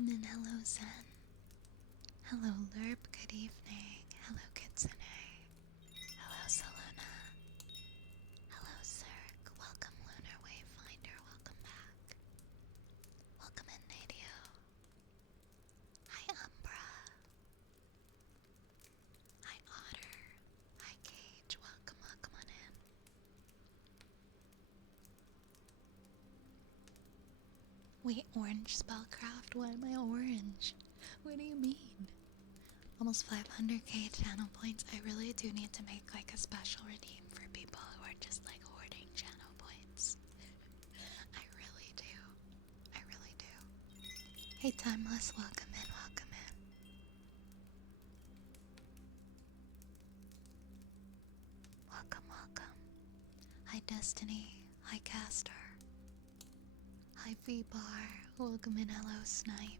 Welcome in, hello Zen. Hello Lerp, good evening. Hello Kitsune. Hello Saluna. Hello Zerk. Welcome Lunar Wayfinder, welcome back. Welcome in Nadio. Hi Umbra. Hi Otter. Hi Cage, welcome on in. Wait, orange spellcraft? Why am I orange? What do you mean? Almost 500k channel points. I really do need to make like a special redeem for people who are just like hoarding channel points. I really do. I really do. Hey Timeless, welcome in, welcome in. Welcome, welcome. Hi Destiny, hi Caster. Hi V-Bar, welcome in, hello Snipe.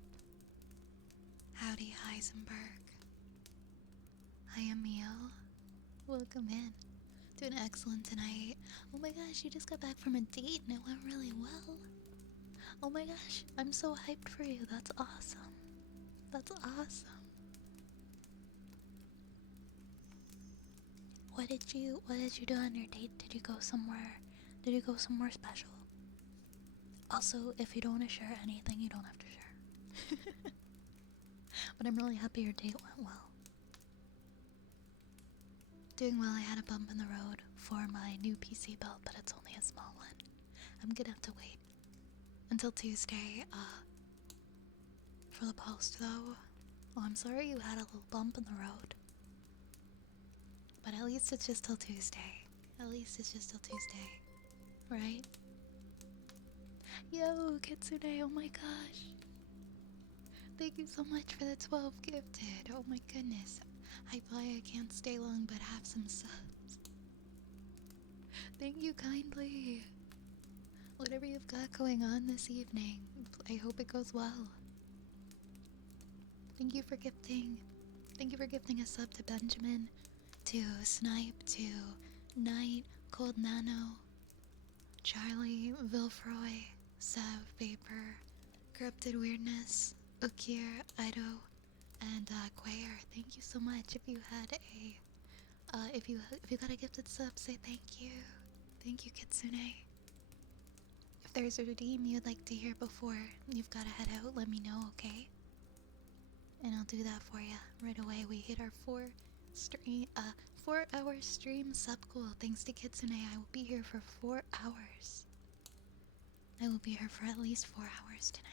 Howdy Heisenberg. Hi Emil, welcome in. Doing excellent tonight. Oh my gosh, you just got back from a date and it went really well. Oh my gosh, I'm so hyped for you. That's awesome. That's awesome. What did you do on your date? Did you go somewhere? Did you go somewhere special? Also, if you don't want to share anything, you don't have to share. But I'm really happy your date went well. Doing well. I had a bump in the road for my new PC build, but it's only a small one. I'm gonna have to wait until Tuesday, for the post though. Oh, I'm sorry you had a little bump in the road. But at least it's just till Tuesday. At least it's just till Tuesday. Right? Yo, Kitsune, oh my gosh. Thank you so much for the 12 gifted. Oh my goodness. Hi, Bly, I can't stay long, but have some subs. Thank you kindly. Whatever you've got going on this evening, I hope it goes well. Thank you for gifting. Thank you for gifting a sub to Benjamin, to Snipe, to Knight, Cold Nano, Charlie, Vilfroy, Sav, Vapor, Corrupted Weirdness, Ukir, Ido, and Quayer. Thank you so much. If you had a, if you got a gifted sub, say thank you. Thank you, Kitsune. If there's a redeem you'd like to hear before you've got to head out, let me know, okay? And I'll do that for you right away. We hit our 4-hour stream sub goal. Thanks to Kitsune, I will be here for 4 hours. I will be here for at least 4 hours tonight.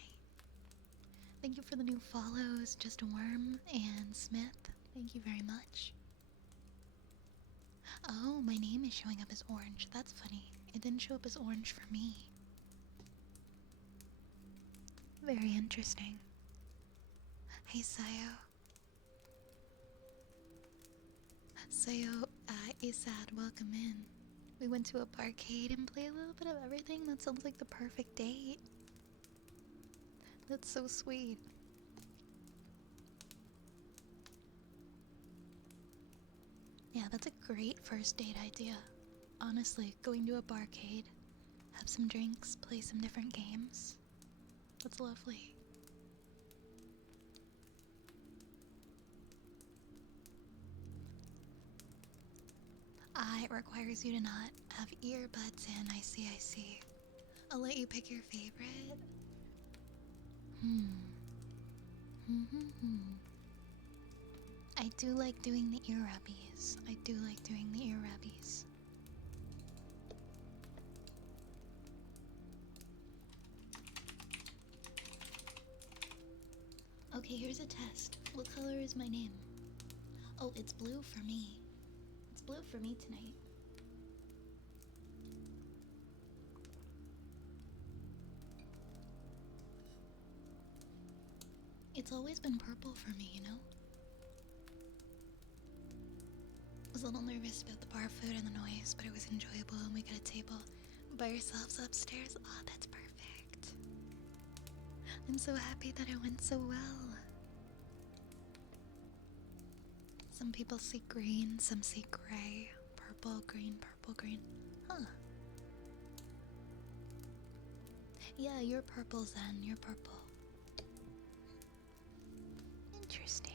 Thank you for the new follows, Just a Worm and Smith. Thank you very much. Oh, my name is showing up as orange. That's funny. It didn't show up as orange for me. Very interesting. Hey, Sayo. Sayo, Isad, welcome in. We went to a barcade and played a little bit of everything. That sounds like the perfect date. That's so sweet. Yeah, that's a great first date idea. Honestly, going to a barcade, have some drinks, play some different games. That's lovely. It requires you to not have earbuds in. I see. I'll let you pick your favorite. I do like doing the ear rubbies. Okay, here's a test. What color is my name? Oh, it's blue for me. It's blue for me tonight. It's always been purple for me, you know? I was a little nervous about the bar food and the noise, but it was enjoyable and we got a table by ourselves upstairs. Oh, that's perfect. I'm so happy that it went so well. Some people see green, some see gray. Purple, green, purple, green. Huh. Yeah, you're purple, Zen. You're purple. Interesting.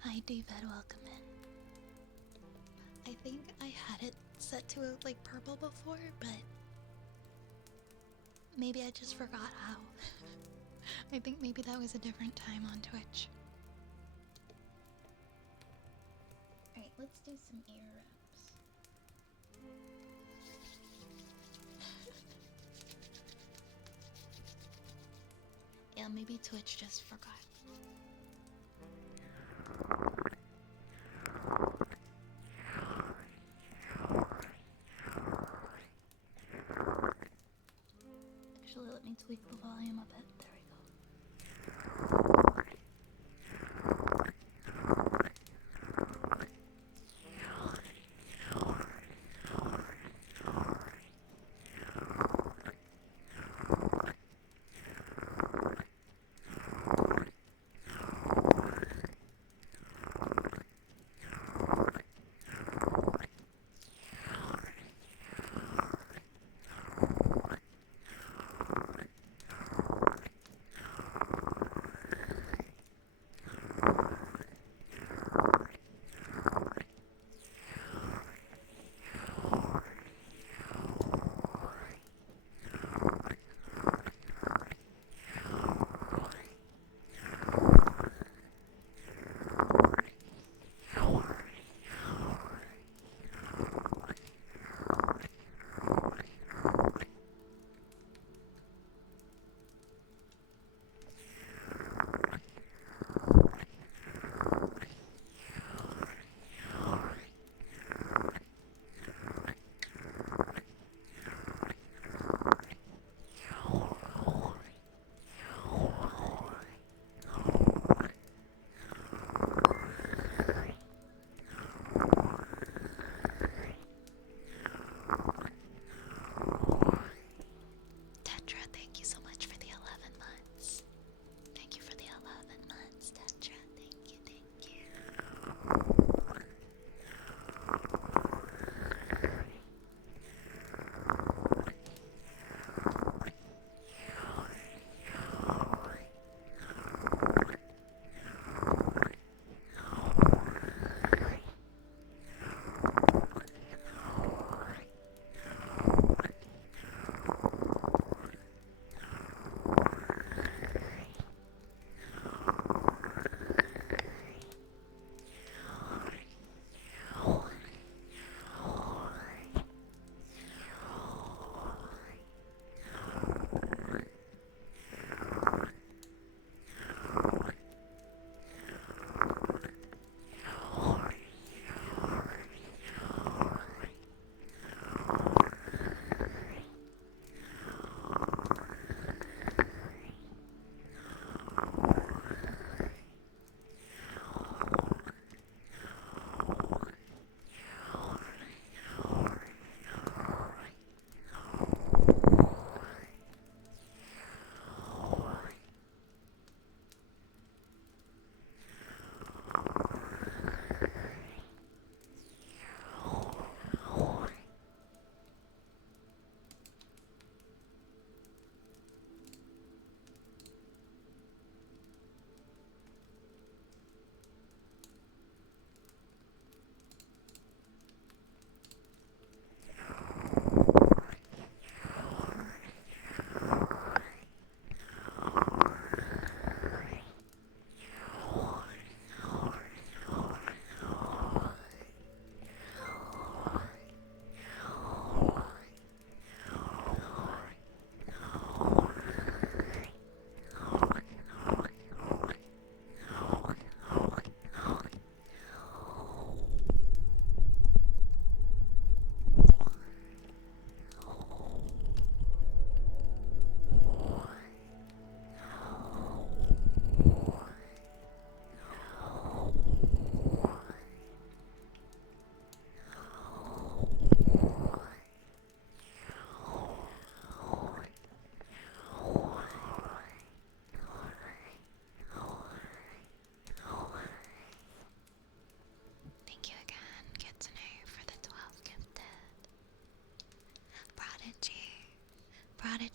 Hi, David. Welcome in. I think I had it set to like purple before, but maybe I just forgot how. I think maybe that was a different time on Twitch. Alright, let's do some ear wraps. Yeah, maybe Twitch just forgot. Actually, let me tweak the volume a bit. There we go.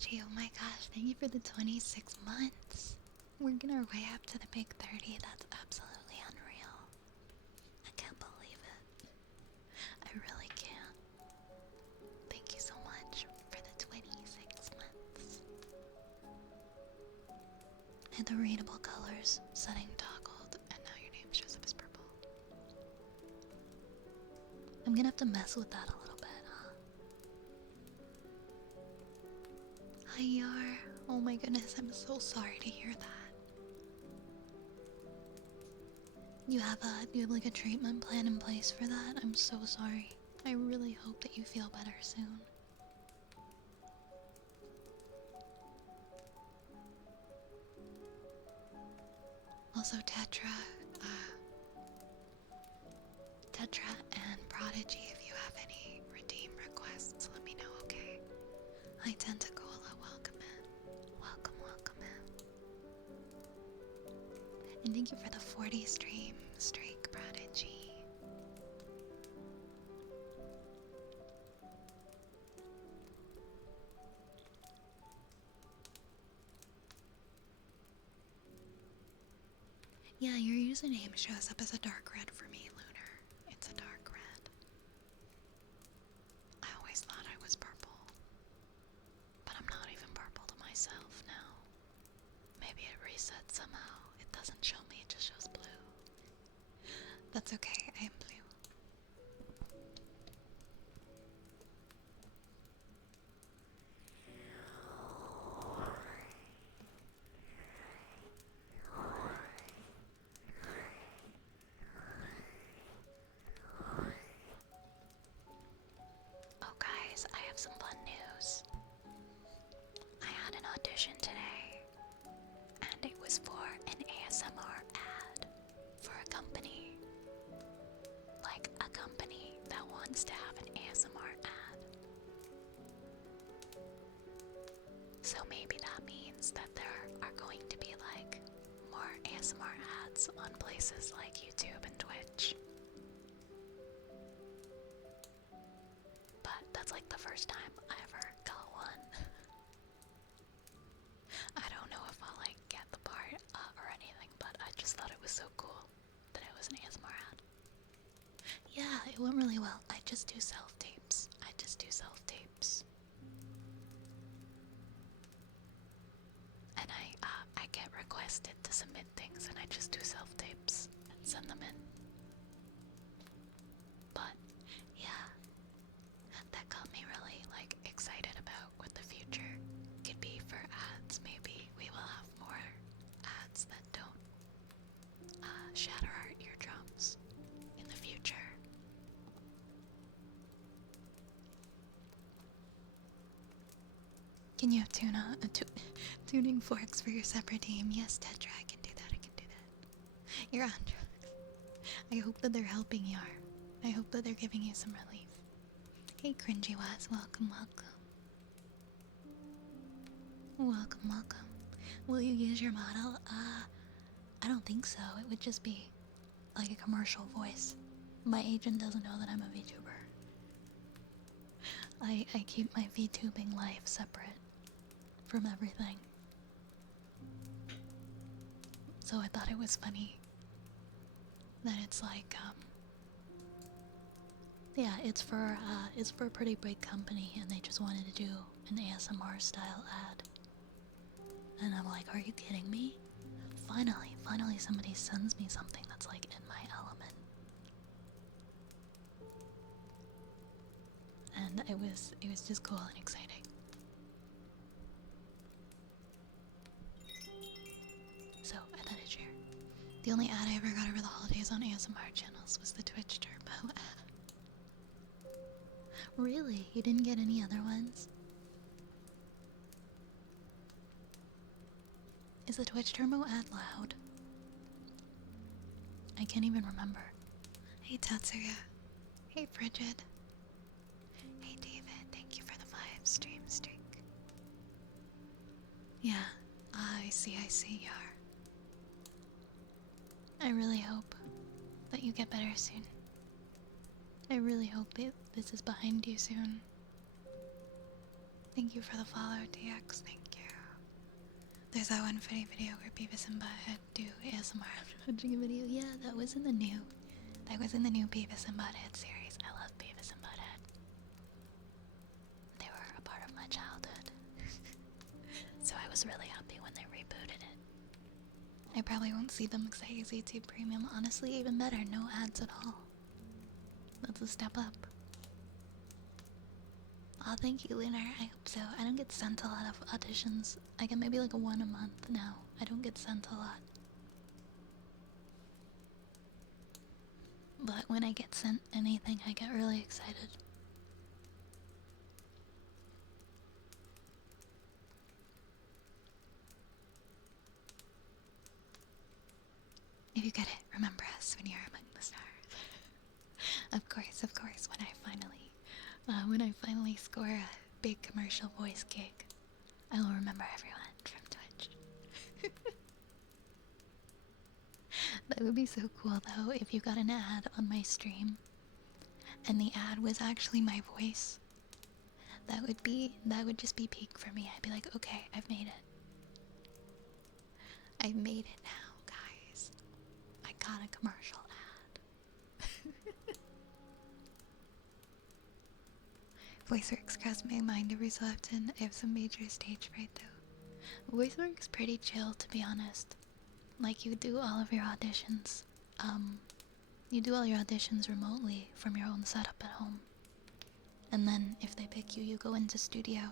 Prodigy, oh my gosh, thank you for the 26 months. Working our way up to the big 30, that's absolutely unreal. I can't believe it. I really can't. Thank you so much for the 26 months. And the readable colors setting toggled, and now your name shows up as purple. I'm gonna have to mess with that a little bit, huh? Hi, Yar. Oh my goodness, I'm so sorry to hear that. You have like a treatment plan in place for that? I'm so sorry. I really hope that you feel better soon. Also, Tetra and Prodigy, if you have any redeem requests, let me know, okay? Hi, Tentacola, welcome in. Welcome, welcome in. And thank you for the 40 stream streak, Prodigy. Yeah, your username shows up as a dark red for me, Lunar. It's a dark red. I always thought I was purple. But I'm not even purple to myself now. Maybe it resets somehow. It doesn't show me, it just shows blue. That's okay, I am blue. Oh guys, I have some fun news. I had an audition today, and it was for an ASMR ad for a company. Like a company that wants to have an ASMR ad. So maybe that means that there are going to be like more ASMR ads on places like YouTube and Twitch. But that's like the first time I ever got one. I don't know if I'll like get the part or anything, but I just thought it was so cool that it was an ASMR ad. Yeah, it went really well. I just do self-tapes. And I get requested to submit things, and I just do self-tapes and send them in. But yeah, that got me really like excited about what the future could be for ads. Maybe we will have more ads that don't shatter our eardrums in the future. Can you have tuning forks for your separate team? Yes, Tetra, I can do that. You're on drugs. I hope that they're helping you. I hope that they're giving you some relief. Hey, Cringy Waz, welcome. Welcome. Will you use your model? I don't think so. It would just be like a commercial voice. My agent doesn't know that I'm a VTuber. I keep my VTubing life separate from everything. So I thought it was funny that it's like, yeah, it's for a pretty big company, and they just wanted to do an ASMR style ad. And I'm like, are you kidding me? Finally somebody sends me something that's like in my element. And it was just cool and exciting. So I thought I'd share. The only ad I ever got over the holidays on ASMR channels was the Twitch Turbo ad. Really? You didn't get any other ones? Is the Twitch Turbo ad loud? I can't even remember. Hey Tatsuya. Hey Bridget. Hey David, thank you for the 5 stream streak. Yeah, I see, Yar. I really hope that you get better soon. I really hope that this is behind you soon. Thank you for the follow, DX. Thank you. There's that one funny video where Beavis and Butthead do ASMR after watching a video. Yeah, that was in the new. That was in the new Beavis and Butthead series. I love Beavis and Butthead. They were a part of my childhood. So I was really happy when they rebooted it. I probably won't see them because I use YouTube Premium. Honestly, even better, no ads at all. That's a step up. Oh, thank you, Lunar. I hope so. I don't get sent a lot of auditions. I get maybe like one a month now. I don't get sent a lot. But when I get sent anything, I get really excited. If you get it, remember us when you're among the stars. Of course, when I finally score a big commercial voice gig, I will remember everyone from Twitch. That would be so cool though if you got an ad on my stream and the ad was actually my voice. That would just be peak for me. I'd be like, okay, I've made it. I've made it now, guys. I got a commercial ad. VoiceWorks crossed my mind every so often. I have some major stage fright though. VoiceWorks pretty chill, to be honest. Like, you do all of your auditions. You do all your auditions remotely from your own setup at home. And then if they pick you, you go into studio.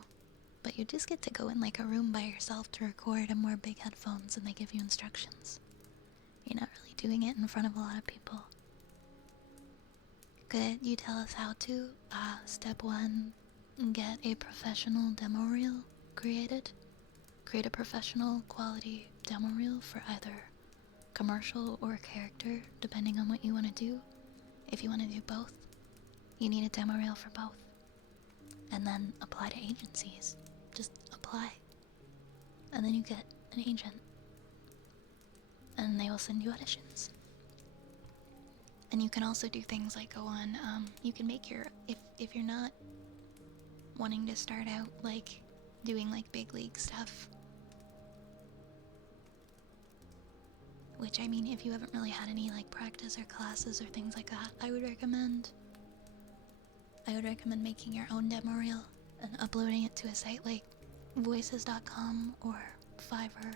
But you just get to go in like a room by yourself to record and wear big headphones, and they give you instructions. You're not really doing it in front of a lot of people. Could you tell us how to? Step 1, get a professional demo reel created. Create a professional quality demo reel for either commercial or character, depending on what you want to do. If you want to do both, you need a demo reel for both. And then apply to agencies. Just apply. And then you get an agent. And they will send you auditions. And you can also do things like go on, you can make your, if you're not wanting to start out like doing like big league stuff, which I mean, if you haven't really had any like practice or classes or things like that, I would recommend making your own demo reel and uploading it to a site like voices.com or Fiverr,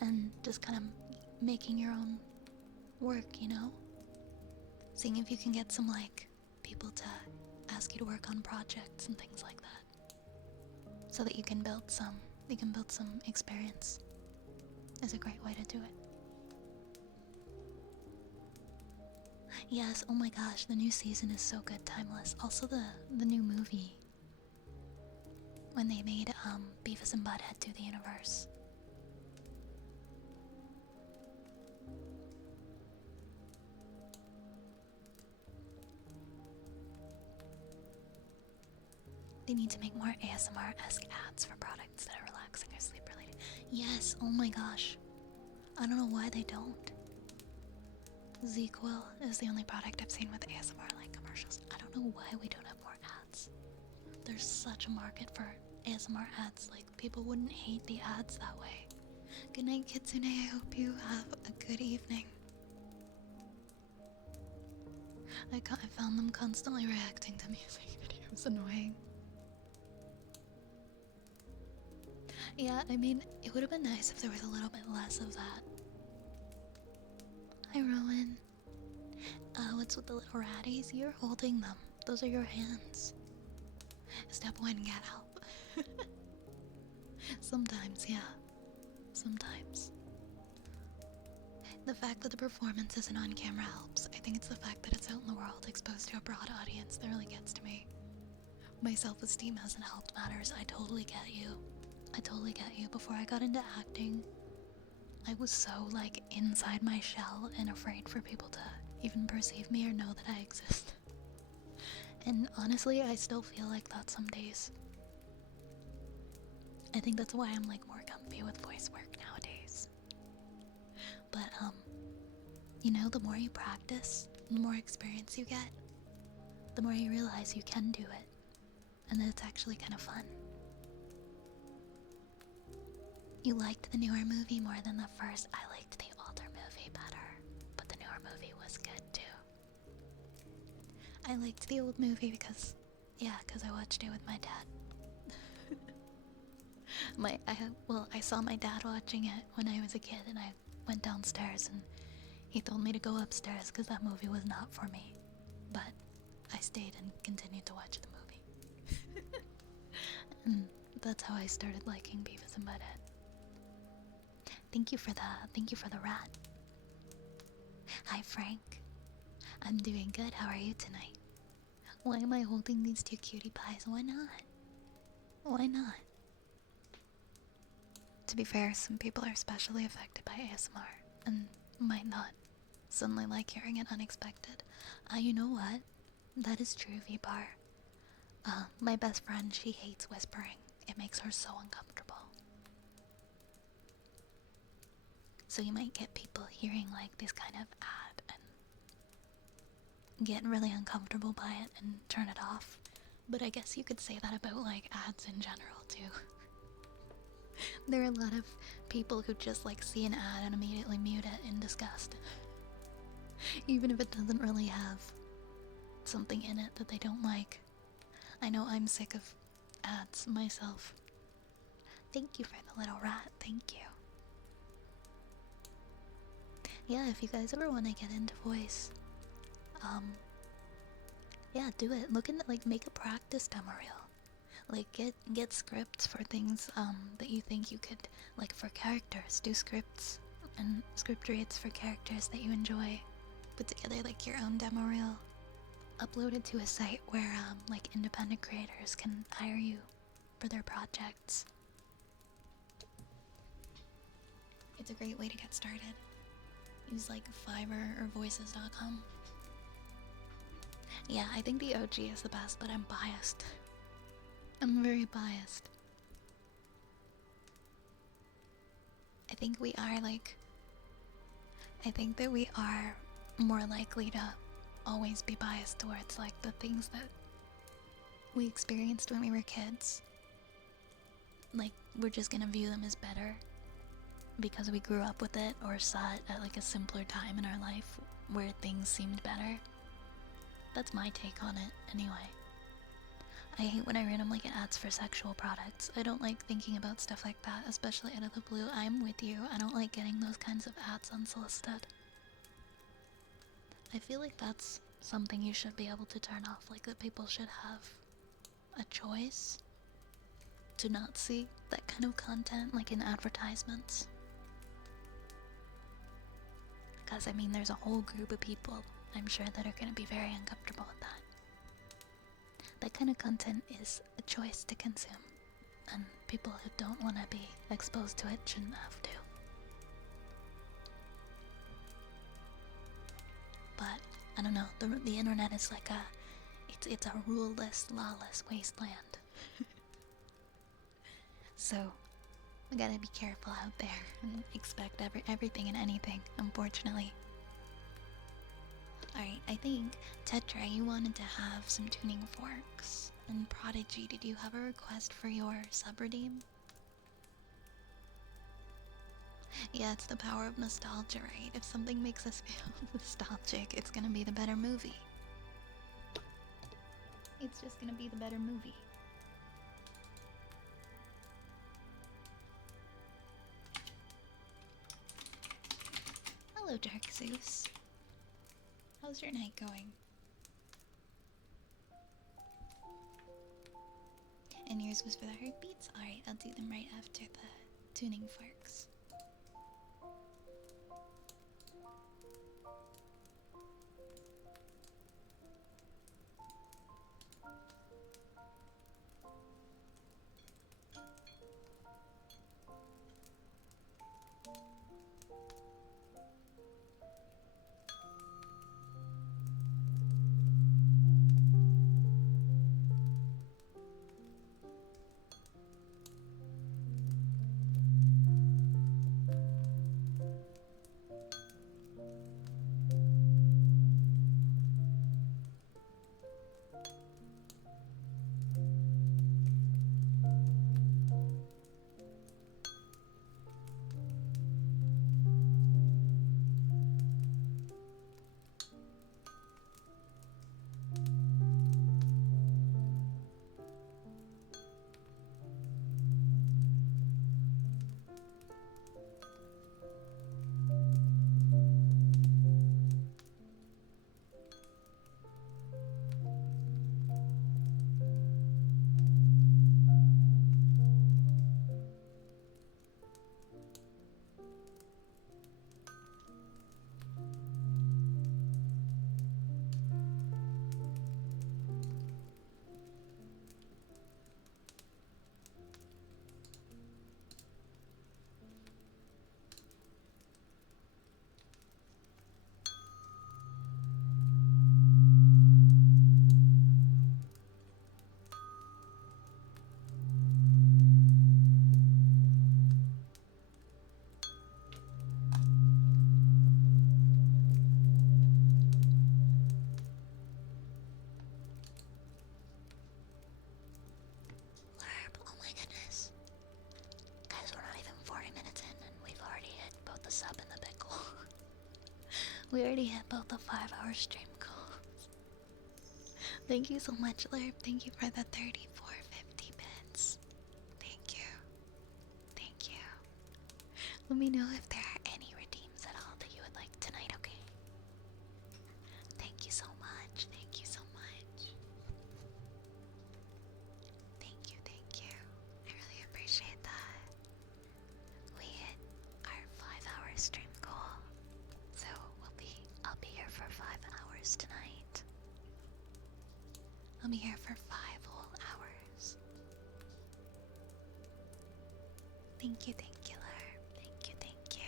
and just kind of making your own work, you know? Seeing if you can get some like people to ask you to work on projects and things like that, so that you can build some experience. Is a great way to do it. Yes, oh my gosh, the new season is so good, Timeless. Also the new movie, when they made Beavis and Butthead to the universe. They need to make more ASMR-esque ads for products that are relaxing or sleep related. Yes, oh my gosh. I don't know why they don't. ZQL is the only product I've seen with ASMR-like commercials. I don't know why we don't have more ads. There's such a market for ASMR ads. Like, people wouldn't hate the ads that way. Good night, Kitsune. I hope you have a good evening. I found them constantly reacting to music videos annoying. Yeah, I mean, it would have been nice if there was a little bit less of that. Hi, Rowan. What's with the little ratties? You're holding them. Those are your hands. Step 1, get help. Sometimes, yeah. Sometimes. The fact that the performance isn't on camera helps. I think it's the fact that it's out in the world, exposed to a broad audience, that really gets to me. My self-esteem hasn't helped matters. I totally get you. I totally get you. Before I got into acting, I was so, like, inside my shell and afraid for people to even perceive me or know that I exist. And honestly, I still feel like that some days. I think that's why I'm, like, more comfy with voice work nowadays. But, you know, the more you practice, the more experience you get, the more you realize you can do it. and it's actually kind of fun. You liked the newer movie more than the first. I liked the older movie better, but the newer movie was good too. I liked the old movie because I watched it with my dad. I saw my dad watching it when I was a kid, and I went downstairs and he told me to go upstairs because that movie was not for me. But I stayed and continued to watch the movie. And that's how I started liking Beavis and Butthead. Thank you for the rat. Hi Frank. I'm doing good. How are you tonight? Why am I holding these two cutie pies? Why not? Why not? To be fair, some people are especially affected by ASMR and might not suddenly like hearing it unexpected. You know what? That is true, V-Bar. My best friend, she hates whispering. It makes her so uncomfortable. So you might get people hearing like this kind of ad and get really uncomfortable by it and turn it off. But I guess you could say that about like ads in general too. There are a lot of people who just like see an ad and immediately mute it in disgust. Even if it doesn't really have something in it that they don't like. I know I'm sick of ads myself. Thank you for the little rat, thank you. Yeah, if you guys ever want to get into voice, yeah, do it. Look into, like, make a practice demo reel. Like, get scripts for things, that you think you could, like, for characters. Do scripts and script reads for characters that you enjoy. Put together, like, your own demo reel. Upload it to a site where, like, independent creators can hire you for their projects. It's a great way to get started. Use like Fiverr or voices.com. Yeah, I think the OG is the best, but I'm biased. I'm very biased. I think that we are more likely to always be biased towards like the things that we experienced when we were kids. Like, we're just gonna view them as better because we grew up with it or saw it at like a simpler time in our life where things seemed better. That's my take on it, anyway. I hate when I randomly get ads for sexual products. I don't like thinking about stuff like that, especially out of the blue. I'm with you. I don't like getting those kinds of ads unsolicited. I feel like that's something you should be able to turn off, like that people should have a choice to not see that kind of content, like in advertisements. Because, I mean, there's a whole group of people, I'm sure, that are going to be very uncomfortable with that. That kind of content is a choice to consume, and people who don't want to be exposed to it shouldn't have to. But, I don't know, the internet is like it's a ruleless, lawless wasteland. So, we gotta be careful out there and expect everything and anything, unfortunately. Alright, I think, Tetra, you wanted to have some tuning forks. And Prodigy, did you have a request for your sub-redeem? Yeah, it's the power of nostalgia, right? If something makes us feel nostalgic, it's gonna be the better movie. It's just gonna be the better movie. Hello, Dark Zeus. How's your night going? And yours was for the heartbeats? Alright, I'll do them right after the tuning forks. We already hit both the 5-hour stream goals. Thank you so much, Lerp. Thank you for the 34.50 bits. Thank you. Thank you. Let me know if there are any redeems at all that you would like tonight, okay? Thank you so much. Thank you so much. Thank you, thank you. I really appreciate that. We hit our 5-hour stream goal. So I'll be here for 5 hours tonight. I'll be here for 5 whole hours. Thank you, Lerp. Thank you, thank you.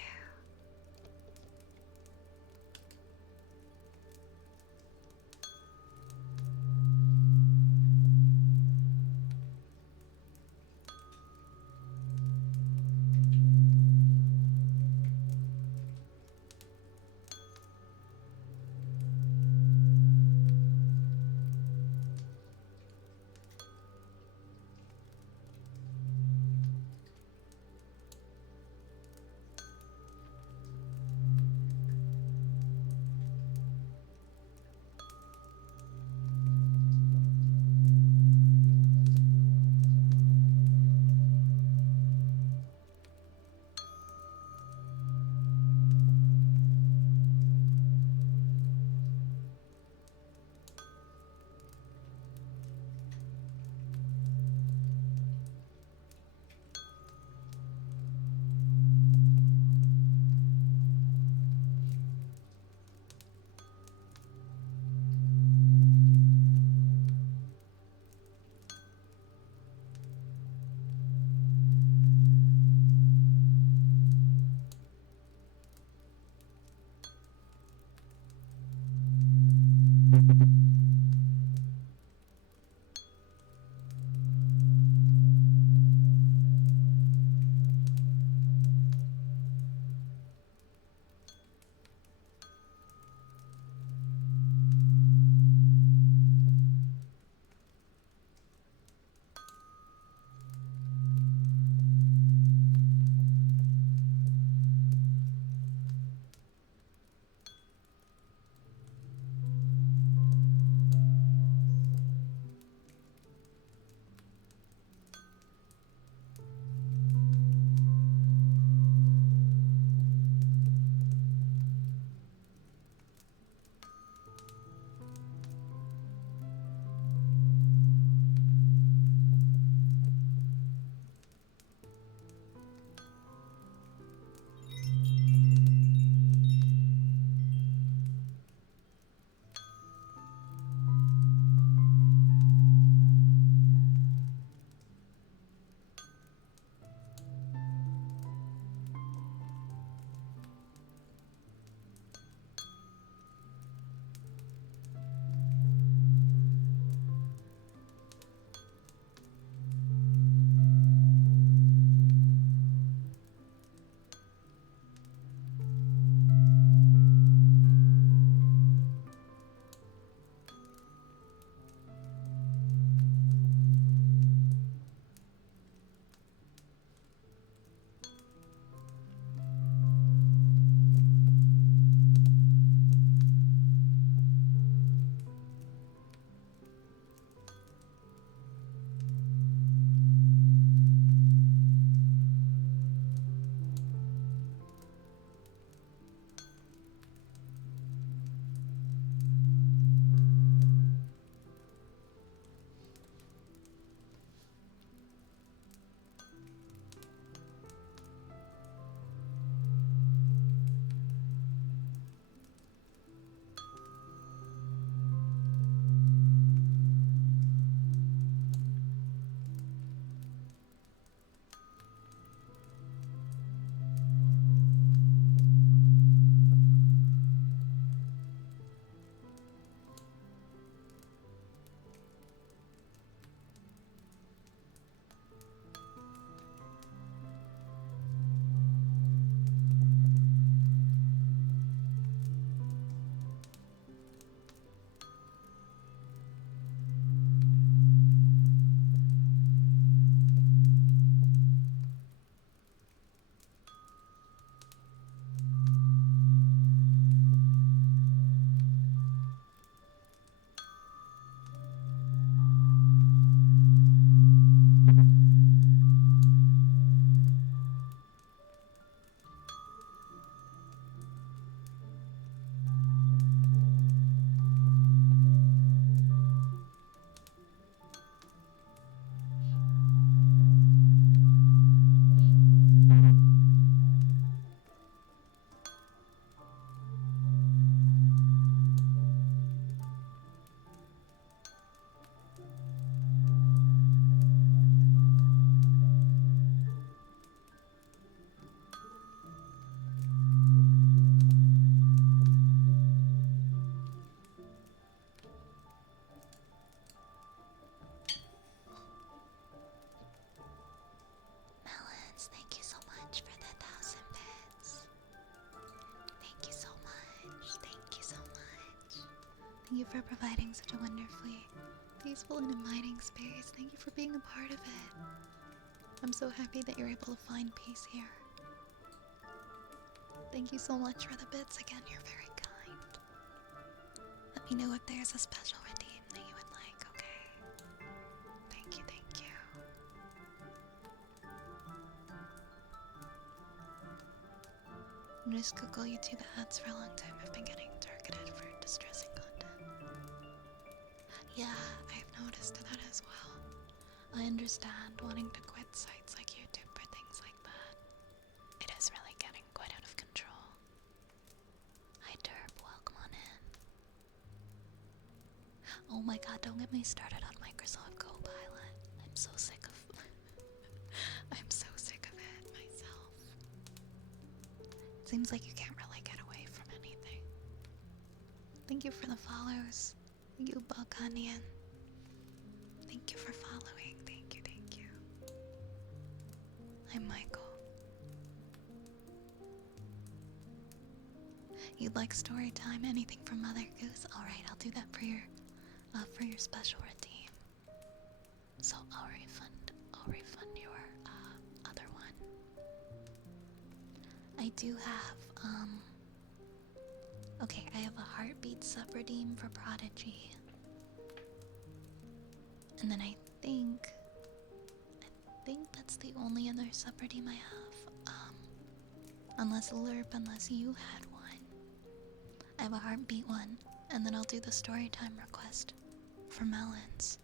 Thank you for providing such a wonderfully peaceful and inviting space. Thank you for being a part of it. I'm so happy that you're able to find peace here. Thank you so much for the bits again, you're very kind. Let me know if there's a special redeem that you would like, okay? Thank you, thank you. Just Google YouTube ads for a long time. I've been getting targeted for distressing content. Yeah, I've noticed that as well. I understand wanting to quit sites like YouTube for things like that. It is really getting quite out of control. Hi Derp, welcome on in. Oh my god, don't get me started on Microsoft Copilot. I'm so sick of I'm so sick of it myself. It seems like you can't really get away from anything. Thank you for the follows. Thank you, Balkanian. Thank you for following. Thank you, thank you. I'm Michael. You'd like story time? Anything from Mother Goose? Alright, I'll do that for your special redeem. So I'll refund your other one. I do have okay, I have a heartbeat sub redeem for Prodigy. And then I think that's the only other sub redeem I have. Unless you had one. I have a heartbeat one, and then I'll do the storytime request for Melons.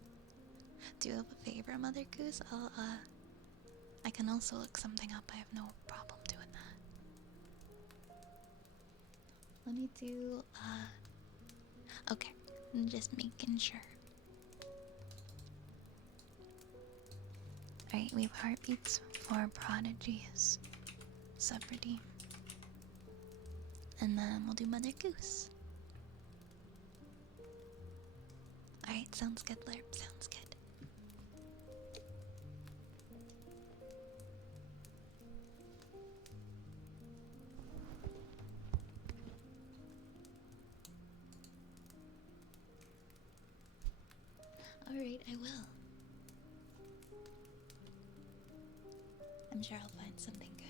Do you have a favorite, Mother Goose? I can also look something up. I have no problem doing that. Let me do, okay, I'm just making sure. Alright, we have heartbeats for Prodigy's sub redeem. And then we'll do Mother Goose. Alright, sounds good, Lerp, sounds good. Alright, I will. I'm sure I'll find something good.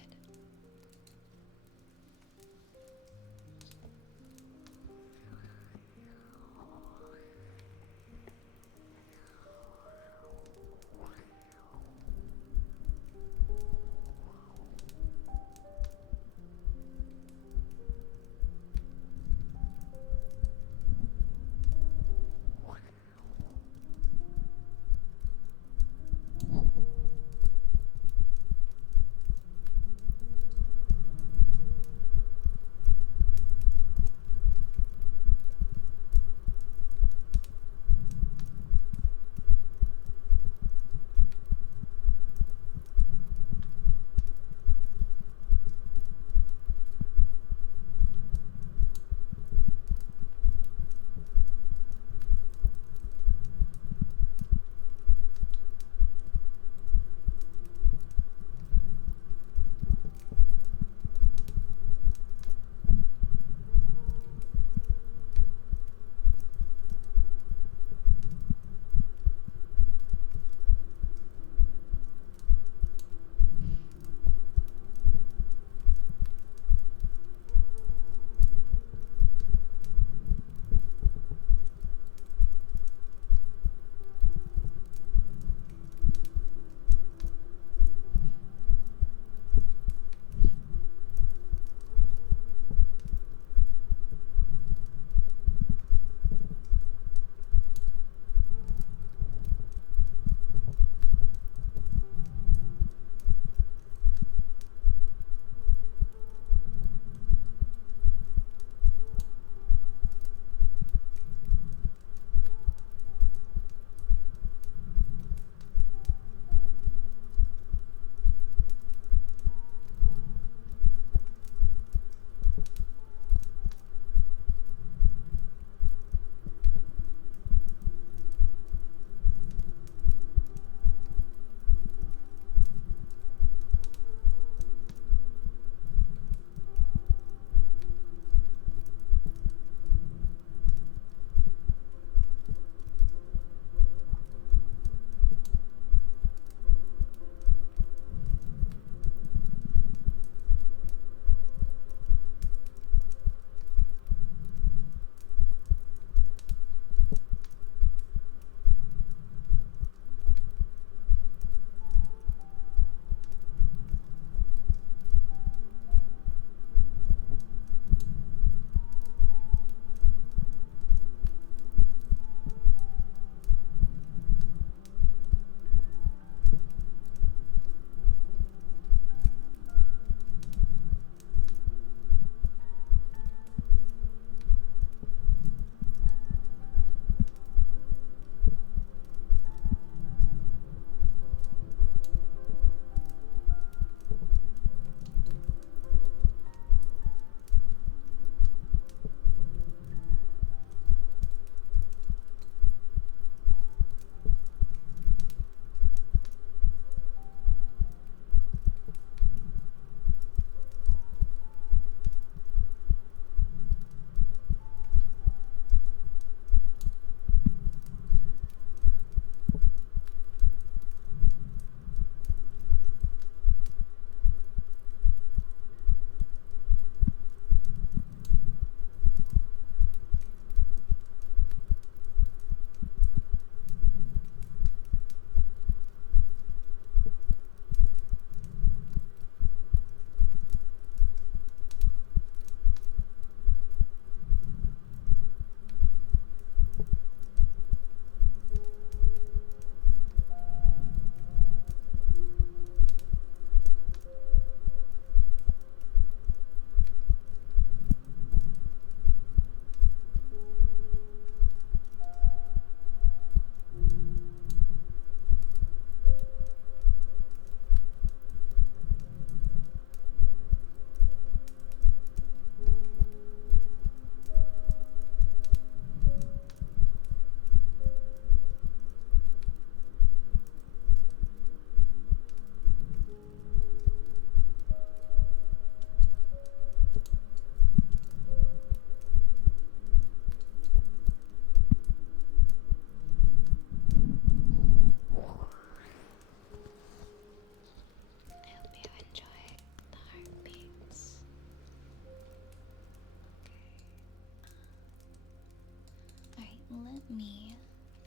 me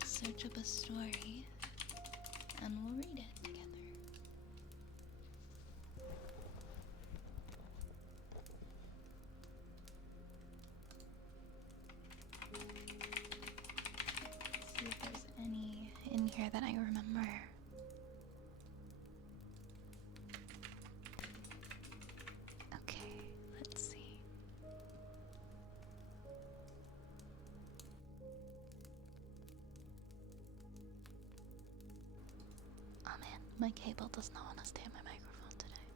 search up a story and we'll read it together. See if there's any in here that I remember. Okay, let's see. Oh man, my cable does not want to stay on my microphone today.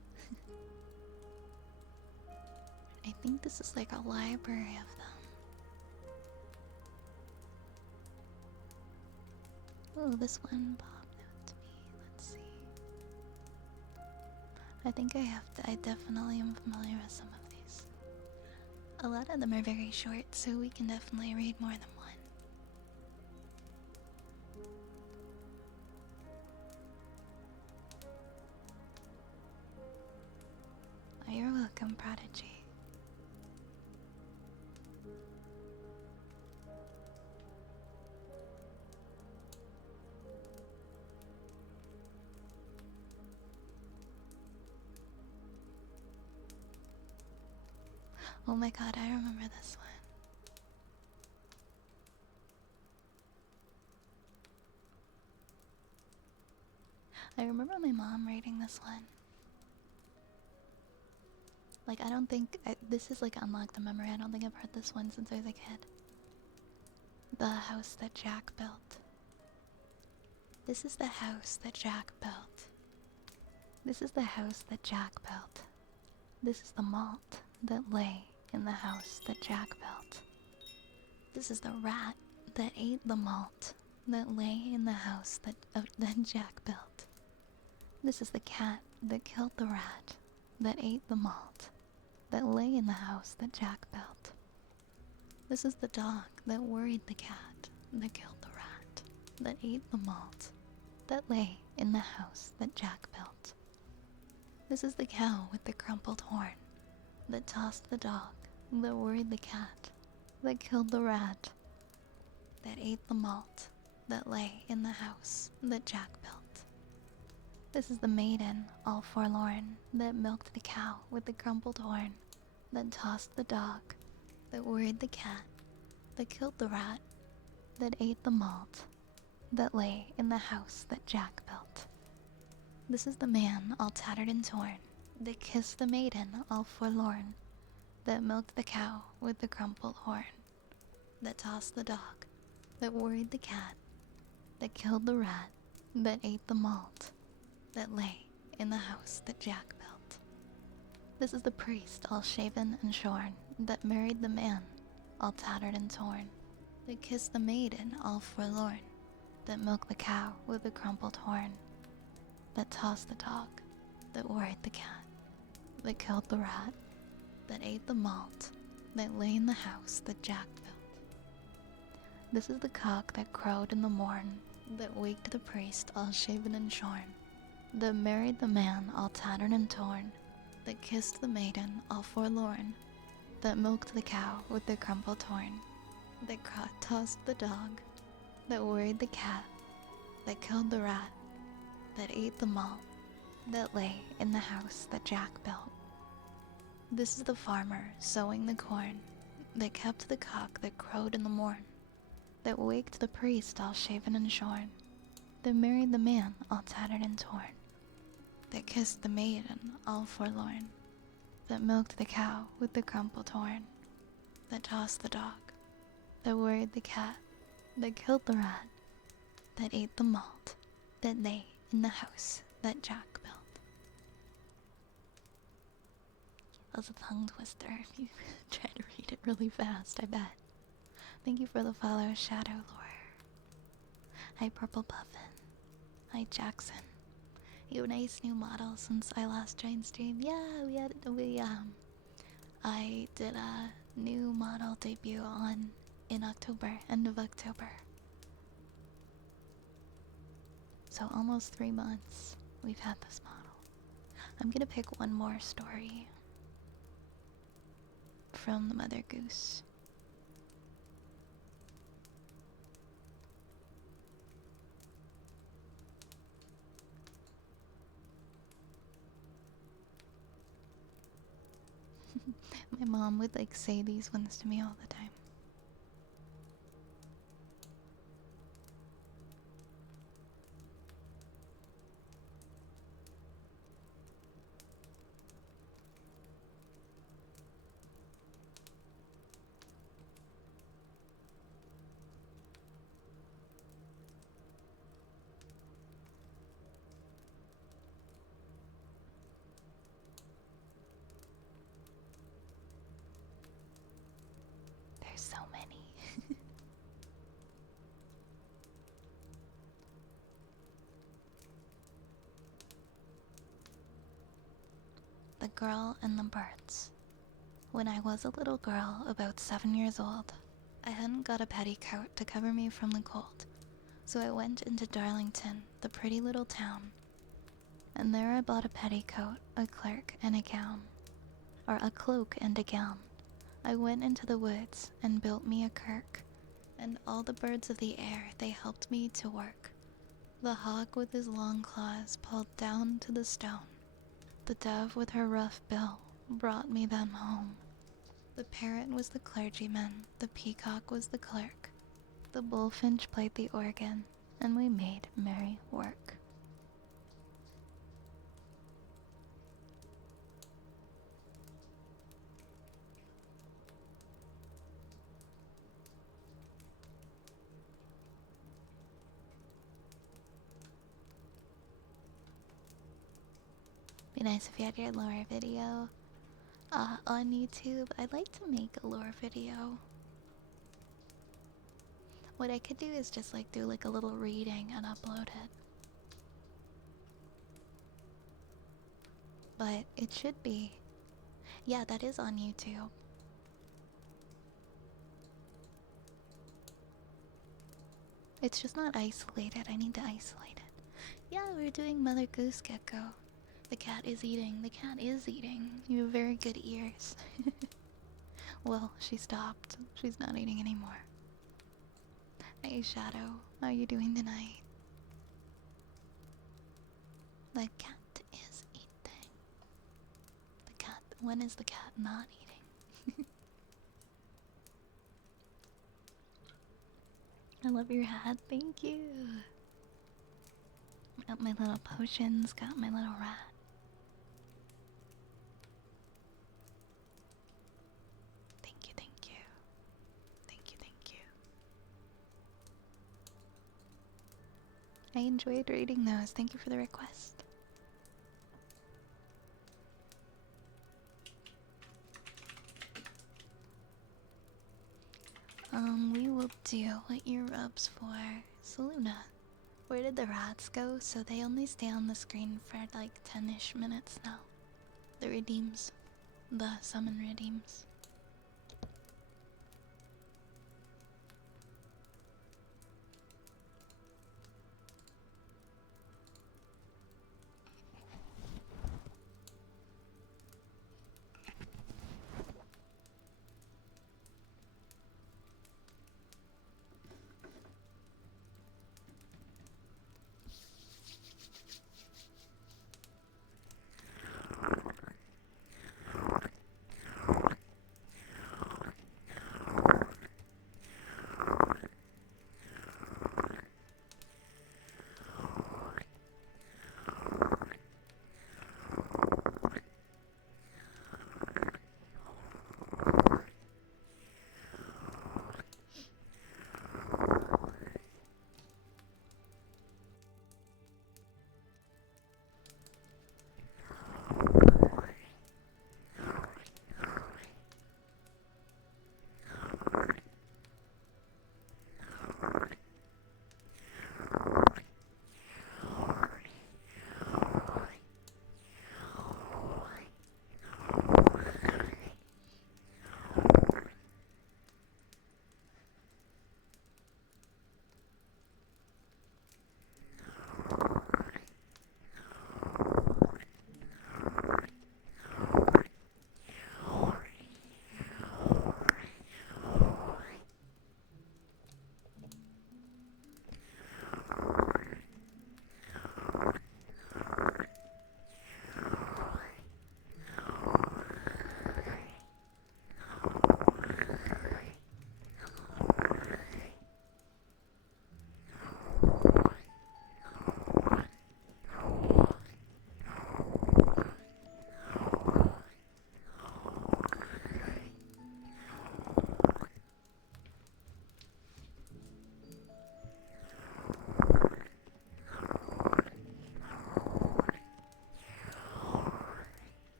I think this is like a library of them. Oh, this one popped out to me. Let's see. I think I definitely am familiar with some of these. A lot of them are very short, so we can definitely read more than one. Oh, you're welcome, Prodigy. Oh my god, I remember this one. I remember my mom reading this one. Like, I don't think this is like unlocked the memory. I don't think I've heard this one since I was a kid. The house that Jack built. This is the house that Jack built. This is the house that Jack built. This is the malt that lay in the house that Jack built. This is the rat that ate the malt that lay in the house that Jack built. This is the cat that killed the rat that ate the malt that lay in the house that Jack built. This is the dog that worried the cat that killed the rat that ate the malt that lay in the house that Jack built. This is the cow with the crumpled horn that tossed the dog that worried the cat that killed the rat that ate the malt that lay in the house that Jack built. This is the maiden, all forlorn, that milked the cow with the crumpled horn that tossed the dog that worried the cat that killed the rat that ate the malt that lay in the house that Jack built. This is the man, all tattered and torn, that kissed the maiden, all forlorn, that milked the cow with the crumpled horn, that tossed the dog, that worried the cat, that killed the rat, that ate the malt, that lay in the house that Jack built. This is the priest, all shaven and shorn, that married the man, all tattered and torn, that kissed the maiden, all forlorn, that milked the cow with the crumpled horn, that tossed the dog, that worried the cat, that killed the rat, that ate the malt, that lay in the house that Jack built. This is the cock that crowed in the morn, that waked the priest all shaven and shorn, that married the man all tattered and torn, that kissed the maiden all forlorn, that milked the cow with the crumpled horn, that tossed the dog, that worried the cat, that killed the rat, that ate the malt, that lay in the house that Jack built. This is the farmer sowing the corn, that kept the cock that crowed in the morn, that waked the priest all shaven and shorn, that married the man all tattered and torn, that kissed the maiden all forlorn, that milked the cow with the crumpled horn, that tossed the dog, that worried the cat, that killed the rat, that ate the malt, that lay in the house that Jack built. That was a tongue twister if you try to read it really fast, I bet. Thank you for the follow, Shadow Lore. Hi, Purple Puffin. Hi, Jackson. You have a nice new model since I last joined stream. Yeah, I did a new model debut in October, end of October. So almost 3 months we've had this model. I'm gonna pick one more story from the Mother Goose. My mom would like say these ones to me all the time. There's so many. The Girl and the Birds. When I was a little girl, about 7 years old, I hadn't got a petticoat to cover me from the cold, so I went into Darlington, the pretty little town, and there I bought a petticoat, a clerk, and a gown. Or a cloak and a gown. I went into the woods and built me a kirk, and all the birds of the air they helped me to work. The hawk with his long claws pulled down to the stone. The dove with her rough bill brought me them home. The parrot was the clergyman, the peacock was the clerk. The bullfinch played the organ, and we made merry work. Be nice if you had your lore video on YouTube. I'd like to make a lore video. What I could do is just like do like a little reading and upload it. But it should be. Yeah, that is on YouTube. It's just not isolated. I need to isolate it. Yeah, we're doing Mother Goose Gecko. The cat is eating. The cat is eating. You have very good ears. Well, she stopped. She's not eating anymore. Hey, Shadow. How are you doing tonight? The cat is eating. The cat. When is the cat not eating? I love your hat. Thank you. Got my little potions. Got my little rat. Thank you, thank you. Thank you, thank you. I enjoyed reading those. Thank you for the request. We will do what your rub's for. Saluna. Where did the rats go? So they only stay on the screen for like 10-ish minutes now. The redeems. The summon redeems.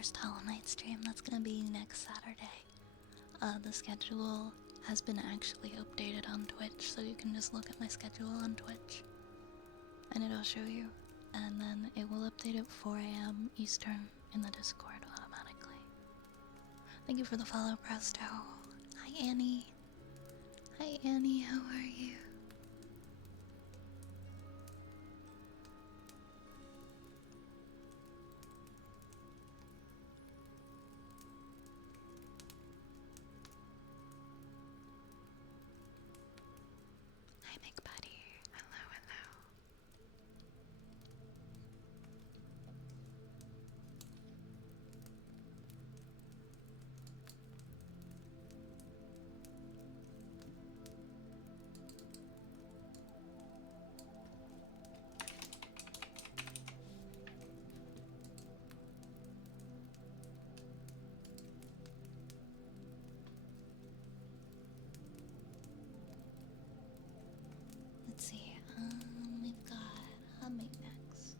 first Hollow Knight stream. That's gonna be next Saturday. The schedule has been actually updated on Twitch, so you can just look at my schedule on Twitch and it'll show you. And then it will update at 4 a.m. Eastern in the Discord automatically. Thank you for the follow, Presto. Hi, Annie. Hi, Annie. How are you? Hi, McBuddy. Hello, hello. Let's see. We've got Humming next.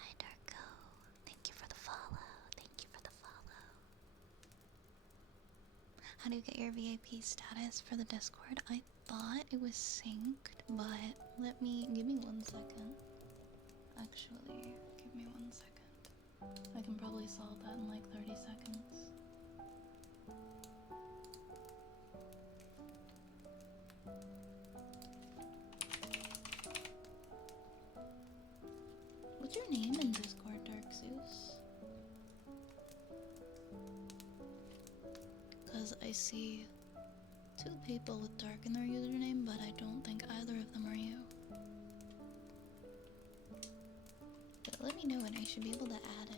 Hi, Darko. Thank you for the follow. Thank you for the follow. How do you get your VIP status for the Discord? I thought it was synced, but give me 1 second. Actually, give me 1 second. I can probably solve that in like 30 seconds. your name in Discord, Dark Zeus? Because I see 2 people with dark in their username, but I don't think either of them are you. But let me know and I should be able to add it.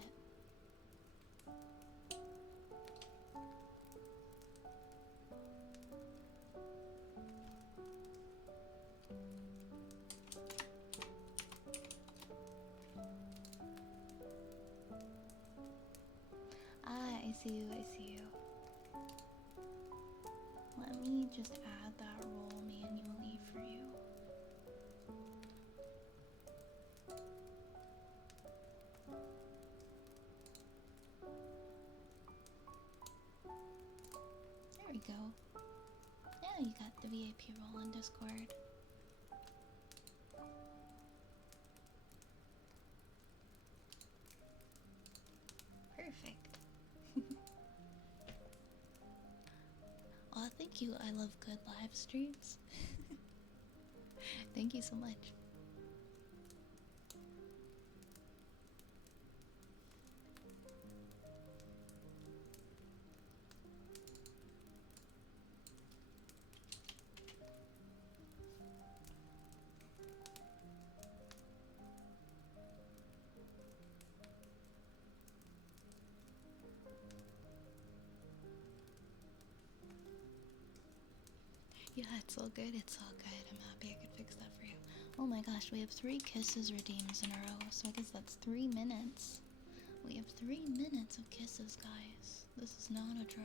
Ah, I see you, I see you. Let me just add that role manually for you. There we go. Now you got the VIP role in Discord. Perfect. Aw, thank you. I love good live streams. Thank you so much. Yeah, it's all good, it's all good. I'm happy I could fix that for you. Oh my gosh, we have 3 kisses redeems in a row, so I guess that's 3 minutes. We have 3 minutes of kisses, guys. This is not a drill.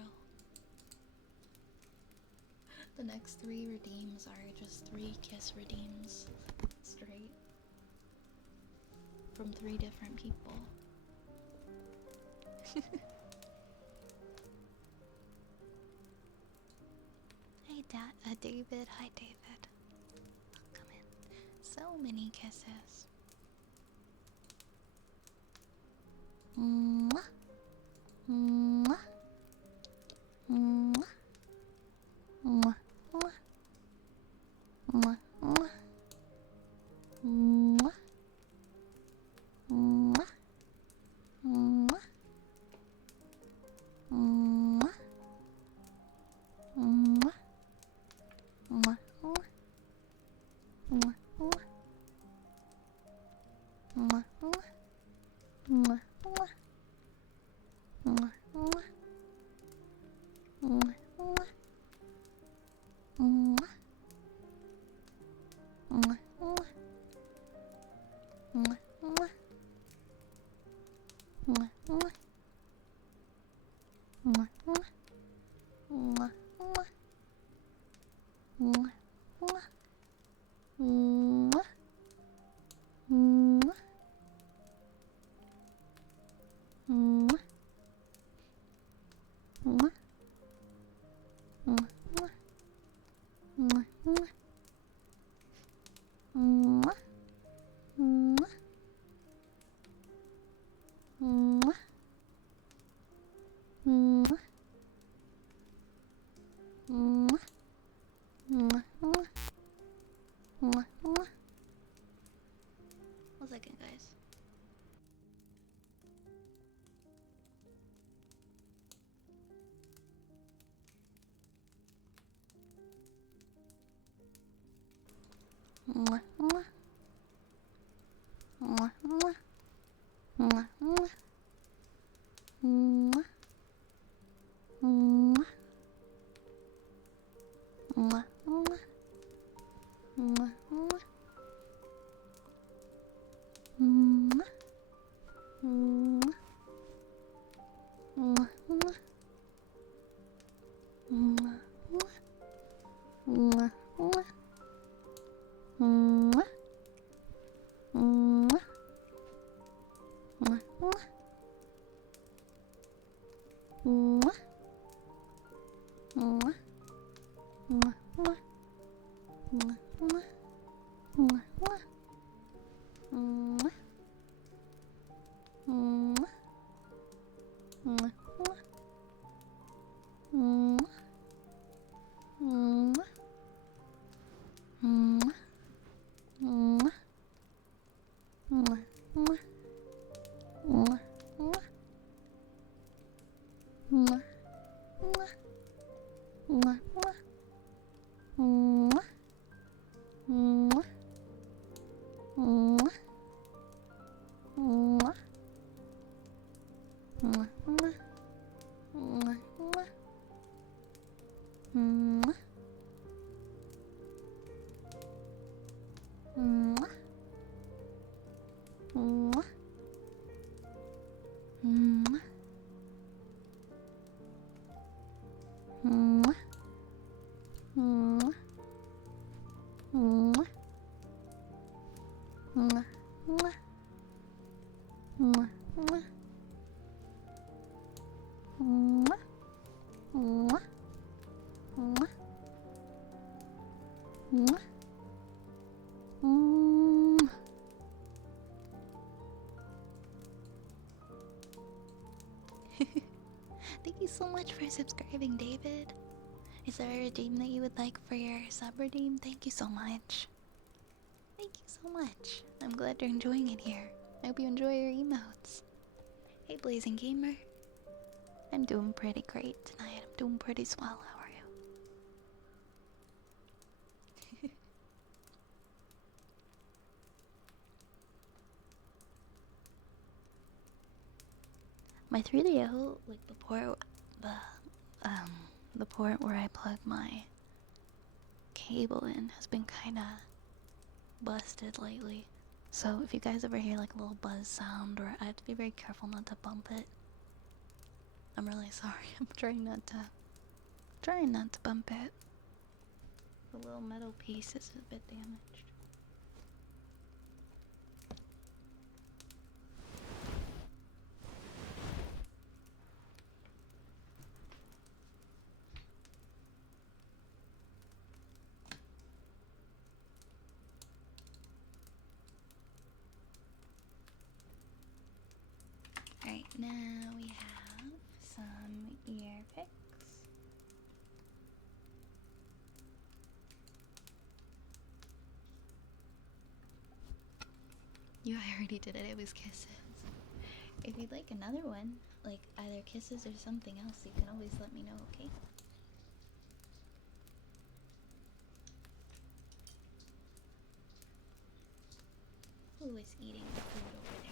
The next 3 redeems are just 3 kiss redeems. Straight. From 3 different people. Hey, David. Hi, David. Come in. So many kisses. Mwah. Mwah. Mwah. Mwah. Mwah. Mwah. Mwah. Mwah. Mwah. Mwah. Mwah. Mwah. Mwah. Mwah. Mwah. Mwah. One second, guys. Mwah, mwah. Mwah, mwah. Mwah, mwah. Mwah. Mwah. Mwah, mwah. Mwah, mwah. Mwah. Mwah. Mwah, mwah. Mwah, mwah. Mwah, mwah. Mwah. Mwah. Mwah, mwah. Mwah. Mwah. Mwah, mwah. Mwah, mwah. Mwah, mwah. Mwah. Mwah. Mwah, mwah. Mwah. Mwah. Mwah. Mwah. Mwah. Mwah. Mwah, mwah. Mwah, mwah. Mwah. Mwah. Mwah. Mwah. Mwah. Mwah. Mwah. Mwah. Mwah. Mwah. Mwah. Mwah. Mwah. Mwah. Mwah. Thank you so much for subscribing, David. Is there a redeem that you would like for your sub redeem? Thank you so much. Thank you so much. I'm glad you're enjoying it here. I hope you enjoy your emotes. Hey, Blazing Gamer. I'm doing pretty great tonight. I'm doing pretty swell. How are you? My 3DO, like the port where I plug my cable in has been kinda busted lately. So if you guys ever hear like a little buzz sound, or I have to be very careful not to bump it. I'm really sorry. I'm trying not to bump it. The little metal piece is a bit damaged. Alright, now we have some ear picks. You already did it, it was kisses. If you'd like another one, like either kisses or something else, you can always let me know, okay? Who is eating the food over there?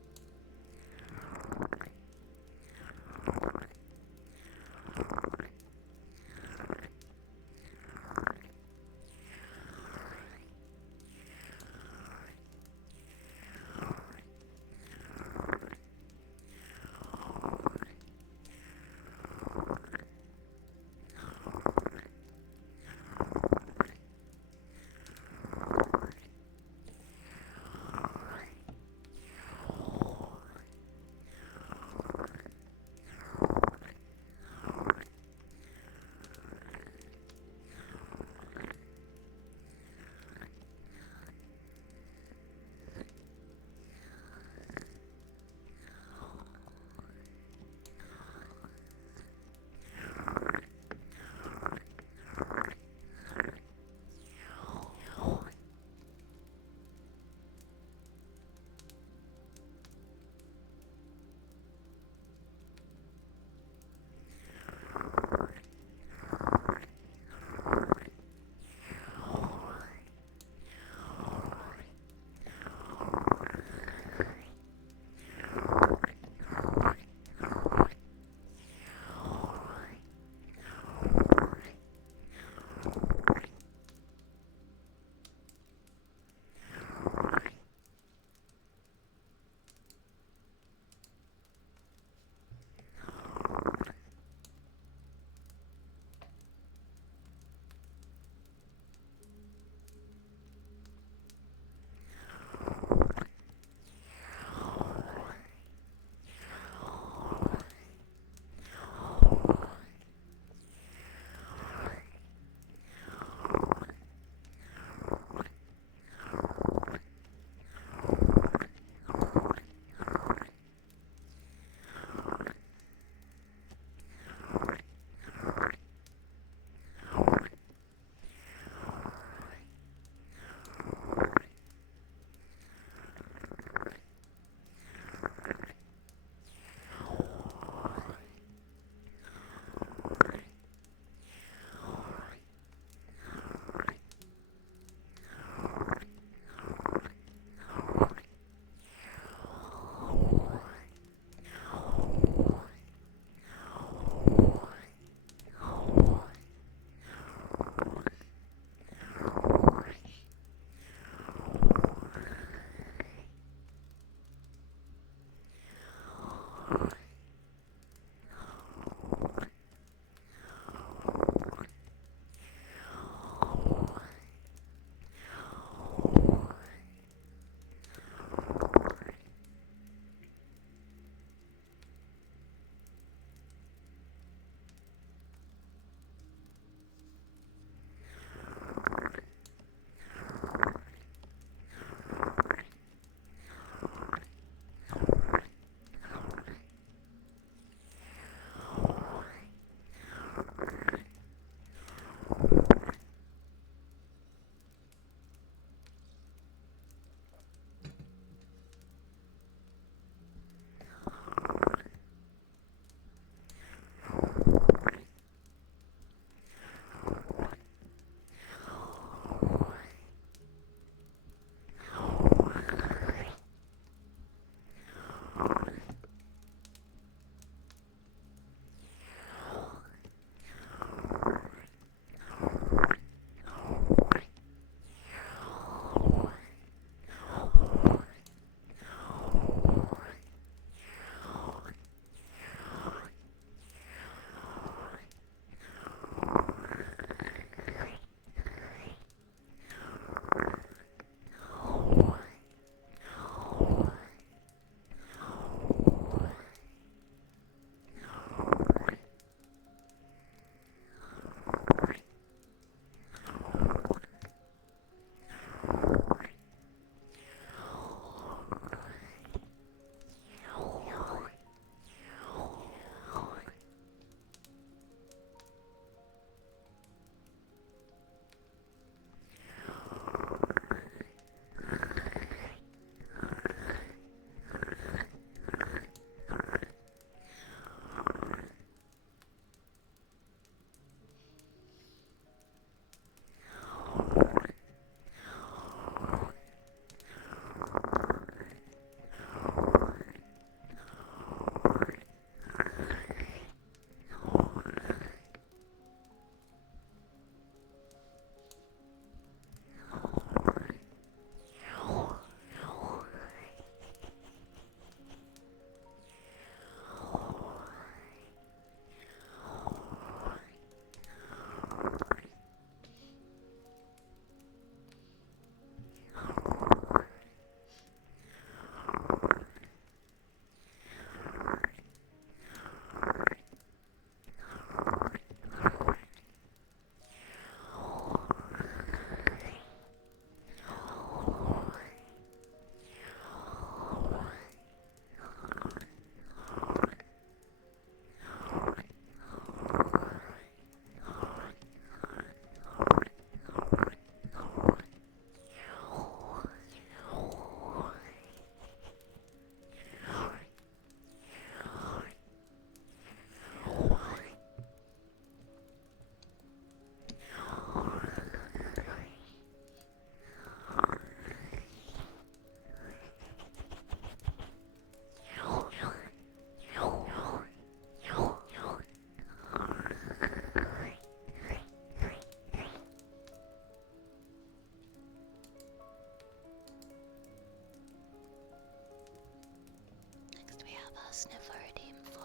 Next we have a sniffer redeem for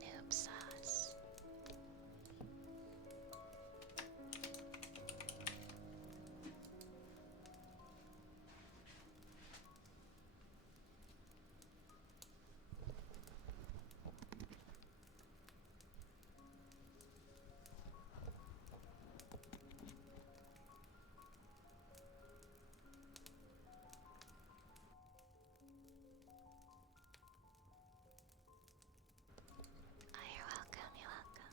noob sauce. Oh, you're welcome, you're welcome.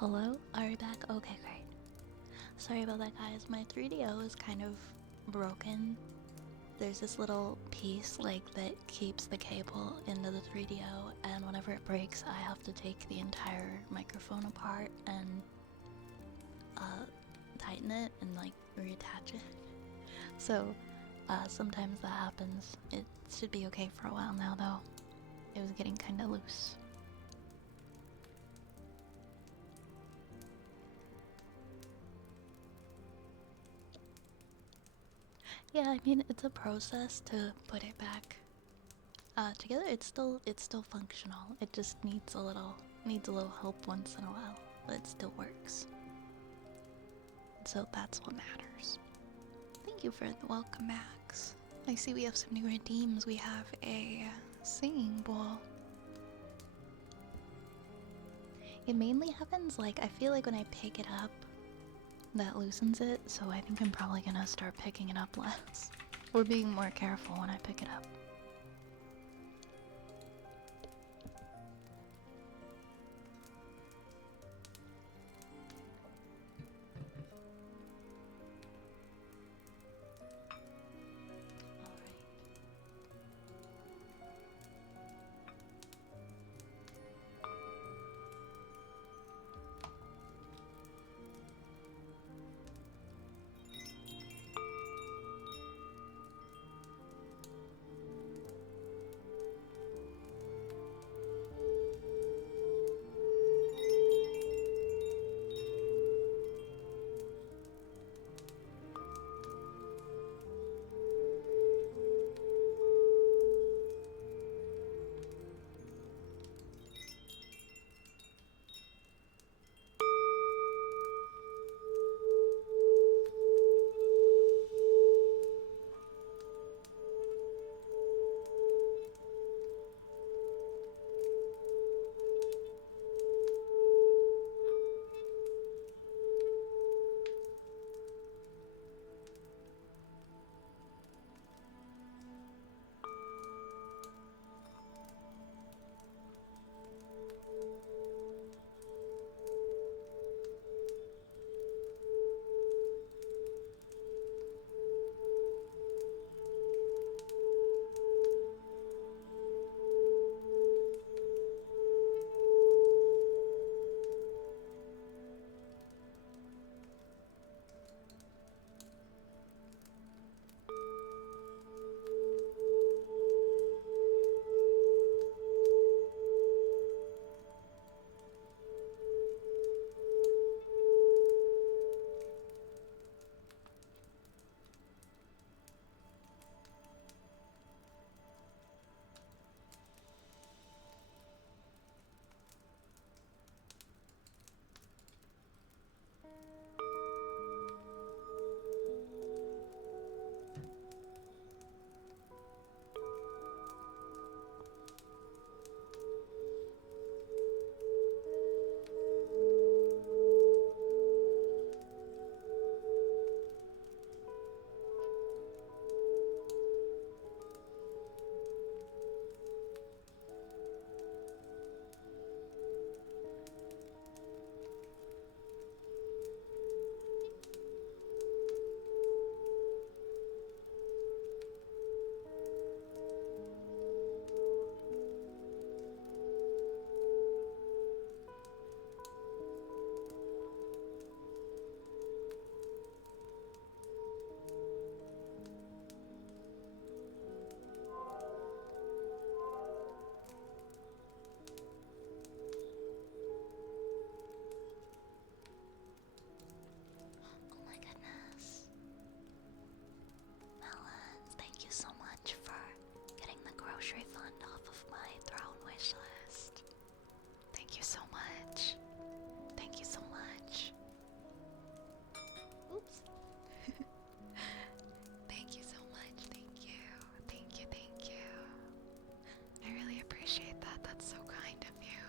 Hello? Are we back? Okay, great. Sorry about that, guys. My 3DO is kind of broken. There's this little piece, like, that keeps the cable into the 3DO, and whenever it breaks, I have to take the entire microphone apart and, tighten it and, like, reattach it. So, sometimes that happens. It should be okay for a while now, though. It was getting kinda loose. Yeah, I mean, it's a process to put it back together. It's still functional. It just needs a little help once in a while, but it still works. So that's what matters. Thank you for the welcome, Max. I see we have some new redeems. We have a singing bowl. It mainly happens, like, I feel like when I pick it up, that loosens it, so I think I'm probably gonna start picking it up less. Or being more careful when I pick it up. Oh my goodness. Melons, thank you so much for getting the grocery fund off of my throne wish list. Thank you so much. Thank you so much. Oops. Thank you so much. Thank you. Thank you, thank you. I really appreciate that. That's so kind of you.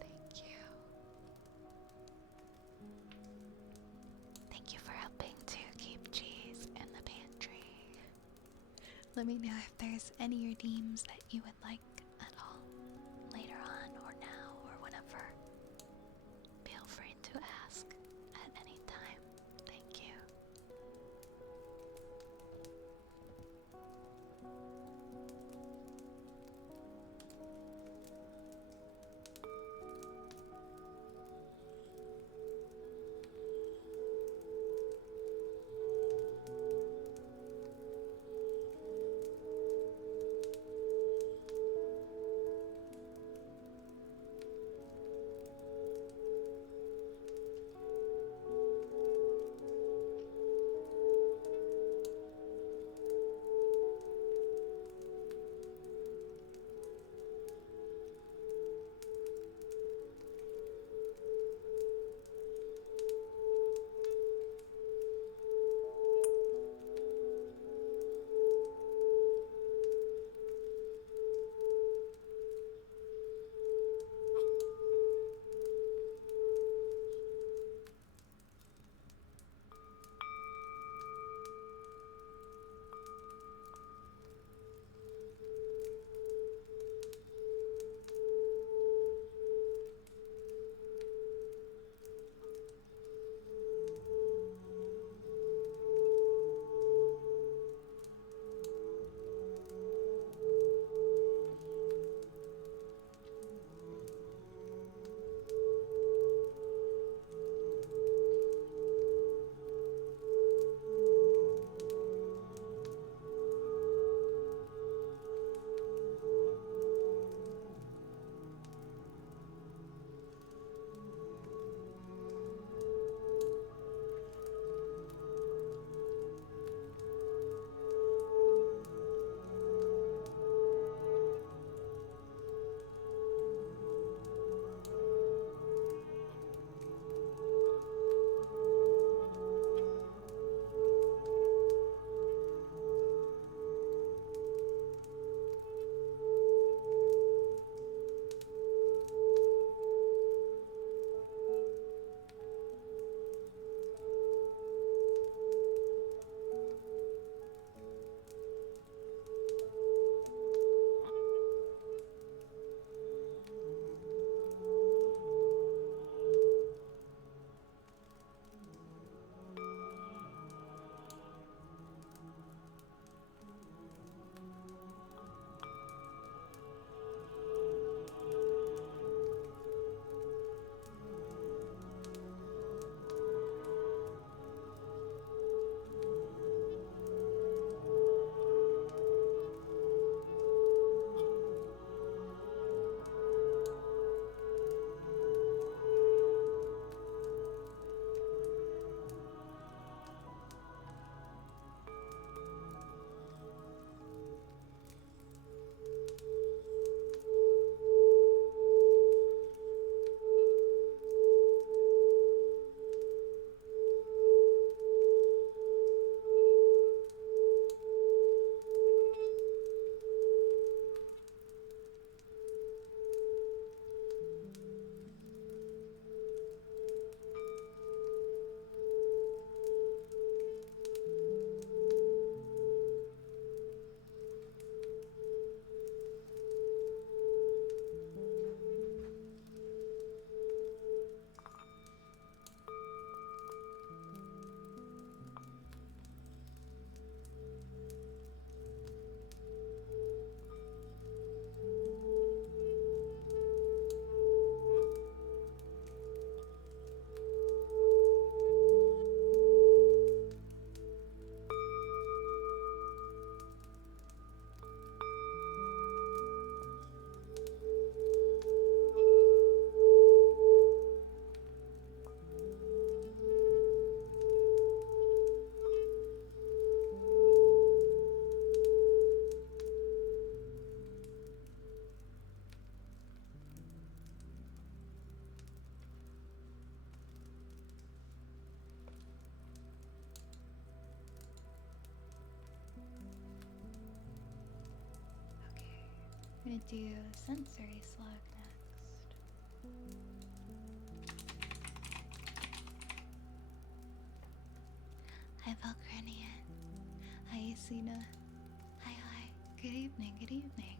Thank you. Thank you for helping to keep cheese in the pantry. Let me know if there's any redeems that you would like at all, later on or now or whenever. gonna do sensory slug next. Hi Valkrinian. Hi Asina. Hi hi. Good evening, good evening.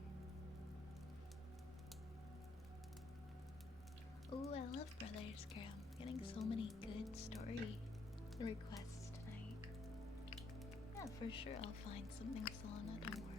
Ooh, I love Brothers Grimm. Getting so many good story requests tonight. Yeah, for sure I'll find something, Solana, don't worry.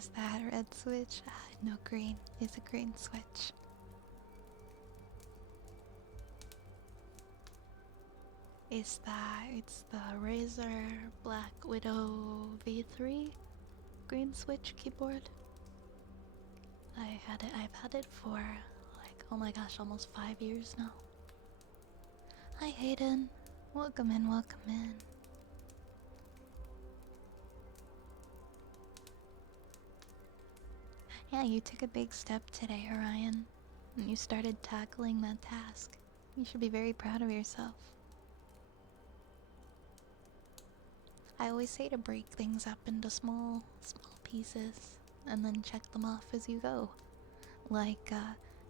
Is that a red switch? No, green. It's a green switch. It's the Razer Black Widow V3 green switch keyboard. I've had it for like, oh my gosh, almost 5 years now. Hi Hayden. Welcome in, welcome in. Yeah, you took a big step today, Orion. And you started tackling that task. You should be very proud of yourself. I always say to break things up into small pieces and then check them off as you go. Like,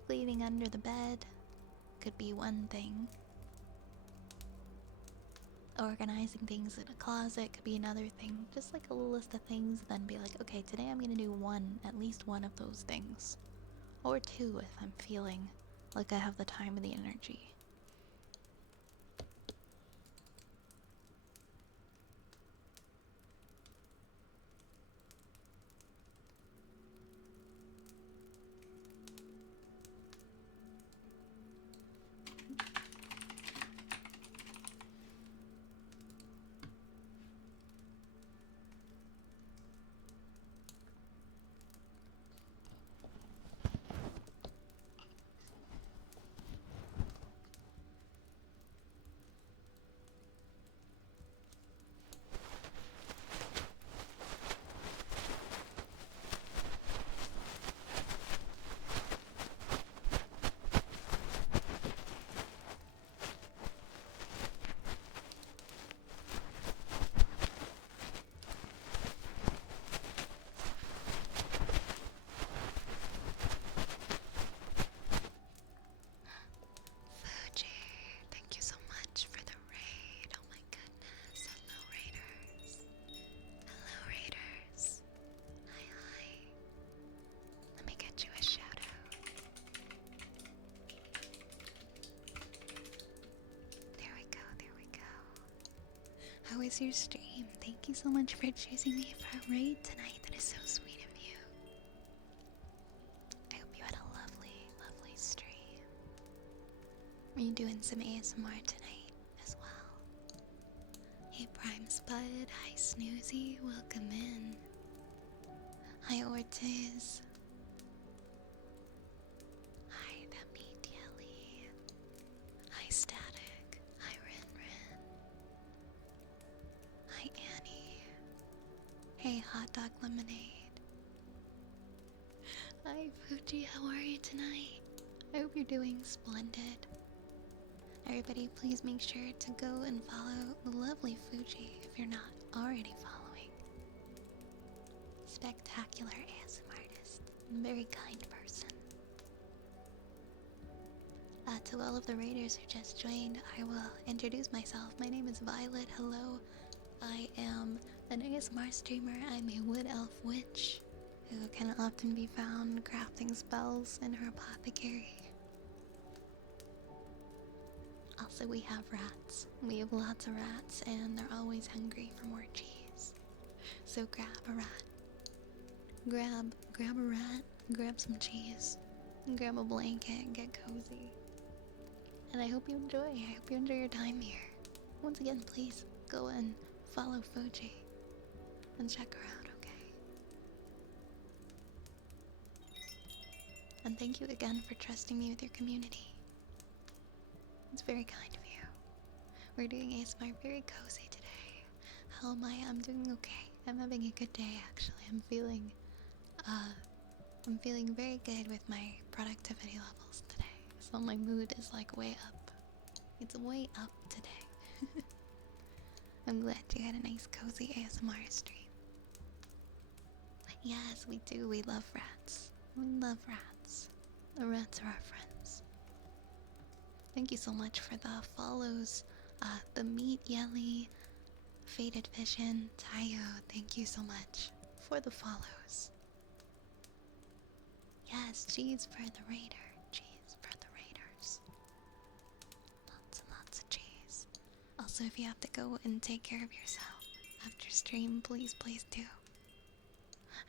cleaning under the bed could be one thing. Organizing things in a closet could be another thing. Just like a little list of things, then be like, okay, today I'm gonna do at least one of those things. Or two if I'm feeling like I have the time and the energy. Thank you so much for the raid. Oh my goodness. Hello, raiders. Hello, raiders. Hi, hi. Let me get you a shout out. There we go, there we go. How was your stream? Thank you so much for choosing me for a raid tonight. That is so sweet of you. I hope you had a lovely, lovely stream. Are you doing some ASMR tonight as well? Hey Prime Spud, hi Snoozy, welcome in. Hi Ortiz. Hi that meat Yelly. Hi Static. Hi Rin Rin. Hi Annie. Hey Hot Dog Lemonade. Hi Fuji, how are you tonight? I hope you're doing splendid. Everybody, please make sure to go and follow the lovely Fuji if you're not already following. Spectacular ASMR artist, very kind person. To all of the raiders who just joined, I will introduce myself. My name is Violet. Hello. I am an ASMR streamer. I'm a wood elf witch who can often be found crafting spells in her apothecary. Also, we have rats. We have lots of rats, and they're always hungry for more cheese. So grab a rat. Grab a rat, grab some cheese, grab a blanket, and get cozy. And I hope you enjoy. I hope you enjoy your time here. Once again, please go and follow Fuji and check her out, okay? And thank you again for trusting me with your community. It's very kind of you. We're doing ASMR very cozy today. How am I? I'm doing okay. I'm having a good day actually. I'm feeling very good with my productivity levels today. So my mood is like way up. It's way up today. I'm glad you had a nice cozy ASMR stream. Yes, we do. We love rats. We love rats. The rats are our friends. Thank you so much for the follows. The Meat Yelly, Faded Vision, Tayo, thank you so much for the follows. Yes, cheese for the raider. Cheese for the raiders. Lots and lots of cheese. Also, if you have to go and take care of yourself after stream, please do.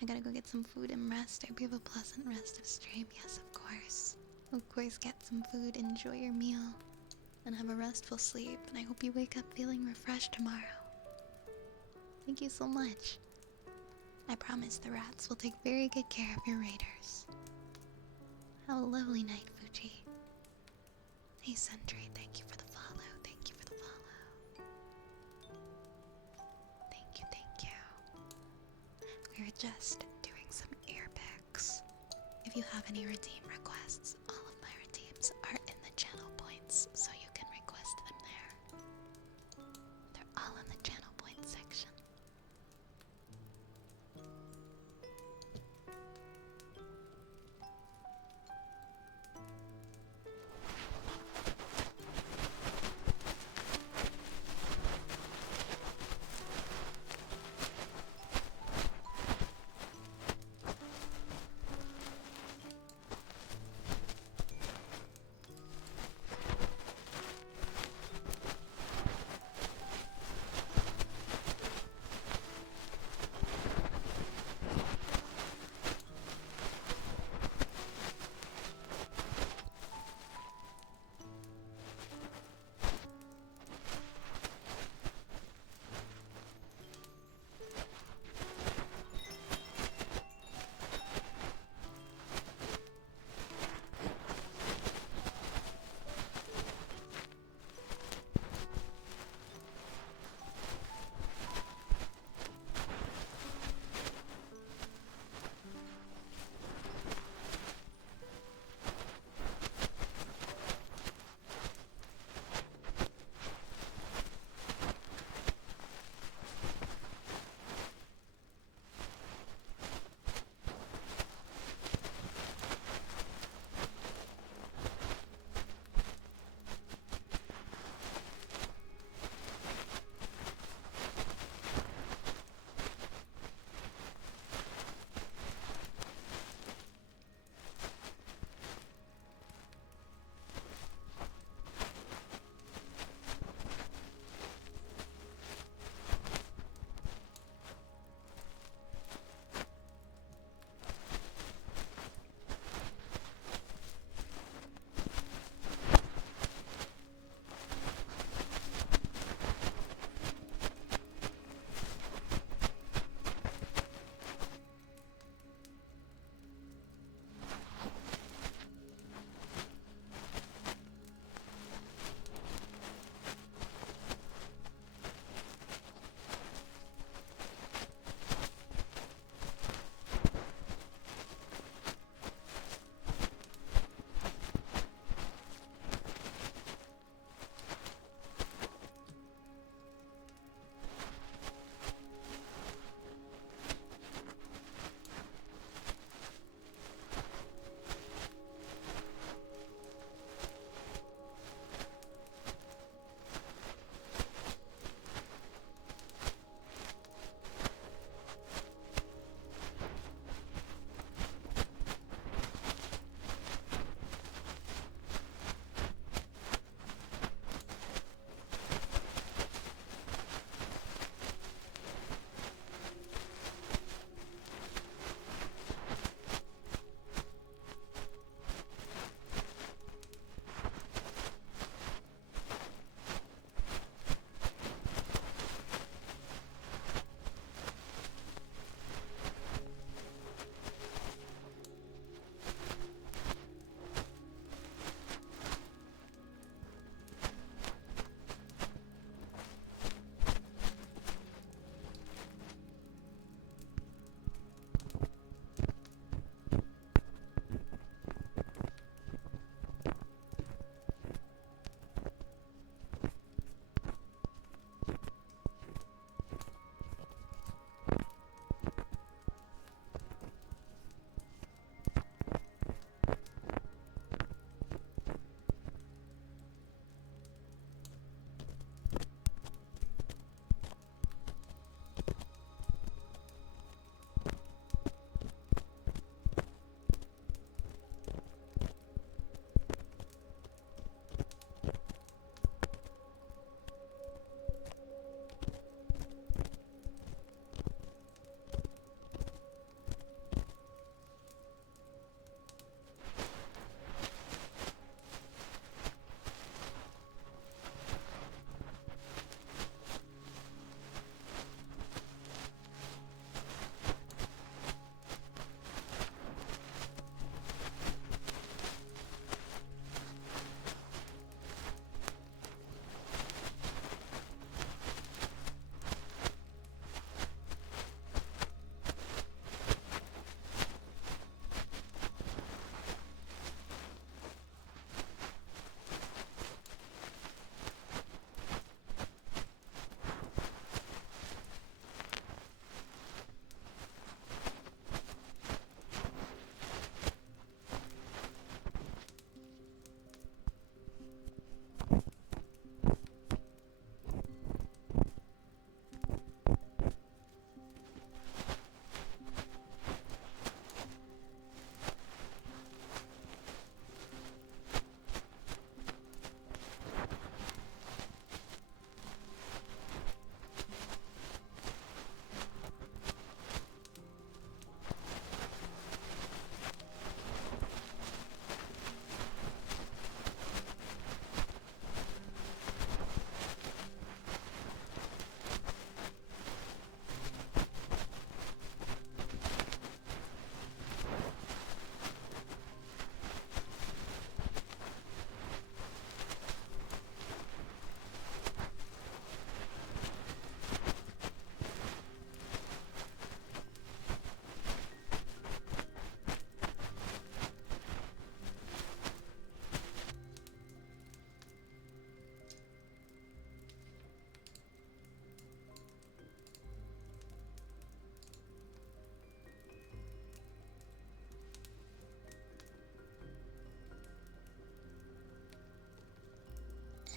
I gotta go get some food and rest. I hope you have a pleasant rest of stream. Yes, of course. Of course, get some food, enjoy your meal, and have a restful sleep. And I hope you wake up feeling refreshed tomorrow. Thank you so much. I promise the rats will take very good care of your raiders. Have a lovely night, Fuji. Hey, Sentry, thank you for the follow. Thank you for the follow. Thank you, thank you. We were just doing some ear picks. If you have any redeem requests, all of my redeems are in the channel points, so you can request them there. They're all in the channel points section.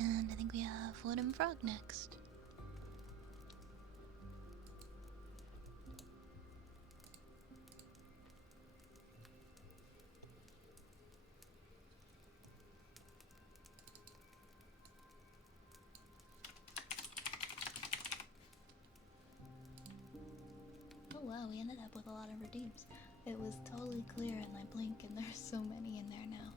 And I think we have Wooden Frog next. Oh wow, we ended up with a lot of redeems. It was totally clear and I blink and there's so many in there now.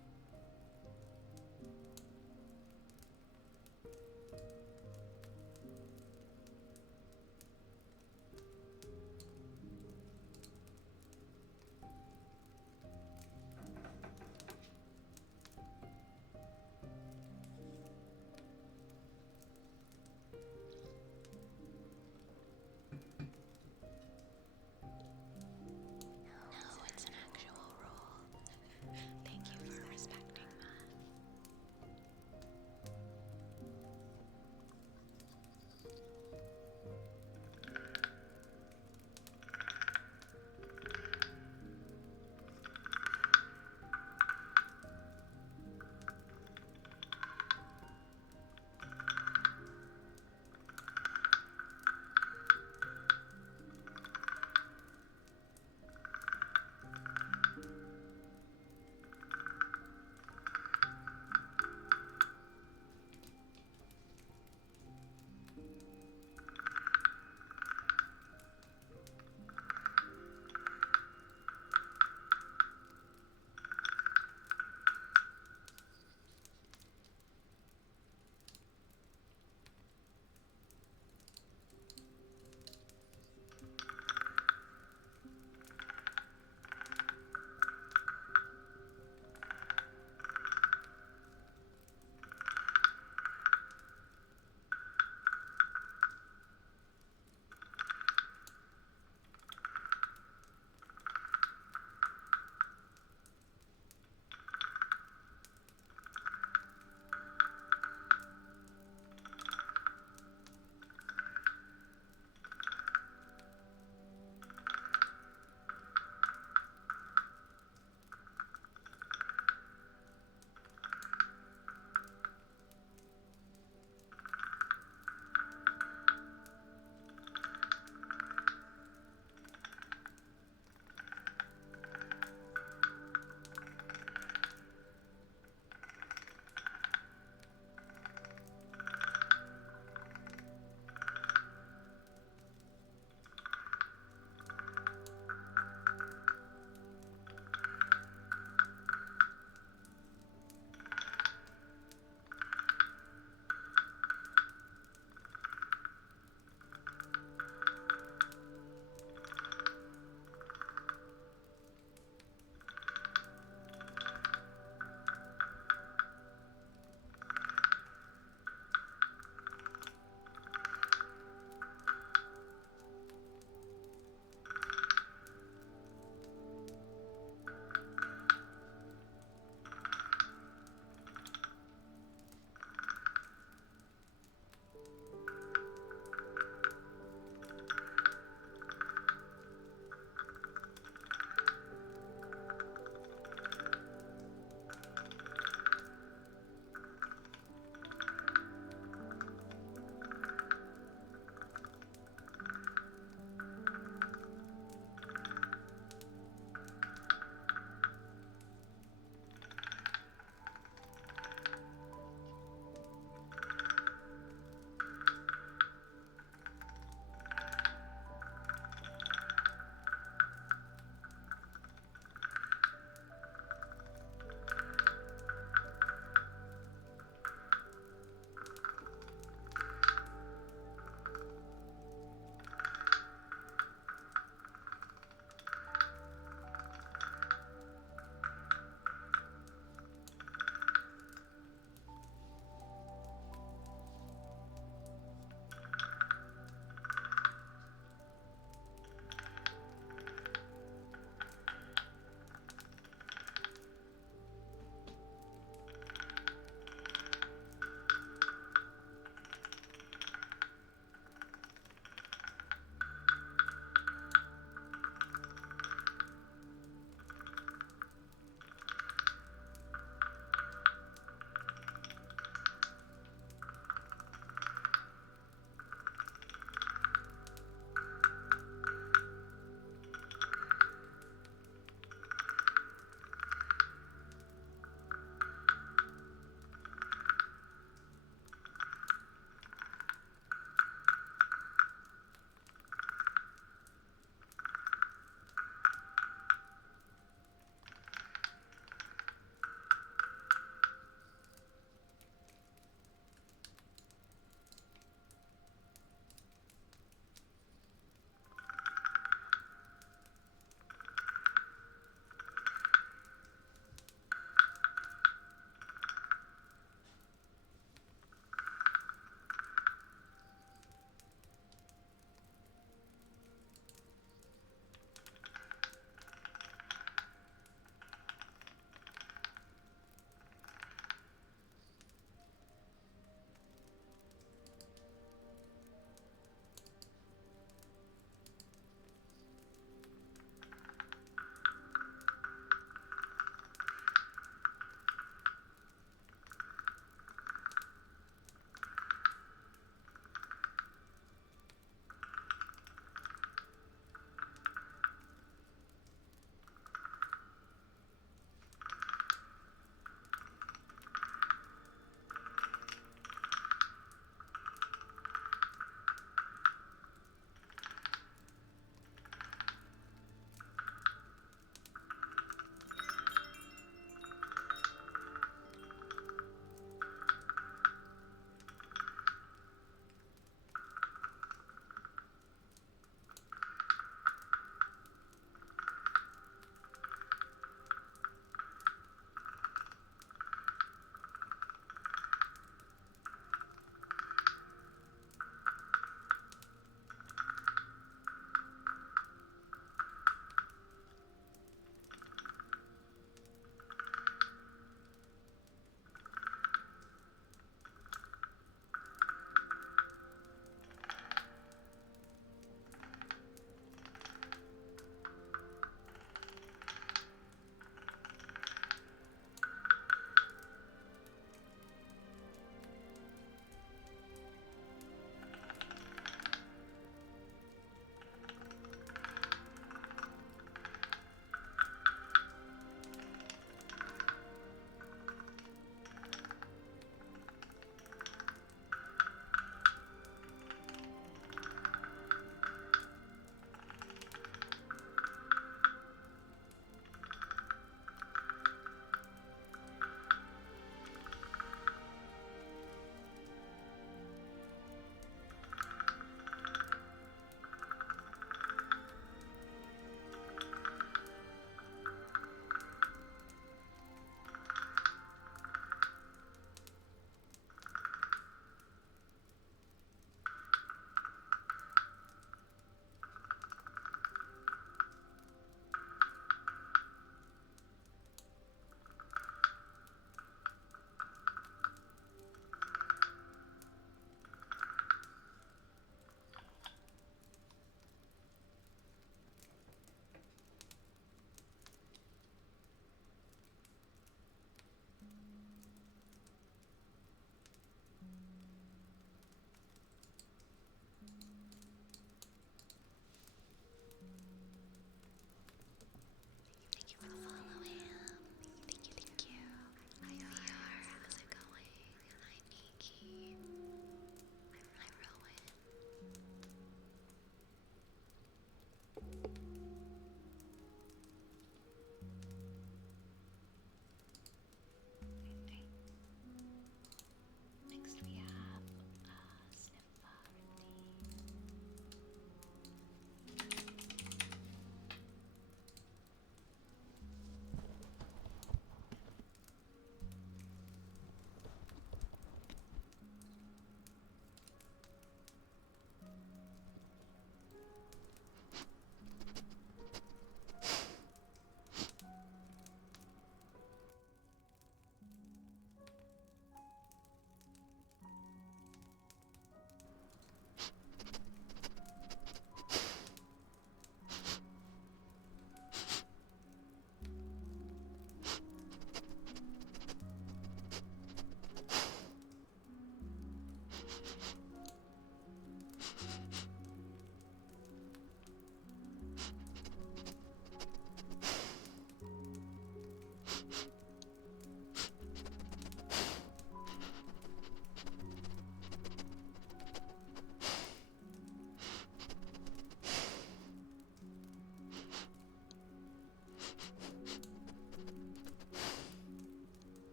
No, it's an actual roll. Thank you for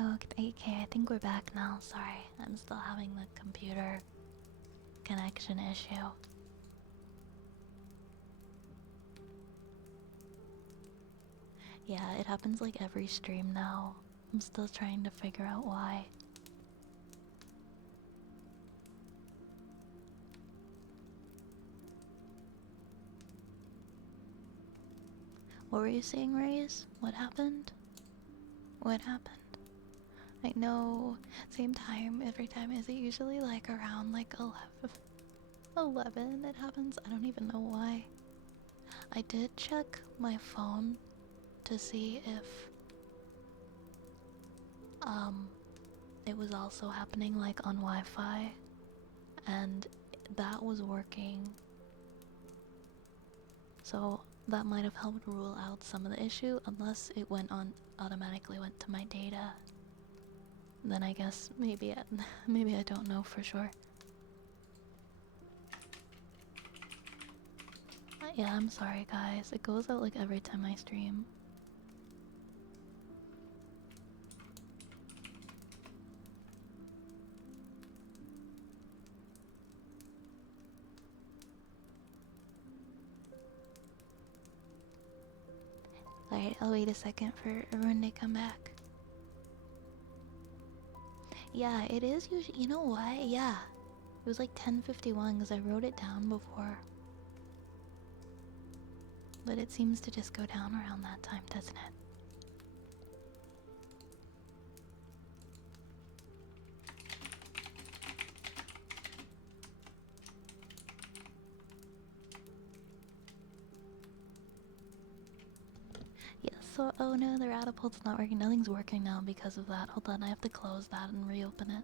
Oh, 8K, I think we're back now. Sorry, I'm still having the computer connection issue. Yeah, it happens like every stream now. I'm still trying to figure out why. What were you saying, Raze? What happened? What happened? I know, same time every time. Is it usually like around like 11 it happens? I don't even know why. I did check my phone to see if it was also happening like on Wi-Fi, and that was working. So that might have helped rule out some of the issue, unless it automatically went to my data. Then I guess maybe I don't know for sure. Yeah, I'm sorry guys. It goes out like every time I stream. Alright, I'll wait a second for everyone to come back. Yeah, it is usually. You know what? Yeah. It was like 10:51 because I wrote it down before. But it seems to just go down around that time, doesn't it? Yeah, so, oh no, the Ratapult's not working. Nothing's working now because of that. Hold on, I have to close that and reopen it.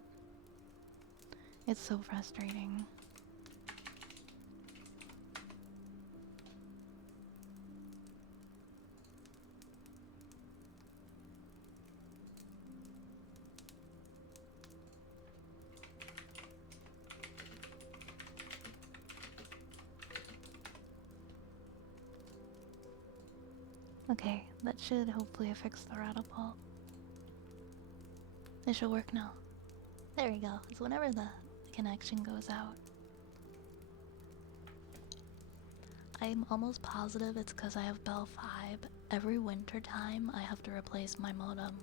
It's so frustrating. Okay, that should hopefully fix the Ratapult. It should work now. There we go. So whenever the connection goes out, I'm almost positive it's because I have Bell 5. Every winter time, I have to replace my modem.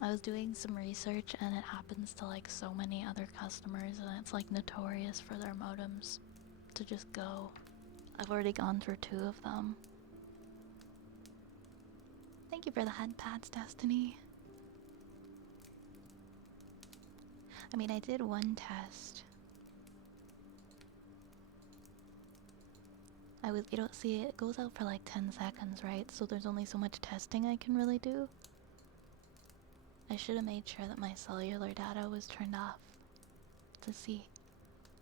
I was doing some research and it happens to like so many other customers, and it's like notorious for their modems to just go. I've already gone through 2 of them. Thank you for the head pads, Destiny. I mean, I did one test. You don't see it goes out for like 10 seconds, right? So there's only so much testing I can really do. I should have made sure that my cellular data was turned off to see,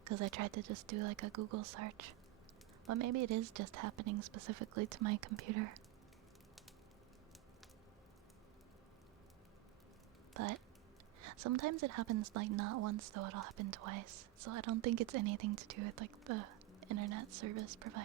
because I tried to just do like a Google search. But maybe it is just happening specifically to my computer. But sometimes it happens like not once though, it'll happen twice. So I don't think it's anything to do with like the internet service provider.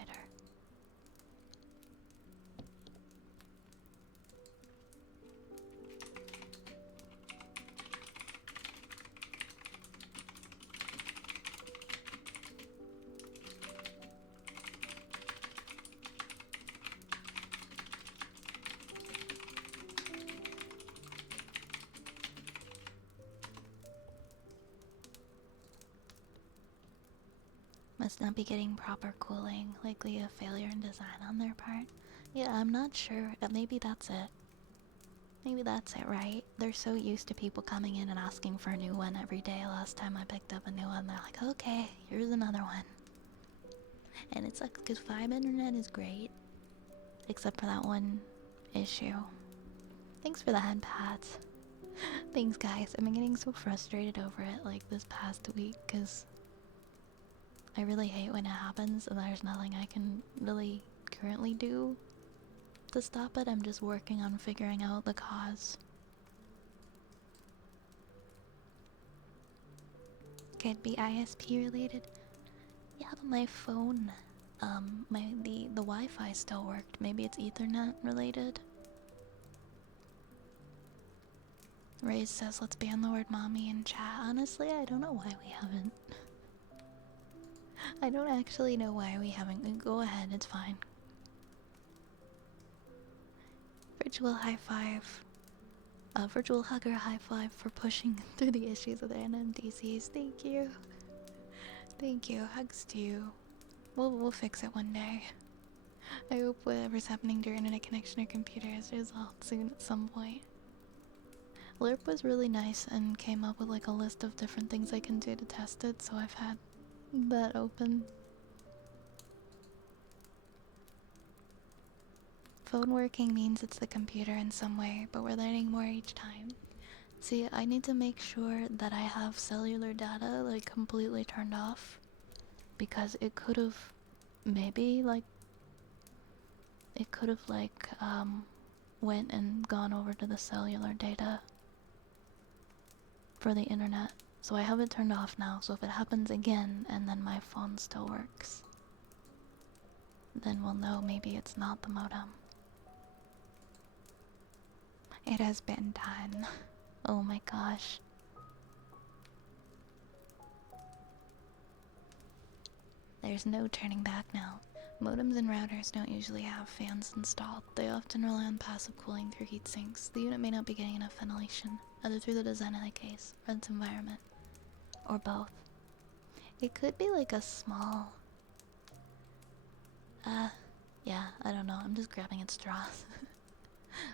must not be getting proper cooling, likely a failure in design on their part. Yeah, I'm not sure. Maybe that's it. Maybe that's it, right? They're so used to people coming in and asking for a new one every day. Last time I picked up a new one, they're like, okay, here's another one. And it sucks because 5 internet is great. Except for that one issue. Thanks for the head pats. Thanks, guys. I've been getting so frustrated over it, like, this past week, because I really hate when it happens and there's nothing I can really currently do to stop it. I'm just working on figuring out the cause. Could be ISP related. Yeah, but my phone, the Wi-Fi still worked. Maybe it's Ethernet related. Ray's says, let's ban the word mommy in chat. Honestly, I don't know why we haven't. I don't actually know why we haven't. Go ahead, it's fine. Virtual high five. Virtual hugger high five for pushing through the issues with NMDCs. Thank you. Thank you. Hugs to you. We'll fix it one day. I hope whatever's happening to your internet connection or computer is resolved soon at some point. Lerp was really nice and came up with like a list of different things I can do to test it, so I've had that open. Phone working means it's the computer in some way, but we're learning more each time. See, I need to make sure that I have cellular data like completely turned off, because it could have maybe like went and gone over to the cellular data for the internet. So I have it turned off now, so if it happens again and then my phone still works, then we'll know maybe it's not the modem. It has been done. Oh my gosh. There's no turning back now. Modems and routers don't usually have fans installed. They often rely on passive cooling through heat sinks. The unit may not be getting enough ventilation, either through the design of the case or its environment, or both. It could be like a small... yeah, I don't know. I'm just grabbing at straws.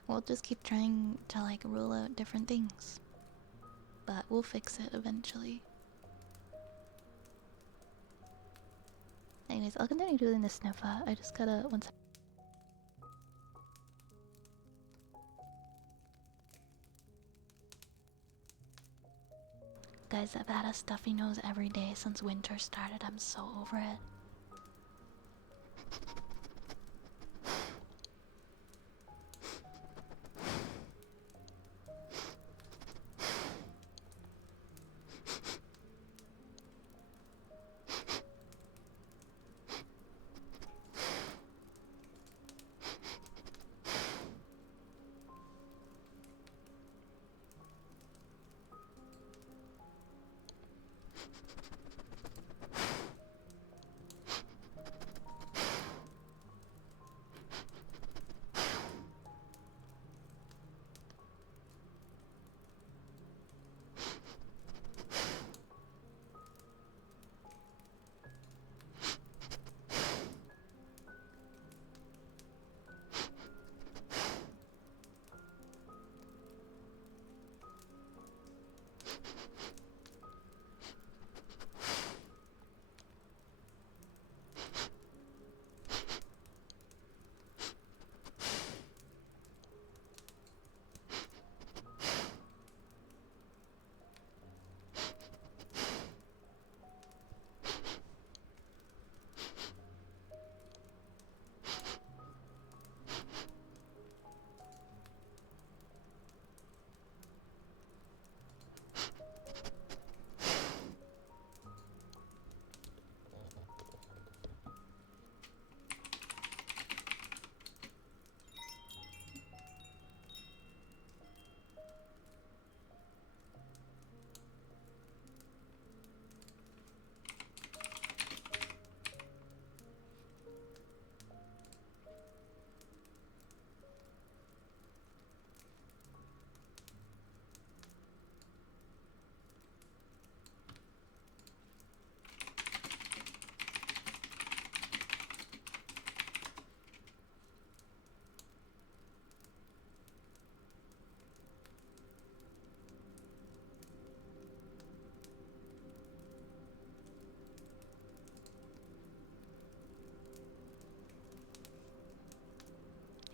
We'll just keep trying to like rule out different things. But we'll fix it eventually. Anyways, I'll continue doing this sniffer. I just gotta... one sec. Guys, I've had a stuffy nose every day since winter started. I'm so over it.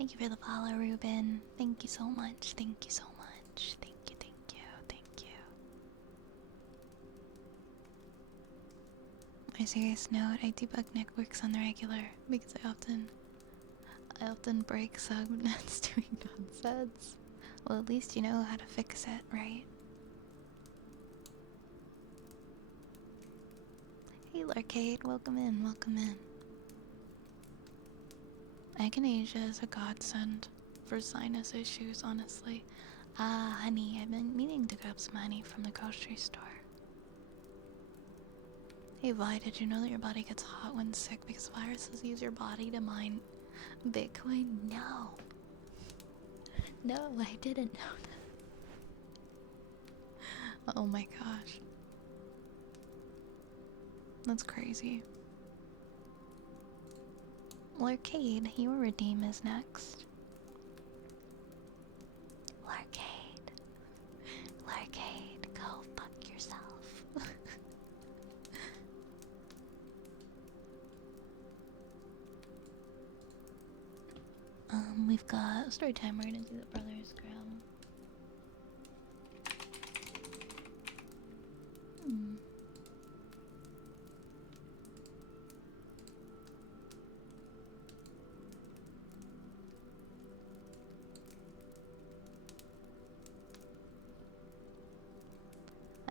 Thank you for the follow, Ruben. Thank you so much. Thank you so much. Thank you, thank you, thank you. On a serious note, I debug networks on the regular because I often break subnets doing nonsense. Well, at least you know how to fix it, right? Hey, Larcade, welcome in, welcome in. Echinacea is a godsend for sinus issues, honestly. Ah, honey, I've been meaning to grab some honey from the grocery store. Hey Vi, did you know that your body gets hot when sick because viruses use your body to mine Bitcoin? No. No, I didn't know that. Oh my gosh. That's crazy. Larcade, your redeem is next. Larcade. Larcade, go fuck yourself. We've got story time. We're gonna do the Brothers Grimm.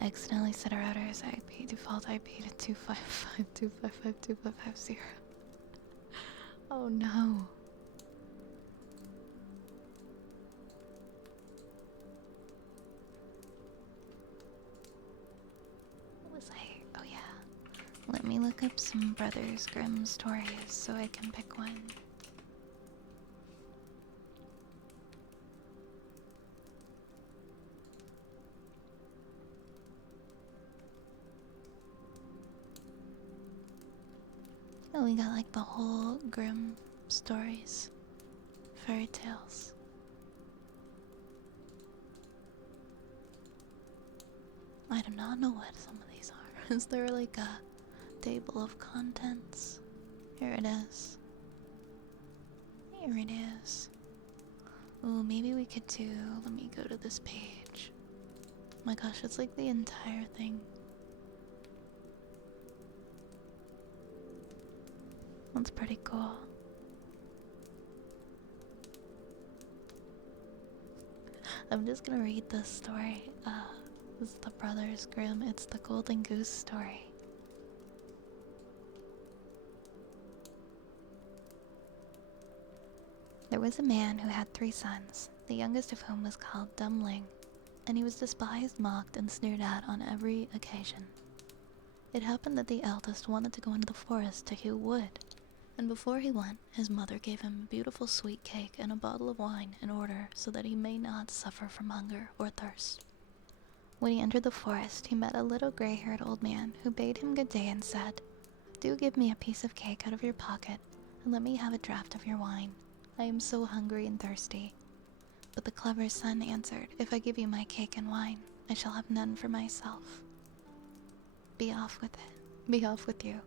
I accidentally set a router as IP default IP to 255.255.255.0. Oh no. What was I? Oh yeah. Let me look up some Brothers Grimm stories so I can pick one. Oh, we got like the whole Grimm stories. Fairy tales. I do not know what some of these are. Is there like a table of contents? Here it is. Here it is. Oh, maybe we could do. Let me go to this page. Oh my gosh, it's like the entire thing. That's pretty cool. I'm just gonna read this story. This is the Brothers Grimm. It's the Golden Goose story. There was a man who had 3 sons, the youngest of whom was called Dummling, and he was despised, mocked, and sneered at on every occasion. It happened that the eldest wanted to go into the forest to hew wood, and before he went, his mother gave him a beautiful sweet cake and a bottle of wine in order so that he may not suffer from hunger or thirst. When he entered the forest, he met a little gray-haired old man who bade him good day and said, "Do give me a piece of cake out of your pocket, and let me have a draught of your wine. I am so hungry and thirsty." But the clever son answered, "If I give you my cake and wine, I shall have none for myself. Be off with it. Be off with you."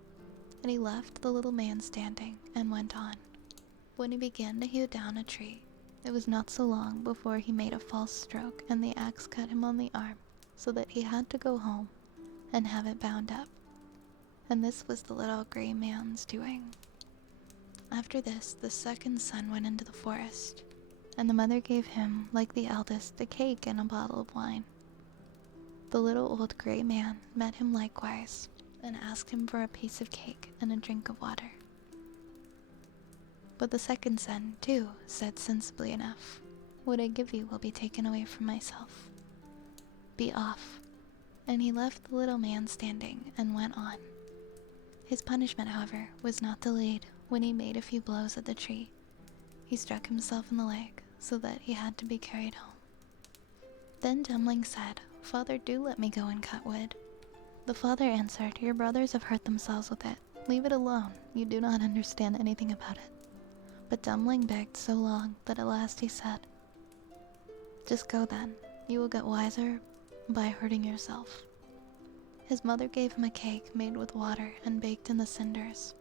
And he left the little man standing and went on. When he began to hew down a tree, it was not so long before he made a false stroke and the axe cut him on the arm, so that he had to go home and have it bound up. And this was the little gray man's doing. After this, the second son went into the forest, and the mother gave him, like the eldest, a cake and a bottle of wine. The little old gray man met him likewise, and asked him for a piece of cake and a drink of water. But the second son, too, said sensibly enough, "What I give you will be taken away from myself. Be off." And he left the little man standing and went on. His punishment, however, was not delayed when he made a few blows at the tree. He struck himself in the leg, so that he had to be carried home. Then Dummling said, "Father, do let me go and cut wood." The father answered, "Your brothers have hurt themselves with it. Leave it alone. You do not understand anything about it." But Dummling begged so long that at last he said, "Just go then. You will get wiser by hurting yourself." His mother gave him a cake made with water and baked in the cinders,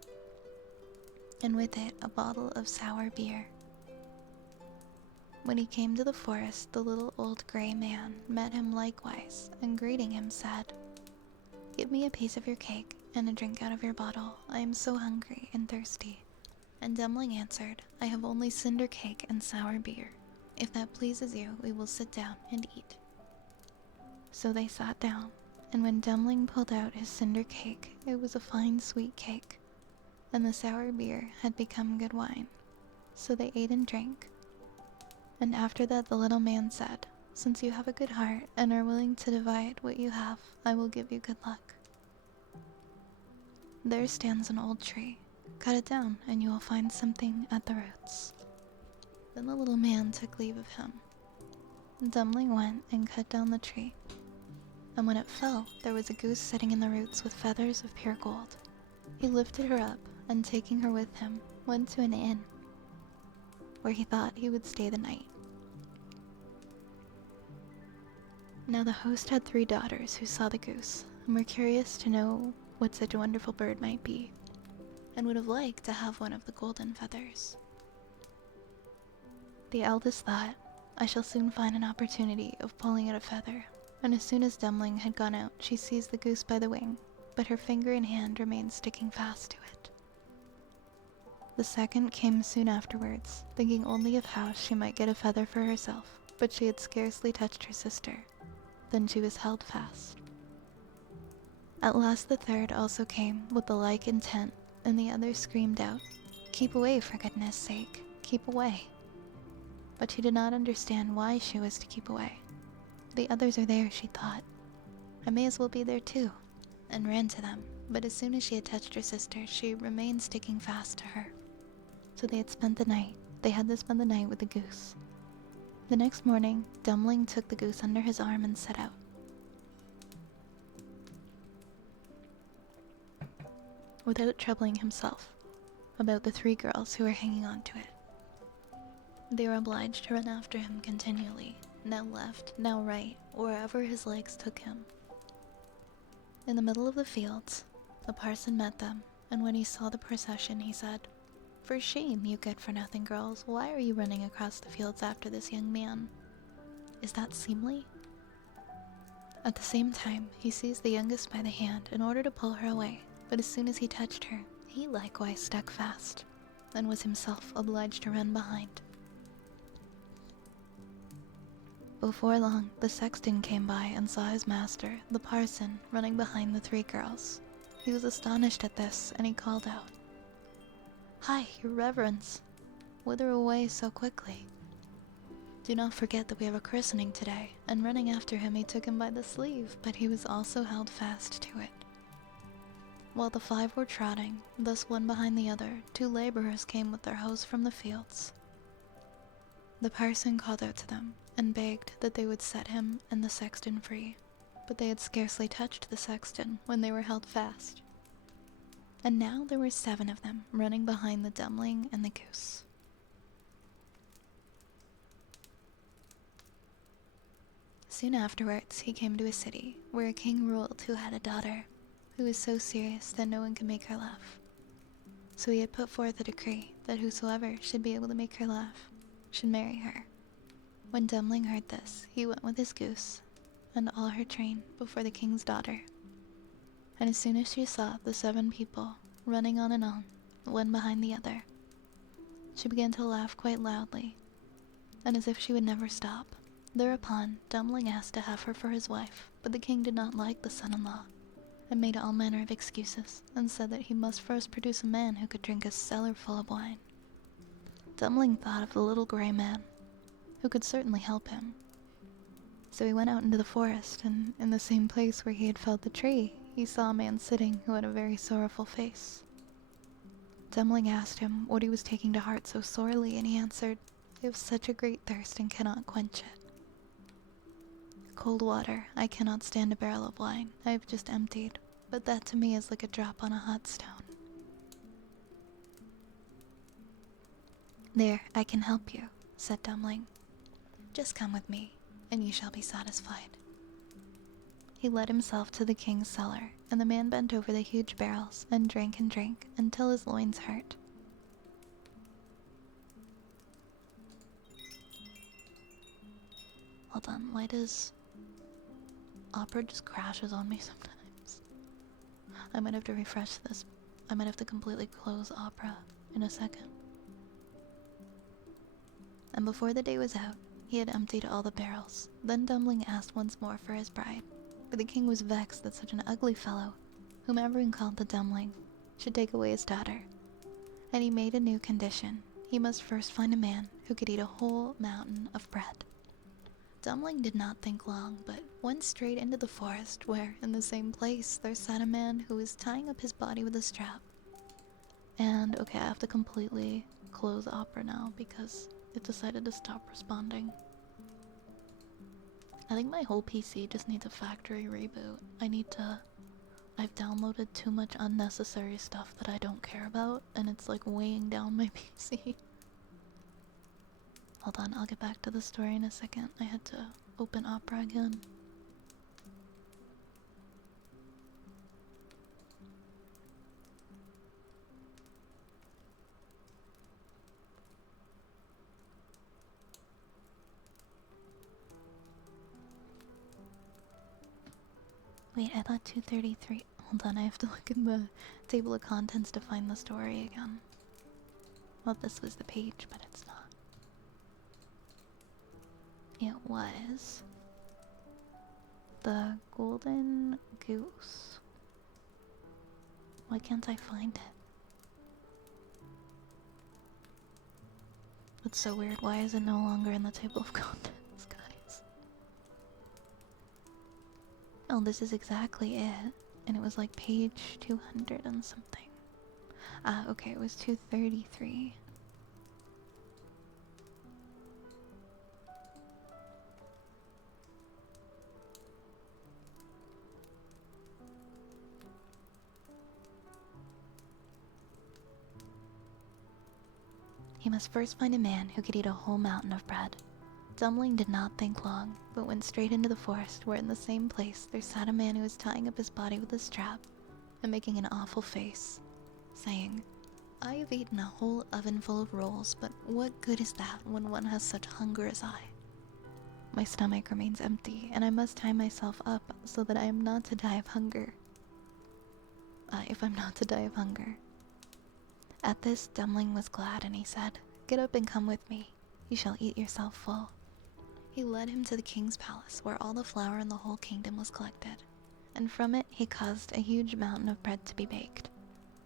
and with it a bottle of sour beer. When he came to the forest, the little old gray man met him likewise, and greeting him said, "Give me a piece of your cake and a drink out of your bottle. I am so hungry and thirsty." And Dumpling answered, "I have only cinder cake and sour beer. If that pleases you, we will sit down and eat." So they sat down, and when Dumpling pulled out his cinder cake, it was a fine sweet cake, and the sour beer had become good wine. So they ate and drank. And after that the little man said, "Since you have a good heart and are willing to divide what you have, I will give you good luck. There stands an old tree. Cut it down and you will find something at the roots." Then the little man took leave of him. Dumpling went and cut down the tree. And when it fell, there was a goose sitting in the roots with feathers of pure gold. He lifted her up, and taking her with him, went to an inn, where he thought he would stay the night. Now the host had 3 daughters who saw the goose, and were curious to know what such a wonderful bird might be, and would have liked to have one of the golden feathers. The eldest thought, "I shall soon find an opportunity of pulling out a feather," and as soon as Dumpling had gone out, she seized the goose by the wing, but her finger and hand remained sticking fast to it. The second came soon afterwards, thinking only of how she might get a feather for herself, but she had scarcely touched her sister. Then she was held fast. At last the third also came with the like intent, and the others screamed out, "Keep away, for goodness sake, keep away." But she did not understand why she was to keep away. The others are there, she thought. I may as well be there too, and ran to them, but as soon as she had touched her sister, she remained sticking fast to her. So they had spent the night. They had to spend the night with the goose. The next morning, Dumpling took the goose under his arm and set out. Without troubling himself about the 3 girls who were hanging on to it. They were obliged to run after him continually, now left, now right, wherever his legs took him. In the middle of the fields, the parson met them, and when he saw the procession, he said, "For shame, you good-for-nothing girls. Why are you running across the fields after this young man? Is that seemly?" At the same time, he seized the youngest by the hand in order to pull her away, but as soon as he touched her, he likewise stuck fast, and was himself obliged to run behind. Before long, the sexton came by and saw his master, the parson, running behind the 3 girls. He was astonished at this, and he called out, "Hi, your reverence! Whither away so quickly? Do not forget that we have a christening today." And running after him, he took him by the sleeve, but he was also held fast to it. While the 5 were trotting, thus one behind the other, 2 laborers came with their hoes from the fields. The parson called out to them, and begged that they would set him and the sexton free, but they had scarcely touched the sexton when they were held fast. And now there were 7 of them running behind the Dumpling and the goose. Soon afterwards he came to a city where a king ruled who had a daughter who was so serious that no one could make her laugh. So he had put forth a decree that whosoever should be able to make her laugh should marry her. When Dumpling heard this, he went with his goose and all her train before the king's daughter. And as soon as she saw the 7 people running on and on, one behind the other, she began to laugh quite loudly, and as if she would never stop. Thereupon, Dumpling asked to have her for his wife, but the king did not like the son-in-law, and made all manner of excuses, and said that he must first produce a man who could drink a cellar full of wine. Dumpling thought of the little gray man, who could certainly help him. So he went out into the forest, and in the same place where he had felled the tree, he saw a man sitting who had a very sorrowful face. Dumpling asked him what he was taking to heart so sorely, and he answered, "I have such a great thirst and cannot quench it. Cold water, I cannot stand a barrel of wine I have just emptied, but that to me is like a drop on a hot stone." "There, I can help you," said Dumpling. "Just come with me, and you shall be satisfied." He led himself to the king's cellar, and the man bent over the huge barrels and drank until his loins hurt. Hold on, why does Opera just crashes on me sometimes? I might have to refresh this. I might have to completely close Opera in a second. And before the day was out, he had emptied all the barrels. Then Dumpling asked once more for his bride, but the king was vexed that such an ugly fellow, whom everyone called the Dumpling, should take away his daughter. And he made a new condition. He must first find a man who could eat a whole mountain of bread. Dumpling did not think long, but went straight into the forest, where, in the same place, there sat a man who was tying up his body with a strap. And, okay, I have to completely close Opera now because it decided to stop responding. I think my whole PC just needs a factory reboot. I've downloaded too much unnecessary stuff that I don't care about, and it's like weighing down my PC. Hold on, I'll get back to the story in a second. I had to open Opera again. Wait, I thought 233. Hold on, I have to look in the table of contents to find the story again. Well, this was the page, but it's not. It was the Golden Goose. Why can't I find it? That's so weird. Why is it no longer in the table of contents, guys? Oh, this is exactly it. And it was like page 200 and something. Ah, okay, it was 233. He must first find a man who could eat a whole mountain of bread. Dumpling did not think long, but went straight into the forest, where in the same place there sat a man who was tying up his body with a strap and making an awful face, saying, "I have eaten a whole oven full of rolls, but what good is that when one has such hunger as I? My stomach remains empty, and I must tie myself up so that I am not to die of hunger. If I'm not to die of hunger." At this, Dumpling was glad, and he said, "Get up and come with me. You shall eat yourself full." He led him to the king's palace, where all the flour in the whole kingdom was collected, and from it he caused a huge mountain of bread to be baked.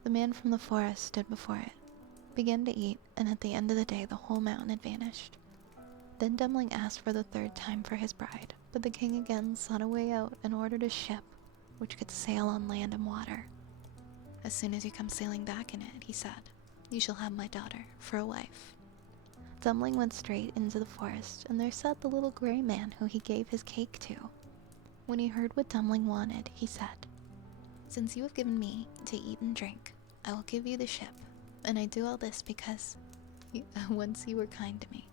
The man from the forest stood before it, began to eat, and at the end of the day the whole mountain had vanished. Then Dumpling asked for the third time for his bride, but the king again sought a way out and ordered a ship which could sail on land and water. "As soon as you come sailing back in it," he said, "you shall have my daughter for a wife." Dumpling went straight into the forest, and there sat the little gray man who he gave his cake to. When he heard what Dumpling wanted, he said, "Since you have given me to eat and drink, I will give you the ship, and I do all this because once you were kind to me."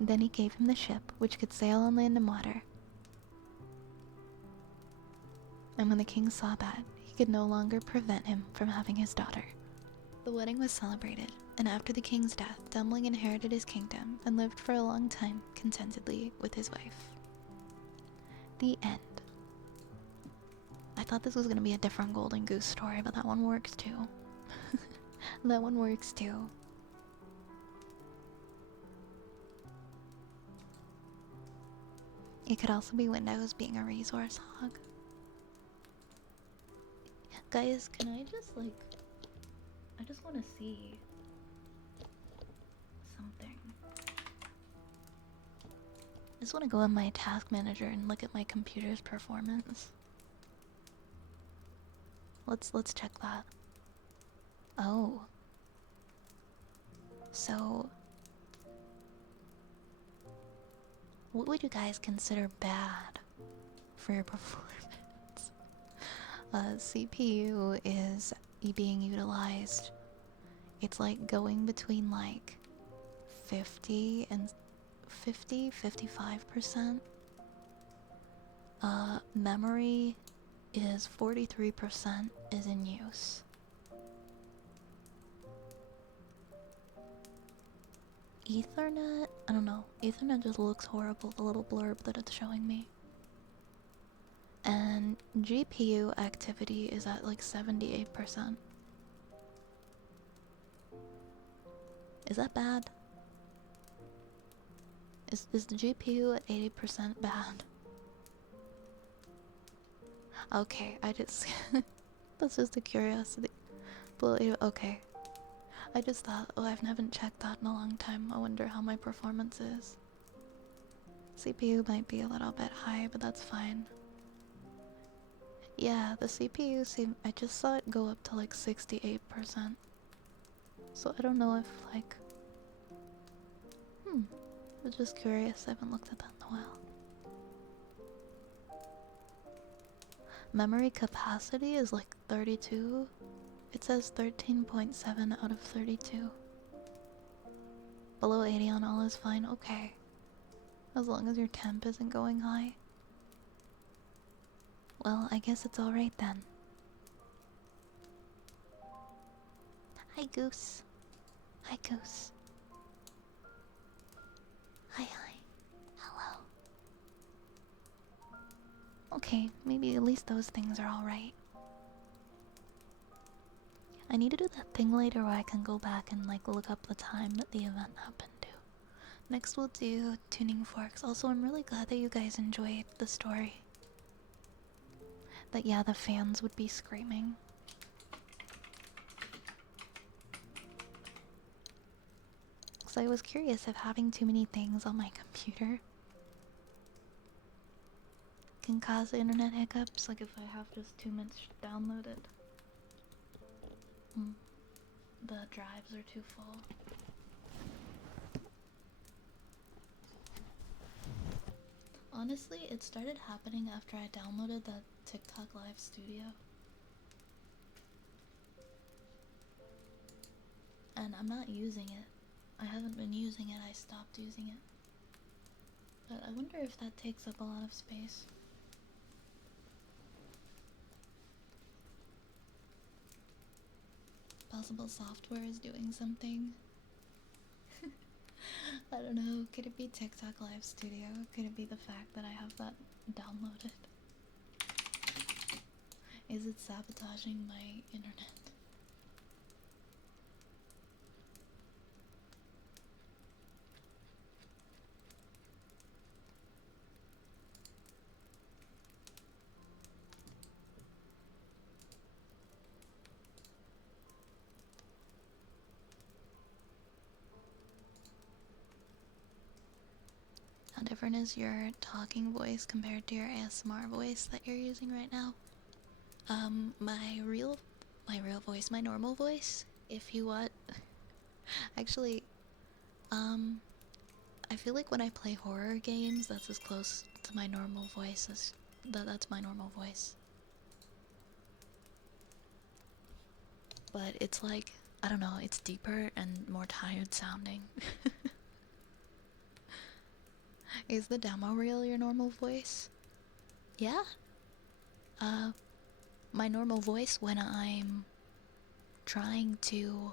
Then he gave him the ship, which could sail on land and water. And when the king saw that, he could no longer prevent him from having his daughter. The wedding was celebrated, and after the king's death, Dumpling inherited his kingdom and lived for a long time contentedly with his wife. The end. I thought this was going to be a different Golden Goose story, but that one works too. That one works too. It could also be Windows being a resource hog. Guys, can I just like... I just want to see something. I just want to go on my task manager and look at my computer's performance. Let's check that. Oh. So, what would you guys consider bad for your performance? CPU is being utilized. It's like going between like 55%. Memory is 43% is in use. Ethernet? I don't know. Ethernet just looks horrible, the little blurb that it's showing me. And GPU activity is at like 78%. Is that bad? Is the GPU at 80% bad? Okay, I just that's just a curiosity. But okay. I just thought, oh, I haven't checked that in a long time. I wonder how my performance is. CPU might be a little bit high, but that's fine. Yeah, the CPU I just saw it go up to like 68%. So I don't know if like, I was just curious. I haven't looked at that in a while. Memory capacity is like 32. It says 13.7 out of 32. Below 80 on all is fine. Okay. As long as your temp isn't going high. Well, I guess it's alright then. Hi, Goose. Hi, Goose. Hi. Hello. Okay, maybe at least those things are alright. I need to do that thing later where I can go back and like look up the time that the event happened to. Next we'll do tuning forks. Also, I'm really glad that you guys enjoyed the story. That yeah, the fans would be screaming. Because I was curious if having too many things on my computer can cause internet hiccups, like if I have just too much downloaded. The drives are too full. Honestly, it started happening after I downloaded the TikTok Live Studio. And I'm not using it. I haven't been using it, I stopped using it. But I wonder if that takes up a lot of space. Possible software is doing something. I don't know. Could it be TikTok Live Studio? Could it be the fact that I have that downloaded? Is it sabotaging my internet? How different is your talking voice compared to your ASMR voice that you're using right now? My real voice, my normal voice, if you want. Actually, I feel like when I play horror games, that's as close to my normal voice as that's my normal voice. But it's like, I don't know, it's deeper and more tired sounding. Is the demo reel your normal voice? Yeah? My normal voice when I'm trying to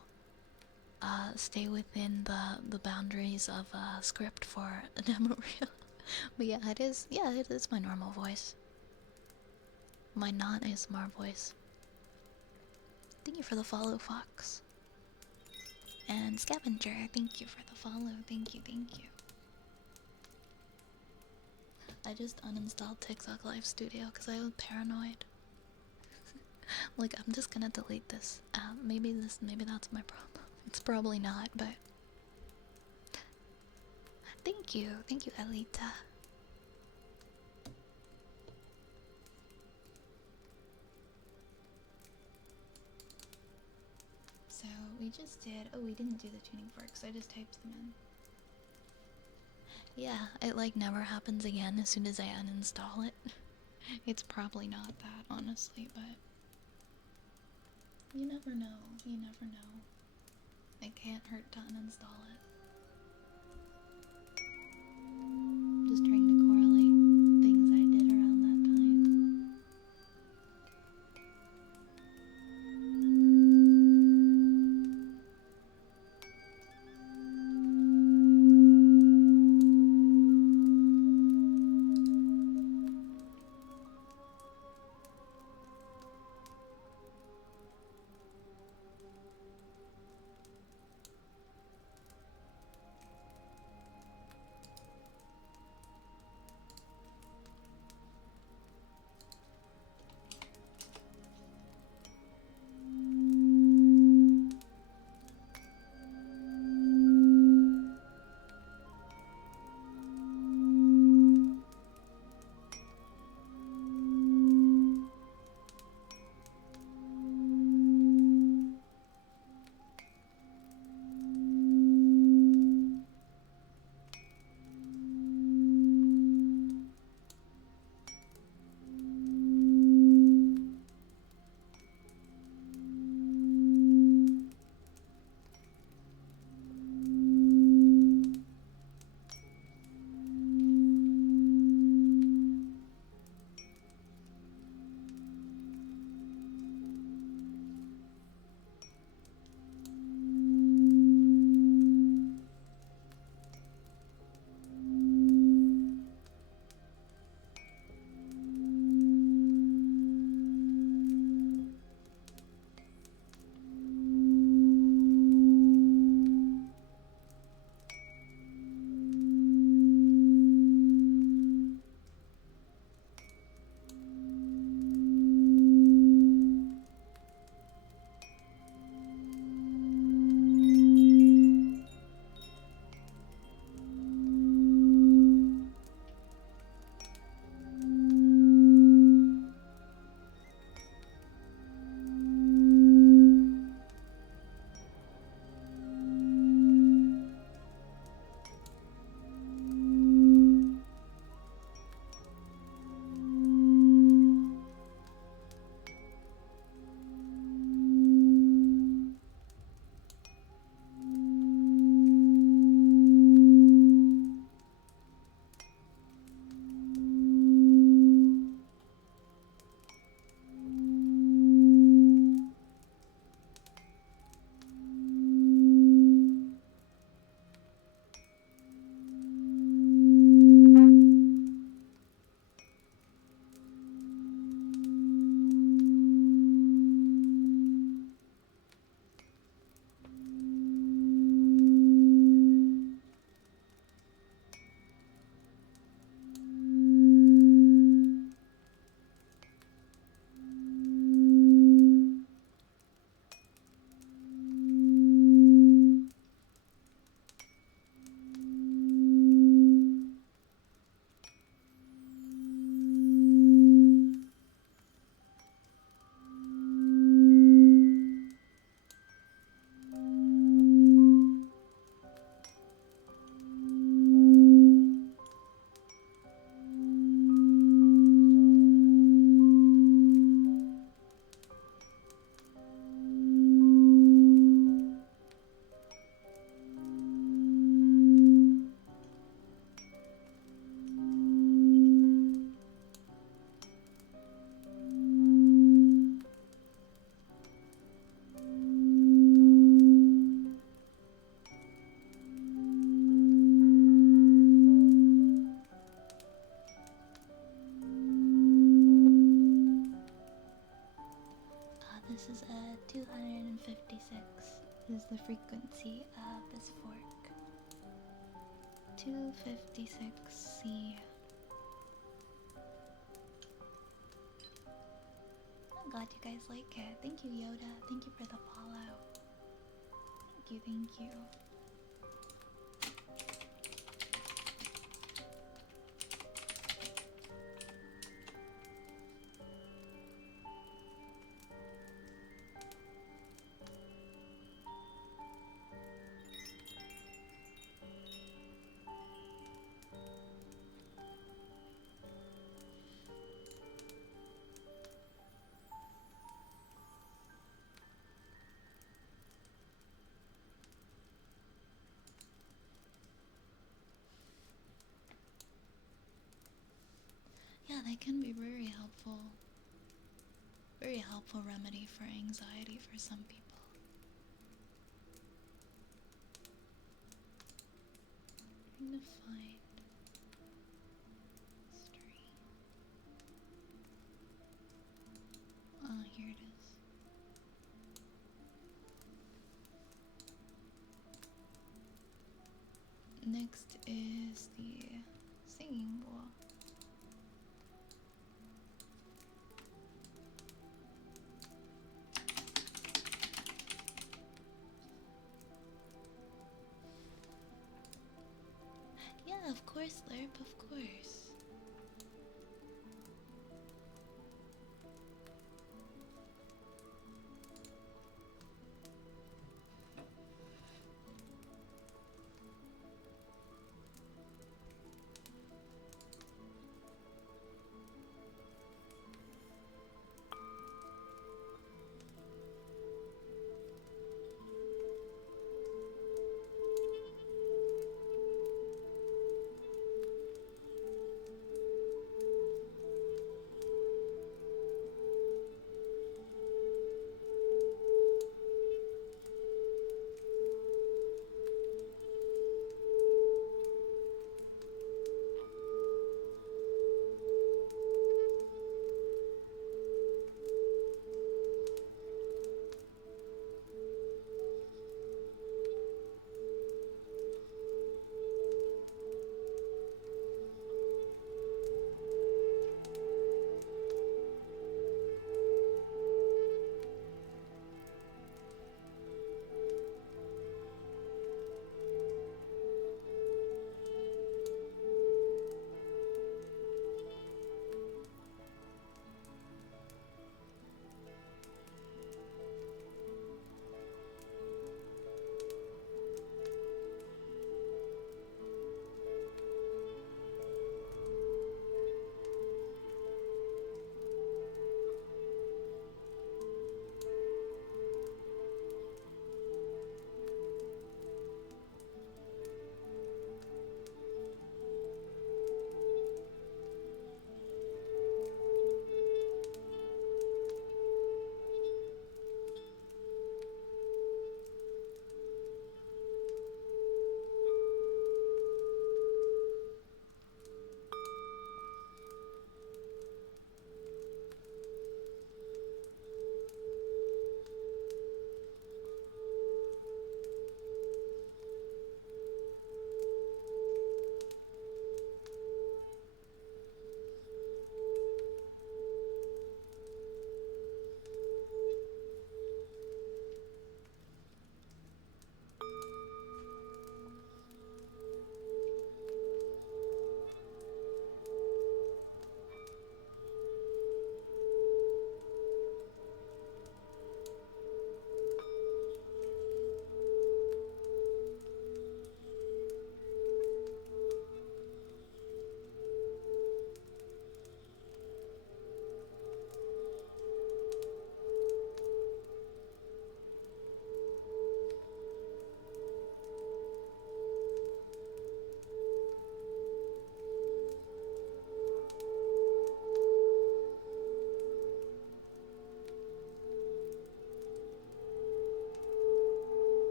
stay within the boundaries of a script for a demo reel. But yeah, it is my normal voice. My non-ASMR voice. Thank you for the follow, Fox. And Scavenger, thank you for the follow. Thank you. I just uninstalled TikTok Live Studio because I was paranoid. Like, I'm just gonna delete this. Maybe that's my problem. It's probably not, but thank you, Alita. So we just did. Oh, we didn't do the tuning forks. I just typed them in. Yeah, it like never happens again as soon as I uninstall it. It's probably not that, honestly, but you never know. It can't hurt to uninstall it. Just trying to correlate things I did around that time. this fork. 256C. I'm glad you guys like it. Thank you, Yoda. Thank you for the follow. Thank you, thank you. Yeah, they can be very helpful. Very helpful remedy for anxiety for some people. Trying to find history. Ah, here it is. Next is the singing bowl. Yeah, of course, Lerp, of course.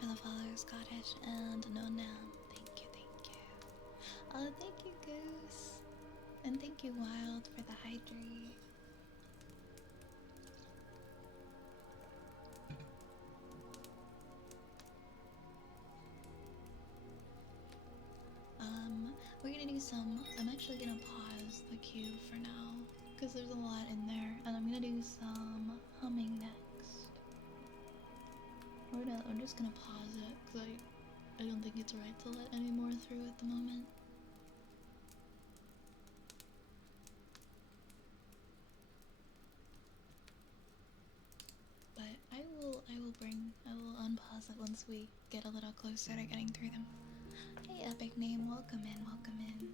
for the follow, Scottish, and no nam. Thank you, thank you. Oh, thank you, Goose. And thank you, Wild, for the hydrate. We're gonna do some. I'm actually gonna pause the queue for now because there's a lot in there, and I'm gonna do some humming next. I'm just gonna pause it because I don't think it's right to let any more through at the moment. But I will unpause it once we get a little closer to getting through them. Hey, Epic Name, welcome in, welcome in.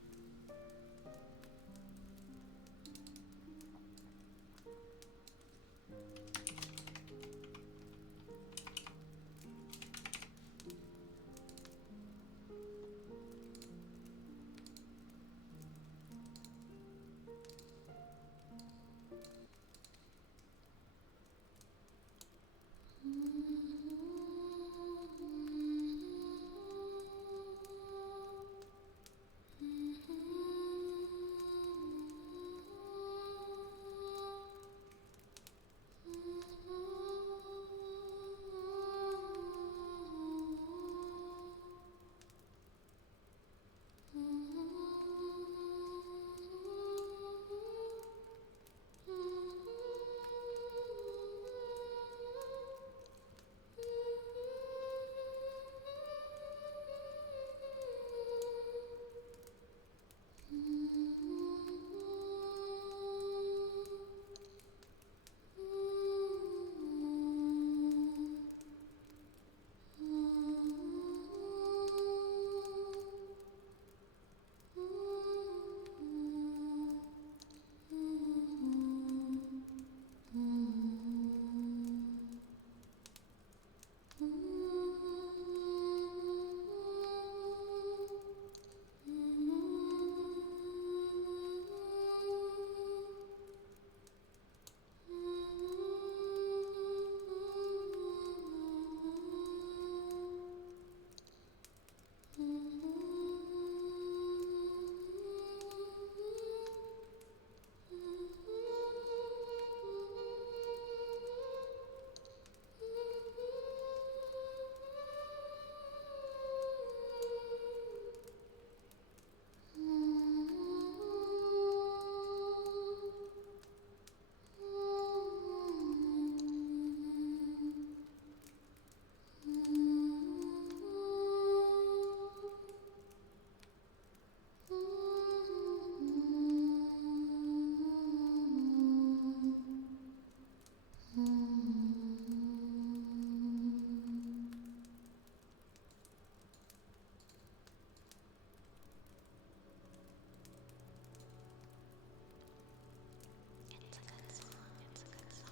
It's a good song, it's a good song.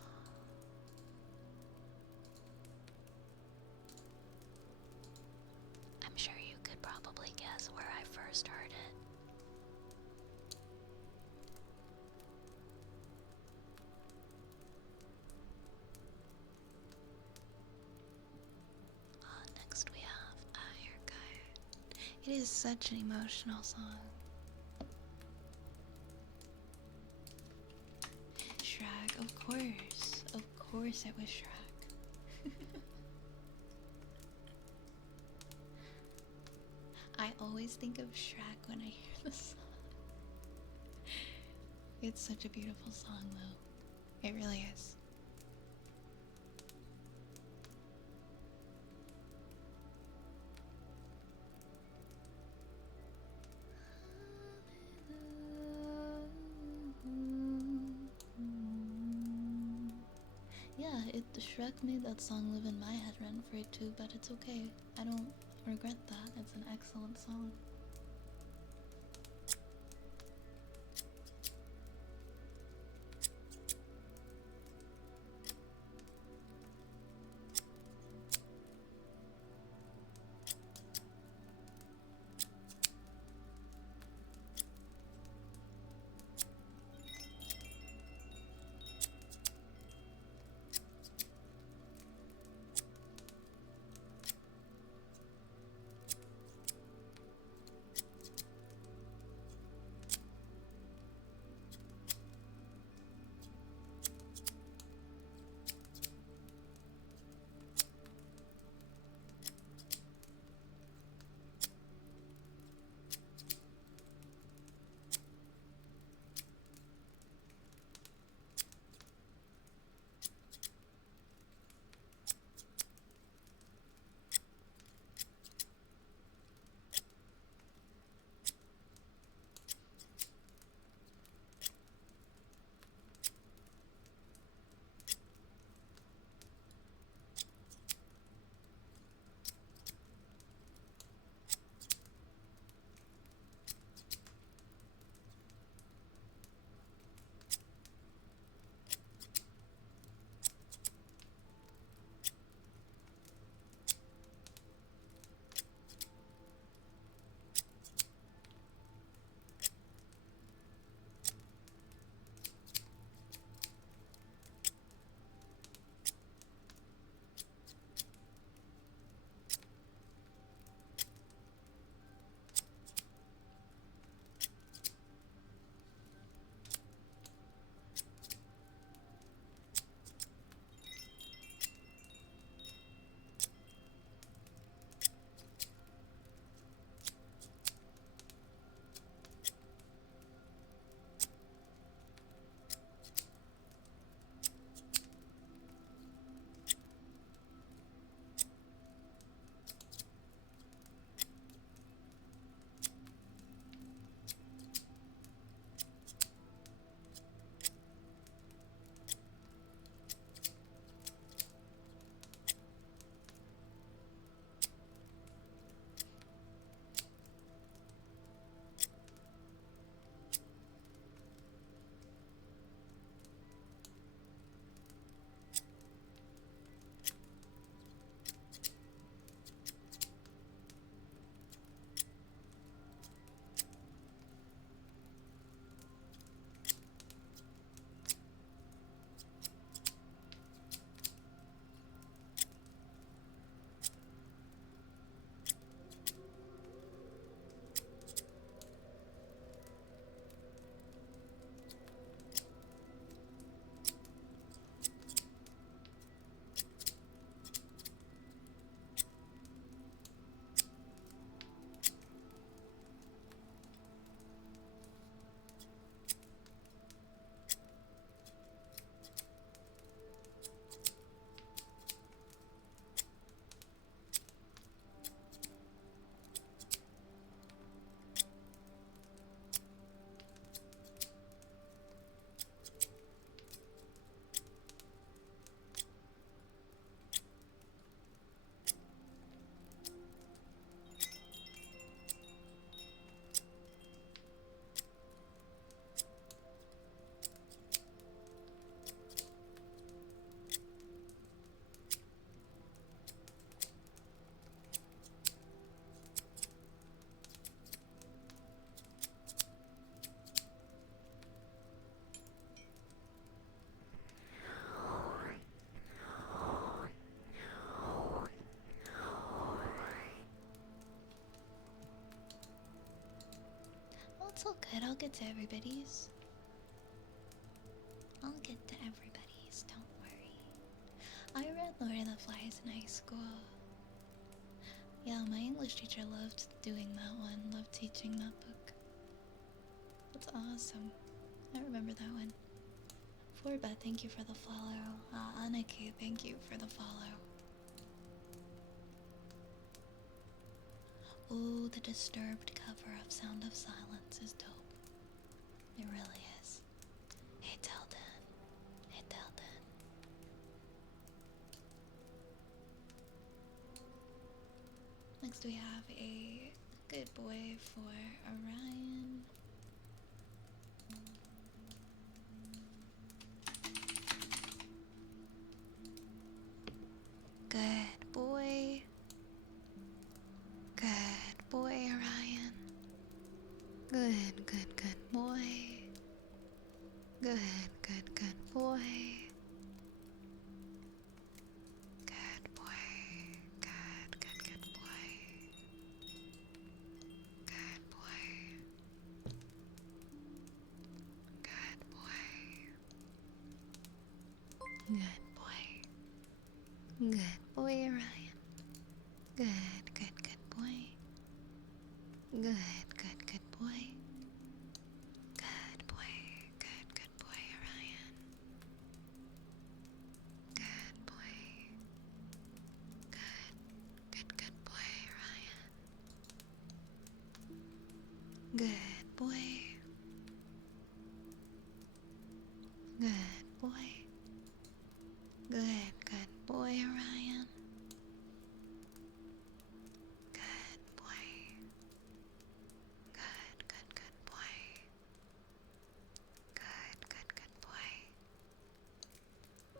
I'm sure you could probably guess where I first heard it. Next we have Iron. It is such an emotional song. Shrek, of course it was Shrek. I always think of Shrek when I hear this song. It's such a beautiful song though. It really is. Yeah, Shrek made that song live in my head rent free too, but it's okay. I don't regret that. It's an excellent song. it. I'll get to everybody's. I'll get to everybody's, don't worry. I read Lord of the Flies in high school. Yeah, my English teacher loved doing that one, loved teaching that book. That's awesome. I remember that one. Forbet, thank you for the follow. Aniki, thank you for the follow. Ooh, the disturbed cover of Sound of Silence is dope. It really is. Hey, Telden. Hey, Telden. Next we have a good boy for Orion. Good boy. Good boy, Orion. Good, good, good boy. Good, good, good boy. Good boy. Good, good, good boy. Good boy. Good boy. Good boy. Good boy, Orion. Good, good, good boy. Good, good, good boy. Good boy. Good, good boy, Orion. Good boy. Good, good, good boy, Orion. Good boy. Good boy. Good, good boy, Orion. Good boy. Good, good, good boy. Good, good, good boy.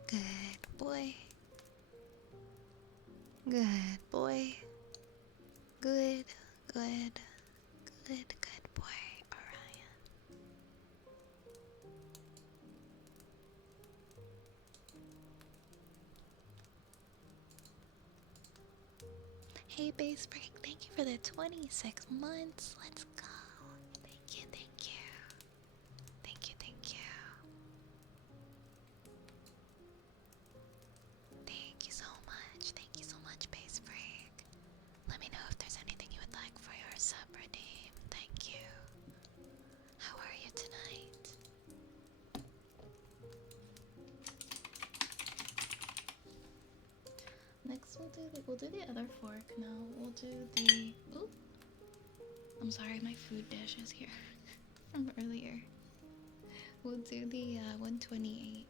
Good boy. Good boy. Good, good, good, good boy, Orion. Hey, Base Break, thank you for the 26 months. Let's go. Thank you, thank you. Thank you, thank you. Thank you so much. Thank you so much, Base Break. Let me know if there's anything you would like for your sub redeem. Thank you. How are you tonight? Next we'll do the other fork now. We'll do the ooh. I'm sorry, my food dish is here from earlier. We'll do the 128.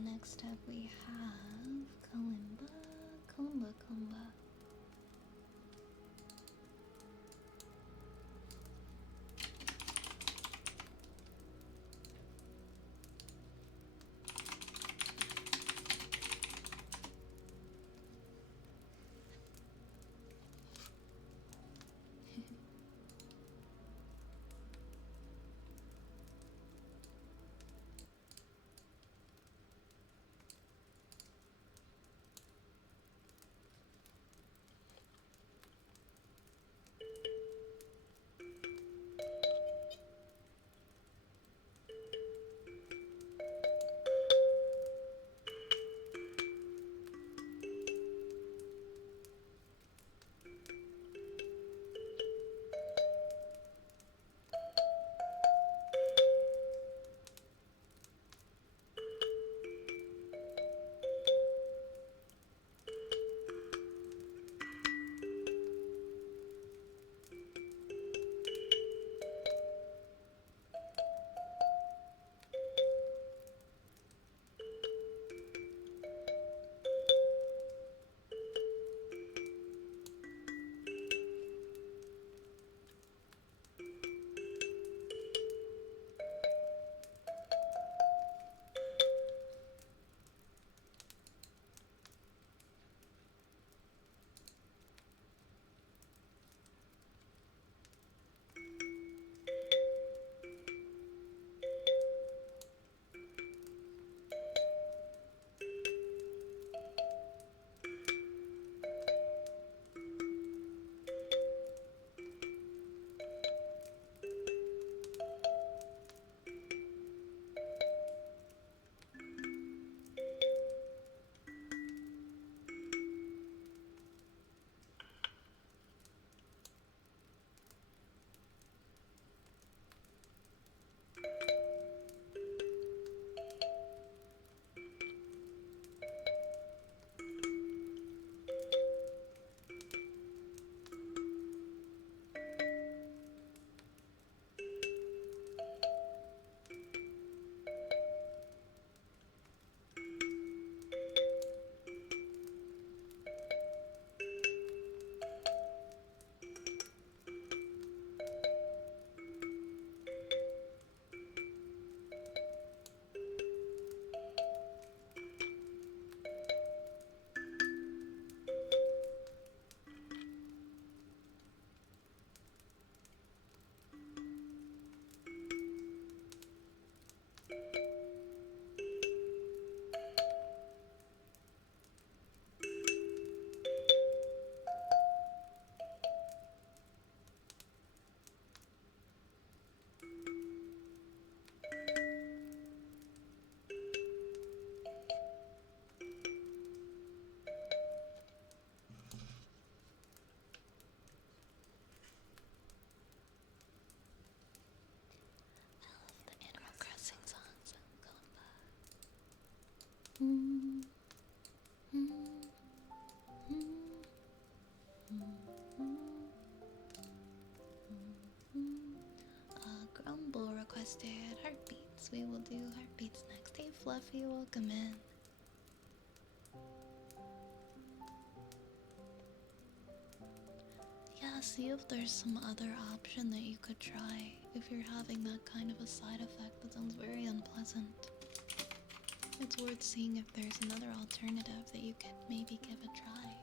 Next up we have Kalimba, Kalimba, Kalimba. The Animal Crossing songs, Kalimba. Grumble requested heartbeats. We will do heartbeats next. Hey Fluffy, welcome in. Yeah, see if there's some other option that you could try if you're having that kind of a side effect that sounds very unpleasant. It's worth seeing if there's another alternative that you could maybe give a try.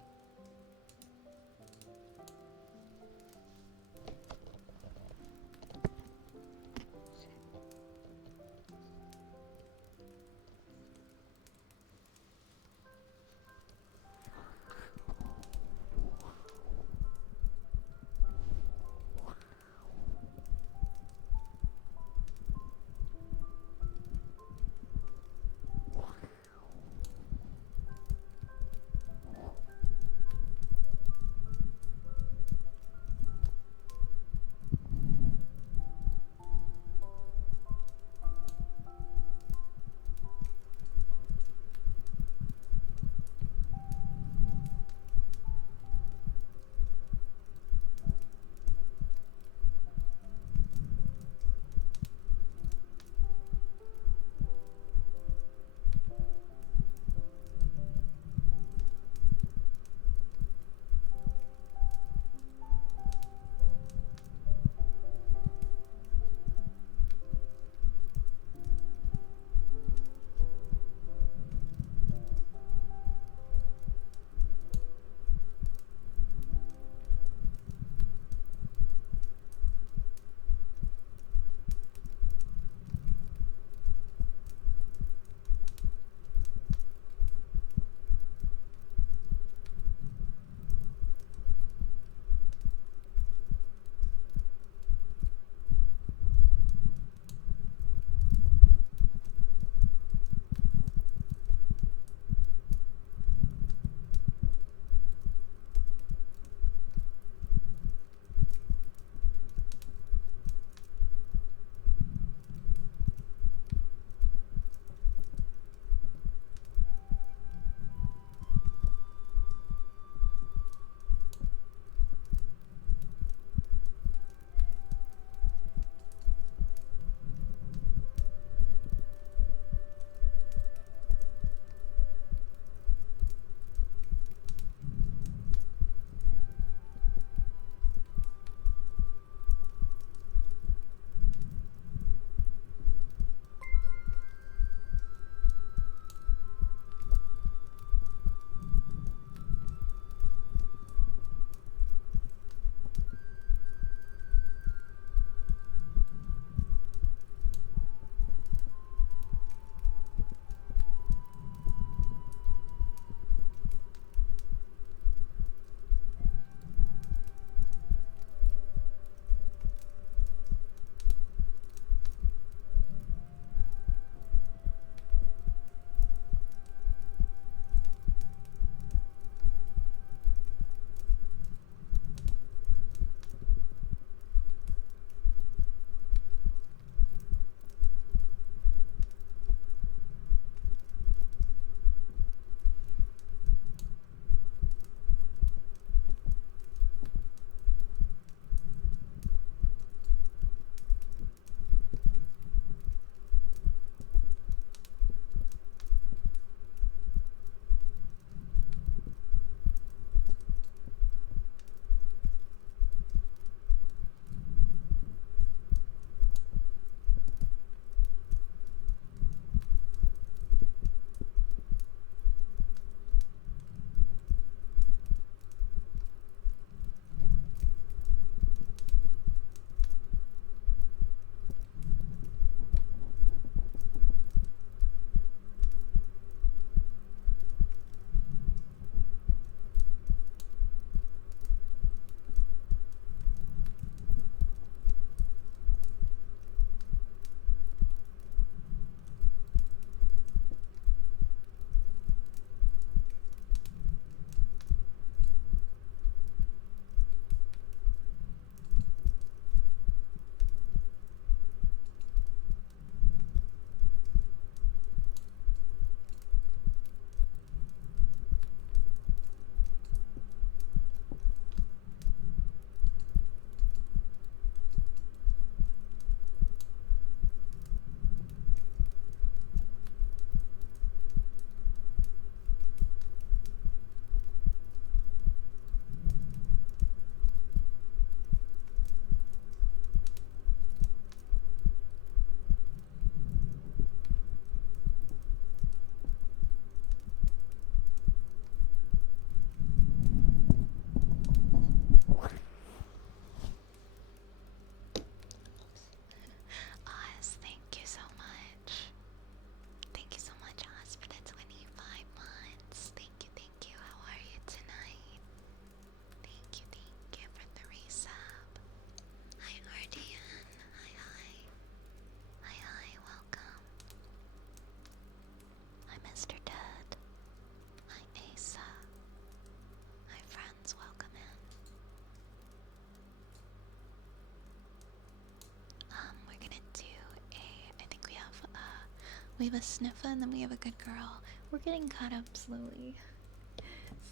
We have a sniffer and then we have a good girl. We're getting caught up slowly.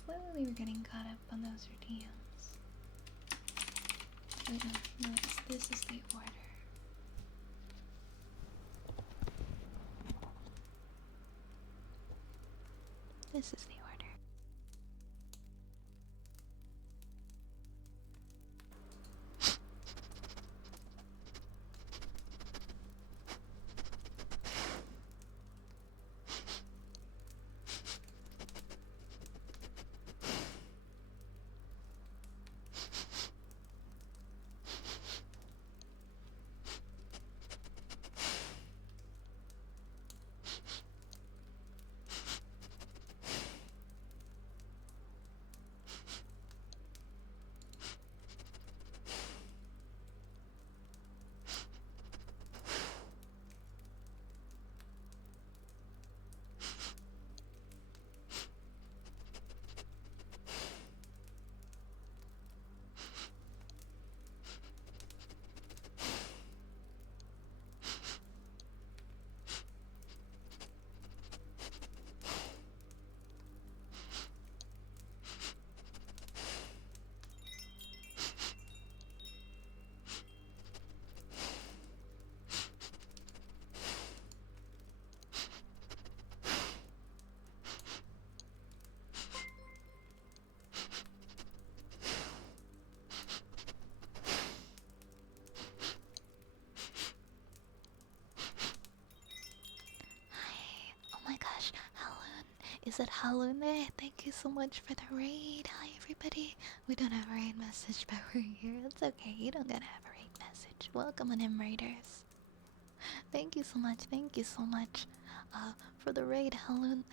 Slowly we're getting caught up on those redeems. Wait, no, this is the order. This is the order. Is it Halune? Thank you so much for the raid. Hi everybody. We don't have a raid message, but we're here. It's okay. You don't gotta have a raid message. Welcome on in, raiders. Thank you so much. Thank you so much. For the raid, Halune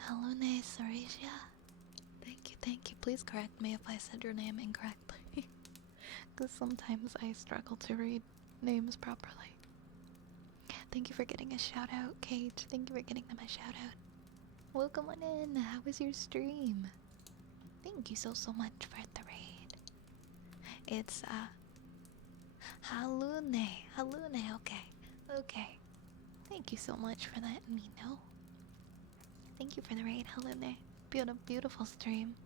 Saresia. Thank you. Thank you. Please correct me if I said your name incorrectly, because sometimes I struggle to read names properly. Thank you for getting a shout out, Cage. Thank you for getting them a shout out. Welcome on in. How was your stream? Thank you so much for the raid. It's Halune. Halune, okay. Okay. Thank you so much for letting me know. Thank you for the raid, Halune. Beautiful stream.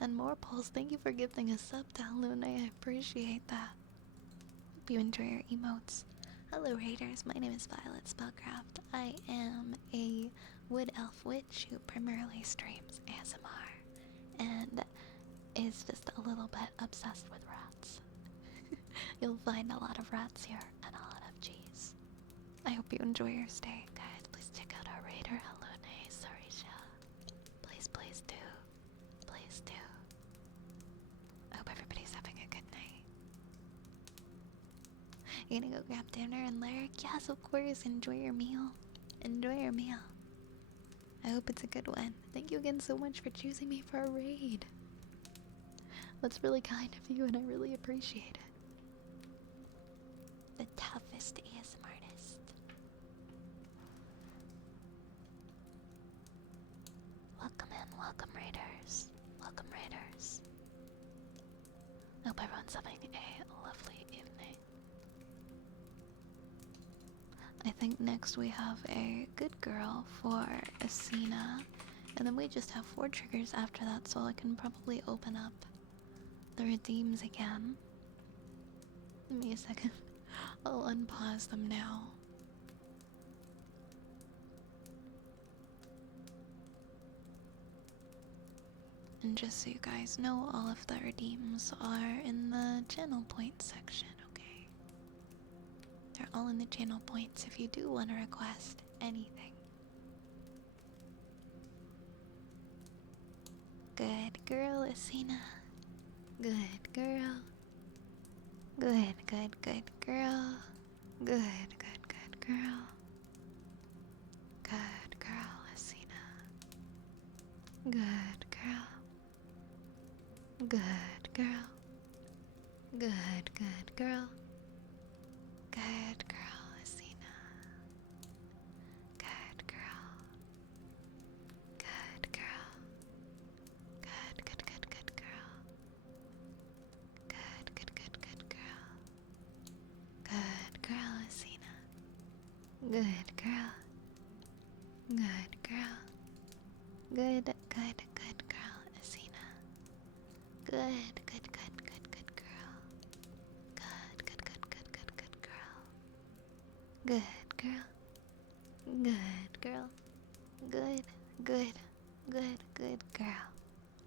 And more polls, thank you for gifting a sub to Halune. I appreciate that. Hope you enjoy your emotes. Hello raiders, my name is Violet Spellcraft. I am a wood elf witch who primarily streams ASMR and is just a little bit obsessed with rats. You'll find a lot of rats here and a lot of cheese. I hope you enjoy your stay, guys. Please check out our raider, Halune Sarisha. Please do. Please do. I hope everybody's having a good night. You gonna go grab dinner and Lyric? Yes, of course. Enjoy your meal. Enjoy your meal. I hope it's a good one. Thank you again so much for choosing me for a raid. That's really kind of you and I really appreciate it. The toughest ASMR artist. Welcome in, welcome raiders. Welcome raiders. Hope everyone's having a lovely evening. I think next we have a good girl for Asina, and then we just have 4 triggers after that, so I can probably open up the redeems again. Give me a second. I'll unpause them now. And just so you guys know, all of the redeems are in the channel points section, okay? They're all in the channel points if you do want to request anything. Good girl, Asina. Good girl. Good girl. Good girl. Good girl. Good girl, Asina. Good girl. Good girl. Good girl. Good girl, Asina. Good girl. Good girl. Good girl. Good girl. Good girl, Asina. Good girl. Good Good, good, good girl, Asina. Good, good, good, good, good girl. Good, good, good, good, good, good girl. Good girl. Good girl. Good, good, good, good girl.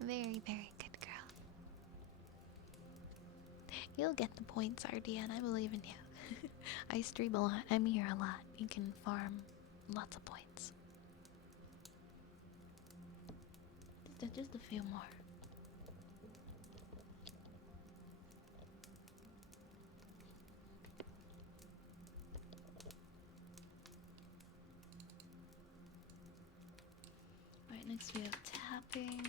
Very, very good girl. You'll get the points, RDN. I believe in you. I stream a lot. I'm here a lot. You can farm lots of points. Just a few more. Alright, next we have tapping.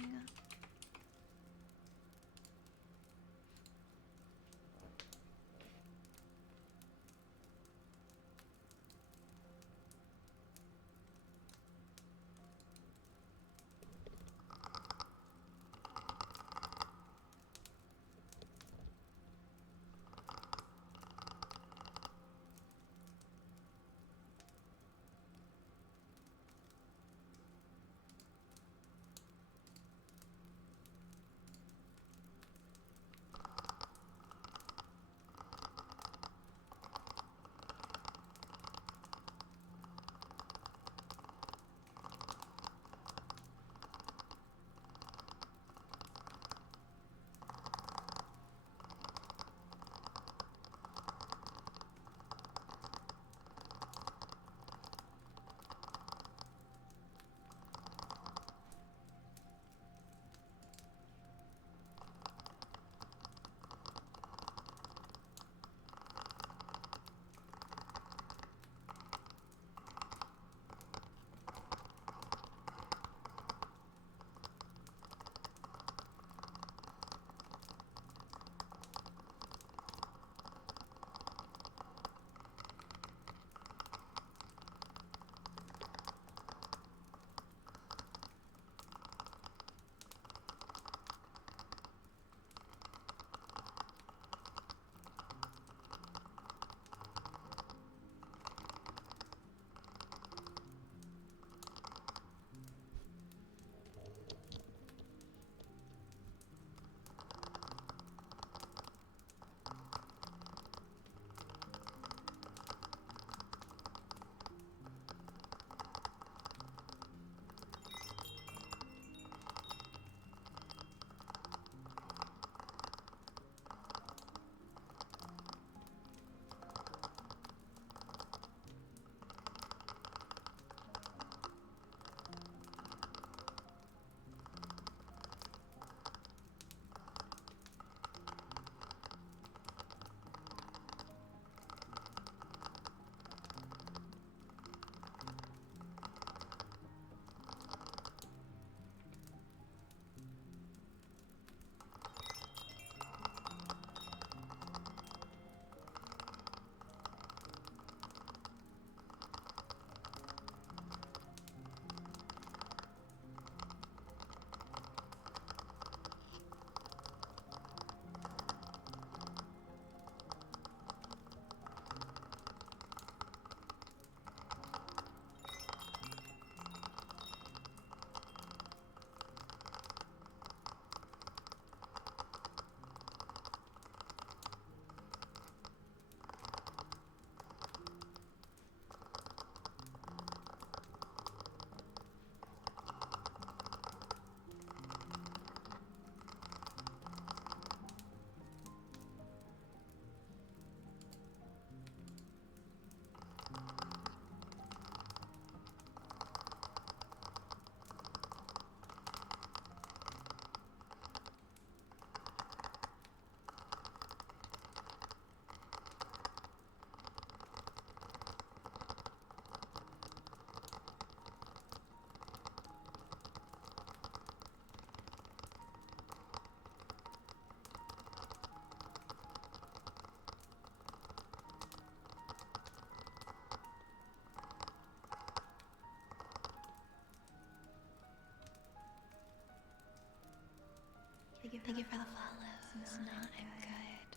Thank you for the follows. It's not, I'm good.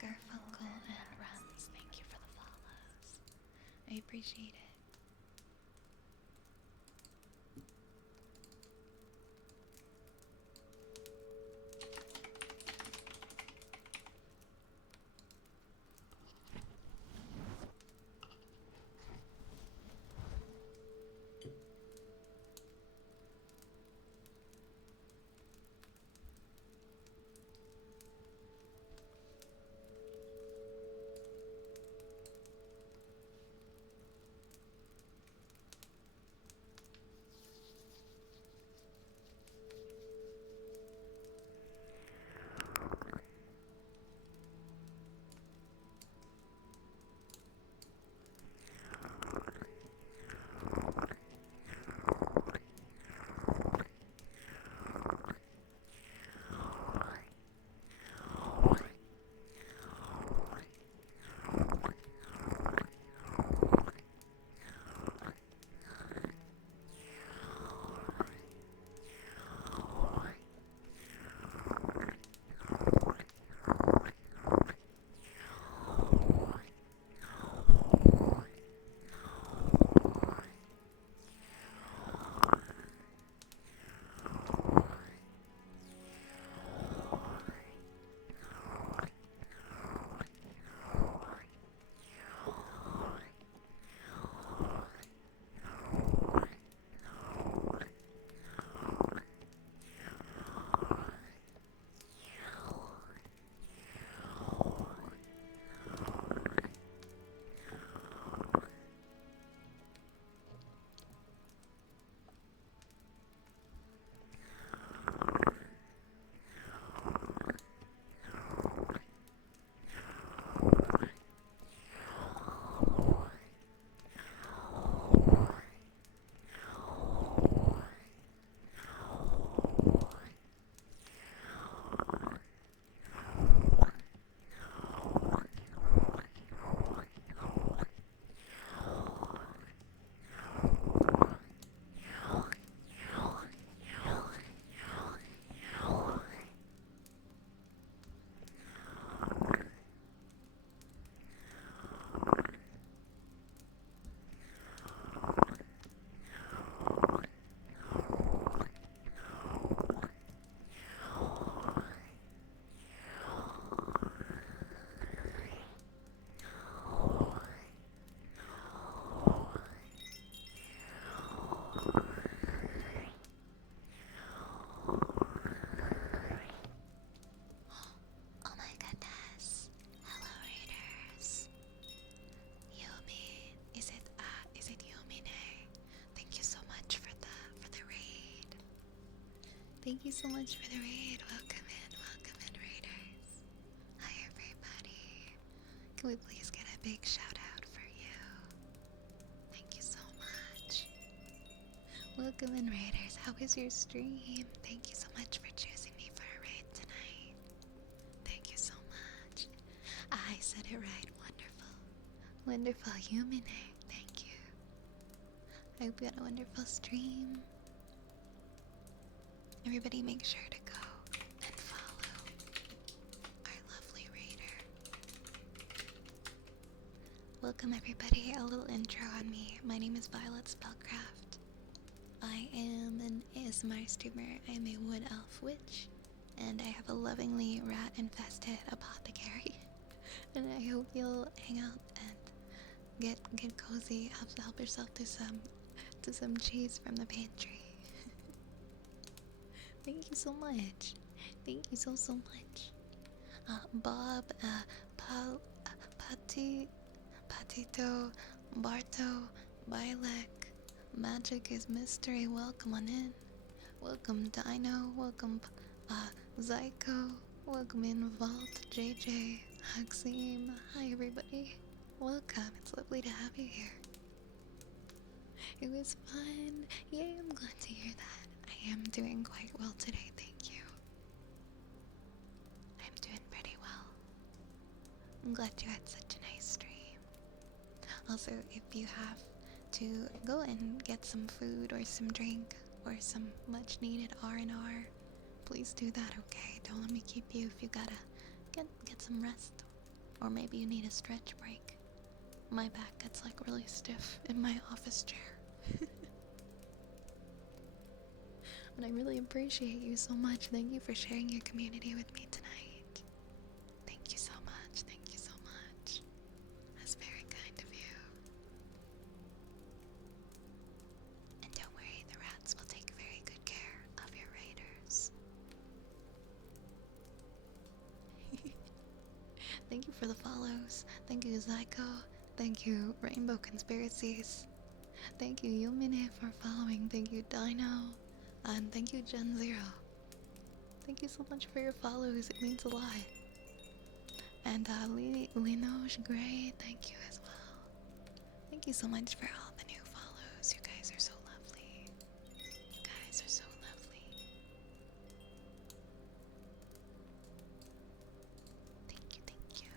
Garfunkel and Runs, thank you for the follows. I appreciate it. Thank you so much for the raid. Welcome in, raiders. Hi, everybody. Can we please get a big shout out for you? Thank you so much. Welcome in, raiders. How was your stream? Thank you so much for choosing me for a raid tonight. Thank you so much. I said it right. Wonderful. Wonderful human. Thank you. I hope you had a wonderful stream. Everybody make sure to go and follow our lovely raider. Welcome everybody, a little intro on me. My name is Violet Spellcraft. I am an ASMR streamer. I am a wood elf witch, and I have a lovingly rat-infested apothecary. And I hope you'll hang out and get cozy, help yourself to some cheese from the pantry. Thank you so much. Thank you so much. Bob, Patito, Barto, Bilek, Magic is Mystery, welcome on in. Welcome Dino, welcome Zyko, welcome in Vault, JJ, Haxim, hi everybody. Welcome, it's lovely to have you here. It was fun. Yay, I'm glad to hear that. I am doing quite well today, thank you. I'm doing pretty well. I'm glad you had such a nice stream. Also, if you have to go and get some food or some drink or some much needed R&R, please do that, okay? Don't let me keep you if you gotta get some rest. Or maybe you need a stretch break. My back gets like really stiff in my office chair. And I really appreciate you so much. Thank you for sharing your community with me tonight. Thank you so much. Thank you so much. That's very kind of you. And don't worry, the rats will take very good care of your raiders. Thank you for the follows. Thank you, Zyko. Thank you, Rainbow Conspiracies. Thank you, Yumine, for following. Thank you, Dino. And thank you, Gen Zero. Thank you so much for your follows. It means a lot. And Linosh Gray, thank you as well. Thank you so much for all the new follows. You guys are so lovely. You guys are so lovely. Thank you.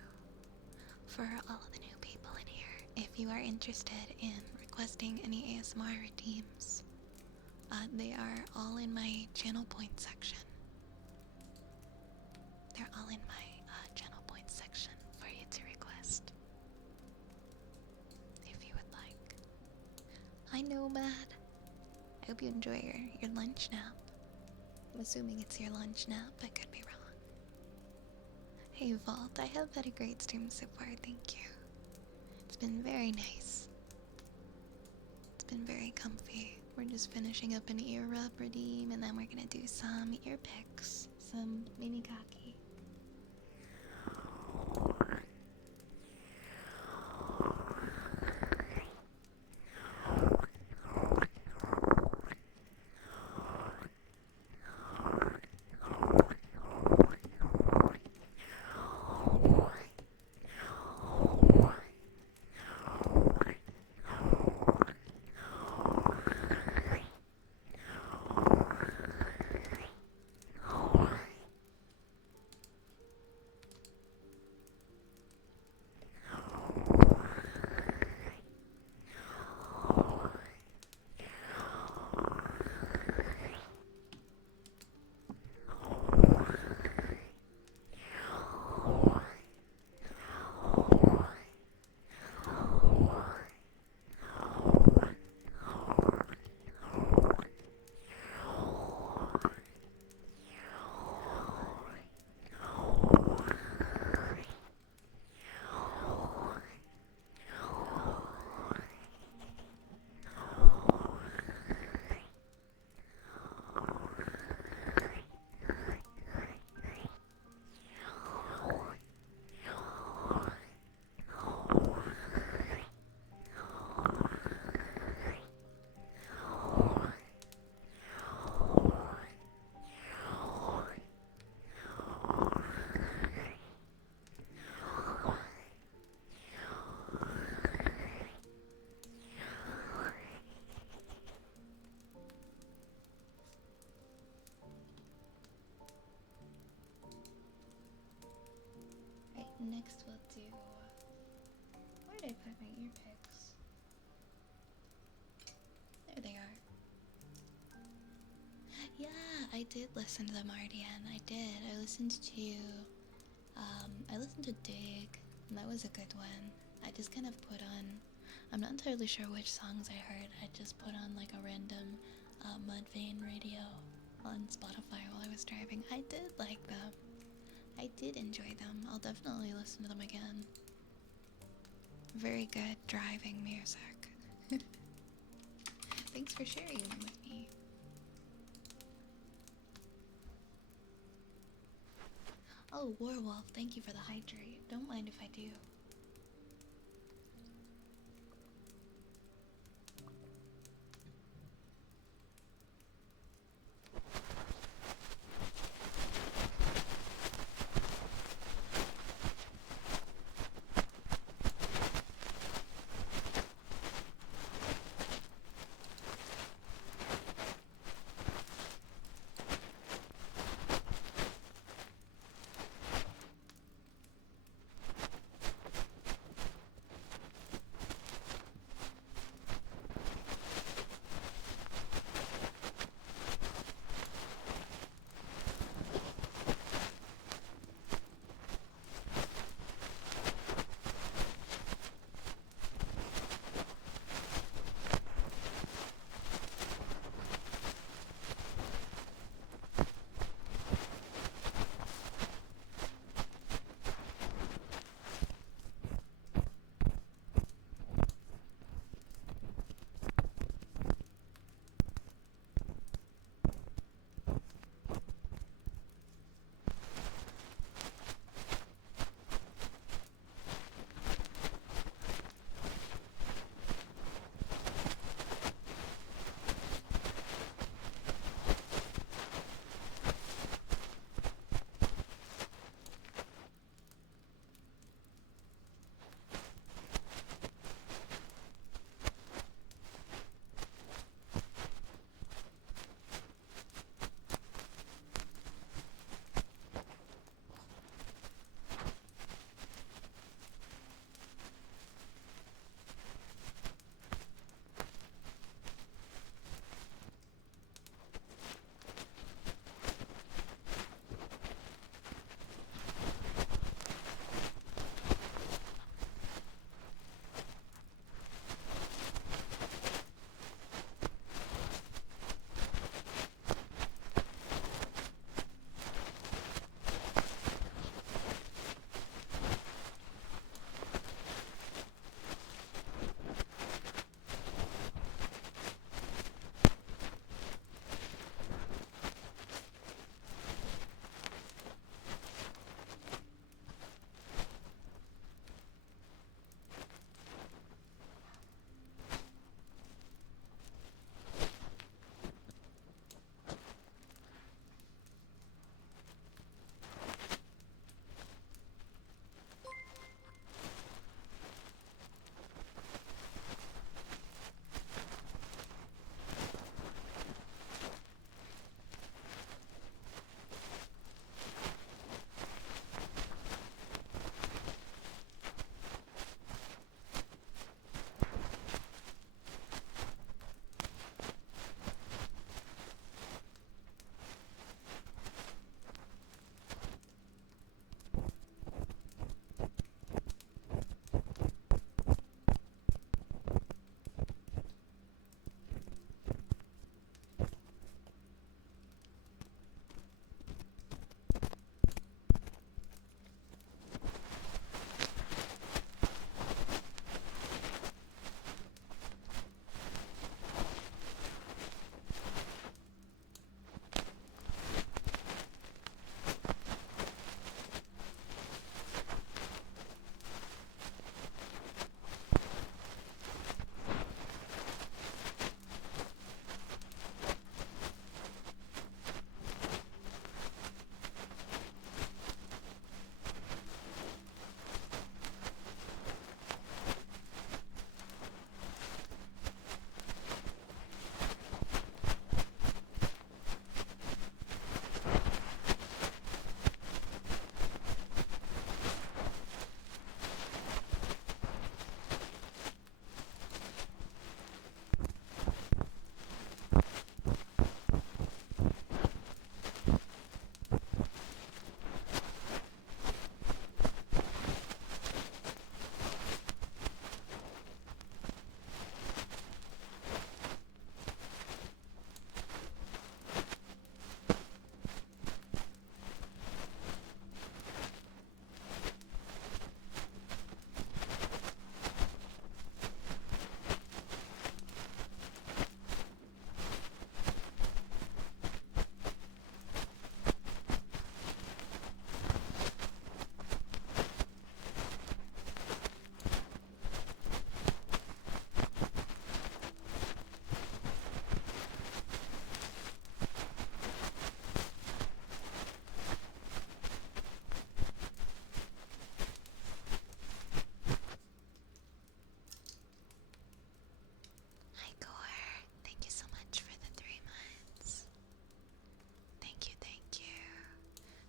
For all of the new people in here, if you are interested in requesting any ASMR redeems, they are all in my channel point section. They're all in my channel point section for you to request. If you would like. Hi Nomad. I hope you enjoy your lunch nap. I'm assuming it's your lunch nap. I could be wrong. Hey Vault, I have had a great stream so far, thank you. It's been very nice. It's been very comfy. We're just finishing up an ear rub redeem, and then we're gonna do some ear picks, some mini kaki. Next we'll do... Where did I put my ear picks? There they are. Yeah, I did listen to them, RDN. I did. I listened to Dig, and that was a good one. I just kind of put on, I'm not entirely sure which songs I heard. I just put on like a random Mudvayne radio on Spotify while I was driving. I did like them. I did enjoy them. I'll definitely listen to them again. Very good driving music. Thanks for sharing them with me. Oh, Warwolf, thank you for the hydrate. Don't mind if I do.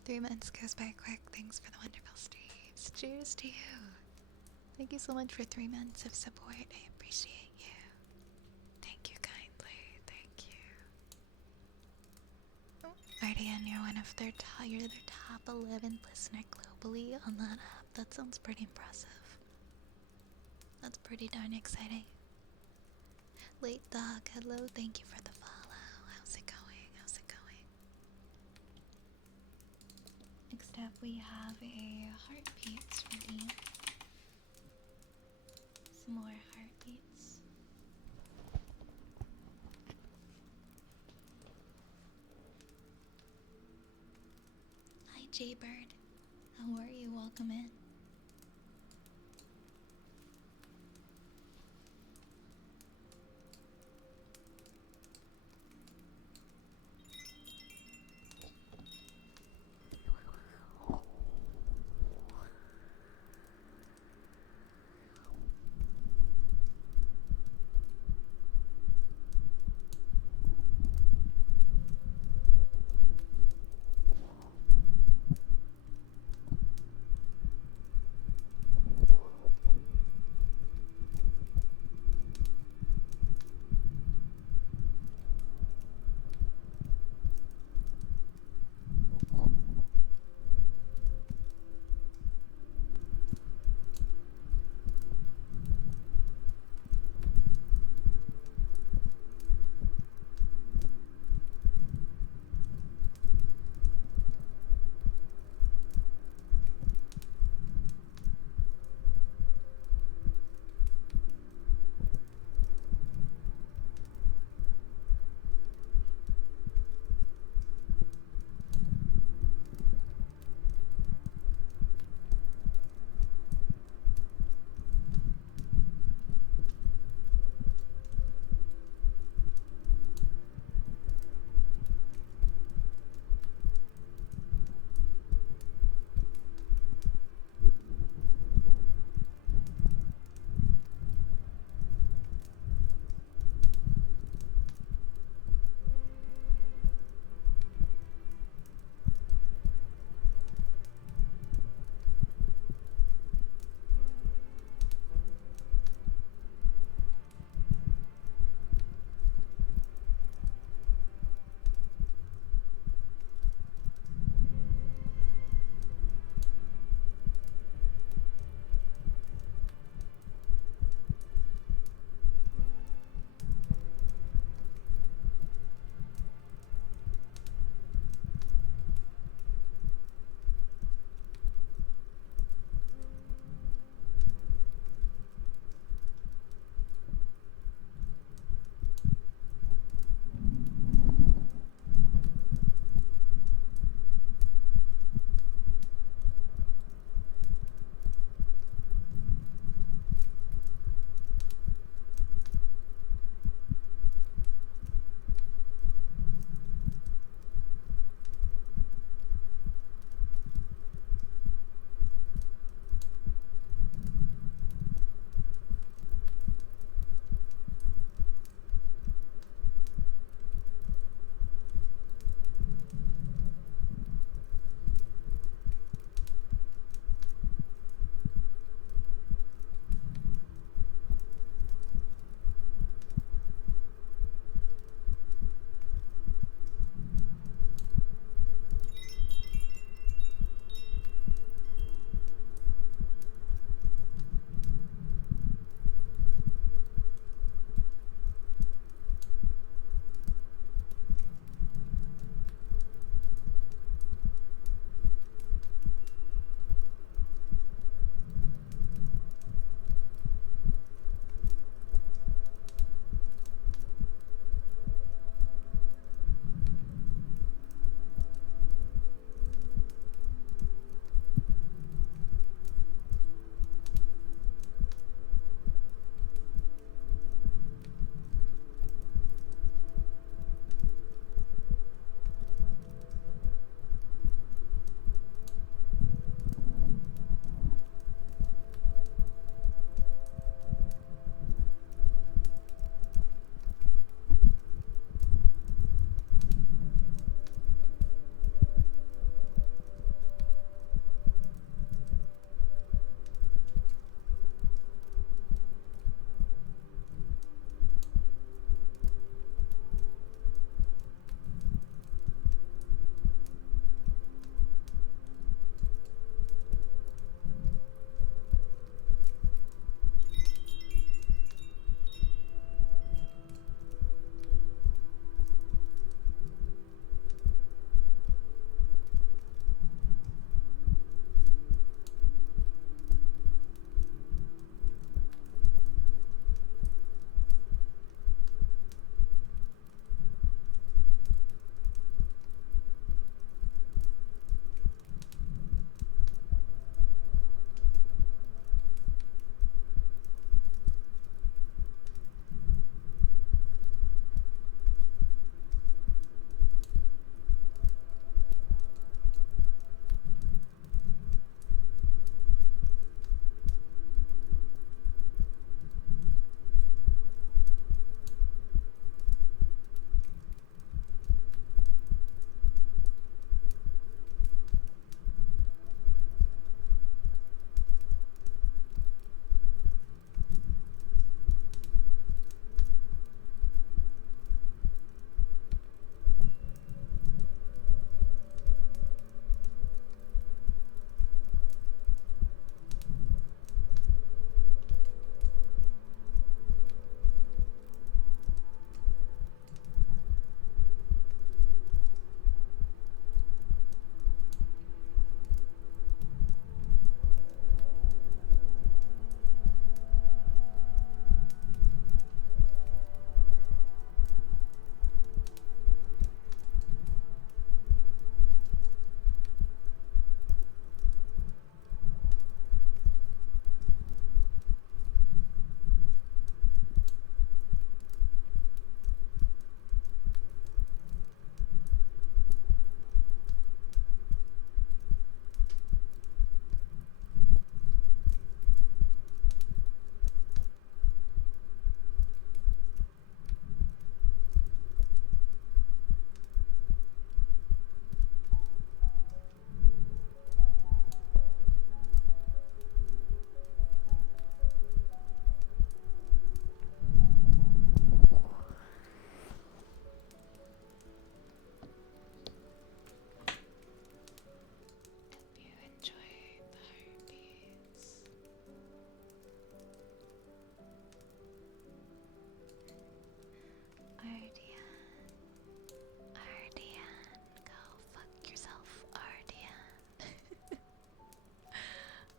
3 months goes by quick. Thanks for the wonderful streams. Cheers to you. Thank you so much for 3 months of support. I appreciate you. Thank you kindly. Thank you. Guardian, you're one of you're their top 11 listener globally on that app. That sounds pretty impressive. That's pretty darn exciting. Late dog, hello, thank you for the follow. How's it going? How's it going? Next up, we have a heartbeats redeem. Some more heartbeats. Hi, Jaybird. How are you? Welcome in.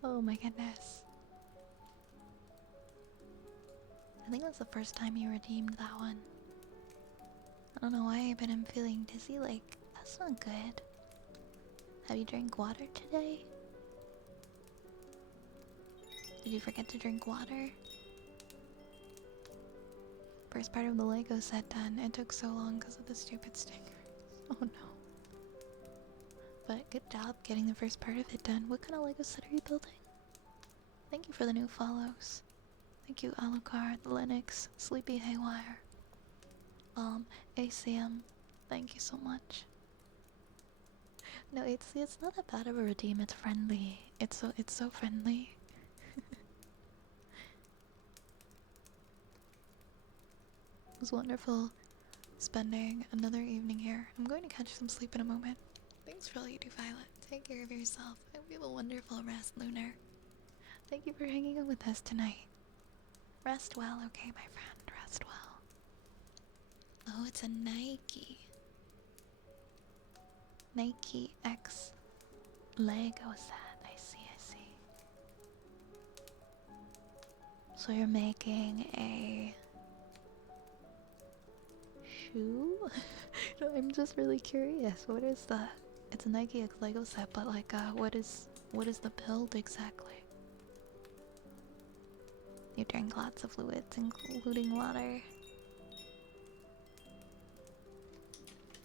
Oh my goodness. I think that's the first time you redeemed that one. I don't know why, but I'm feeling dizzy. Like, that's not good. Have you drank water today? Did you forget to drink water? First part of the Lego set done. It took so long because of the stupid stickers. Oh no. But good job getting the first part of it done. What kind of Lego set are you building? Thank you for the new follows. Thank you, Alucard, Linux, Sleepy Haywire, ACM. Thank you so much. No, it's not that bad of a redeem. It's friendly. It's so friendly. It was wonderful spending another evening here. I'm going to catch some sleep in a moment. Thanks for all you do, Violet. Take care of yourself. I hope you have a wonderful rest, Lunar. Thank you for hanging out with us tonight. Rest well, okay, my friend. Rest well. Oh, it's a Nike. Nike X Lego set. I see. So you're making a shoe? No, I'm just really curious. What is that? It's a Nike X Lego set, but like, what is the build exactly? You drink lots of fluids, including water.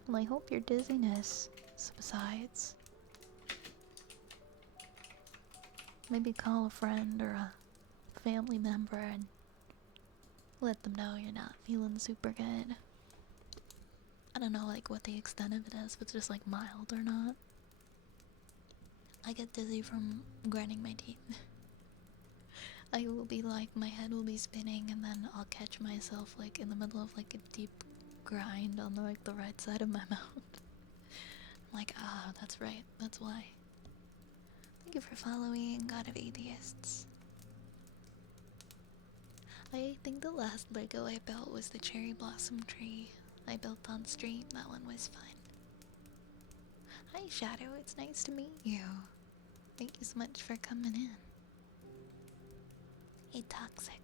Well, I hope your dizziness subsides. Maybe call a friend or a family member and let them know you're not feeling super good. I don't know, like, what the extent of it is, if it's just, like, mild or not. I get dizzy from grinding my teeth. I will be like, my head will be spinning, and then I'll catch myself, like, in the middle of, like, a deep grind on, like, the right side of my mouth. I'm like, ah, that's right, that's why. Thank you for following, God of Atheists. I think the last Lego I built was the cherry blossom tree I built on stream. That one was fun. Hi Shadow, it's nice to meet you. Thank you so much for coming in. Hey Toxic.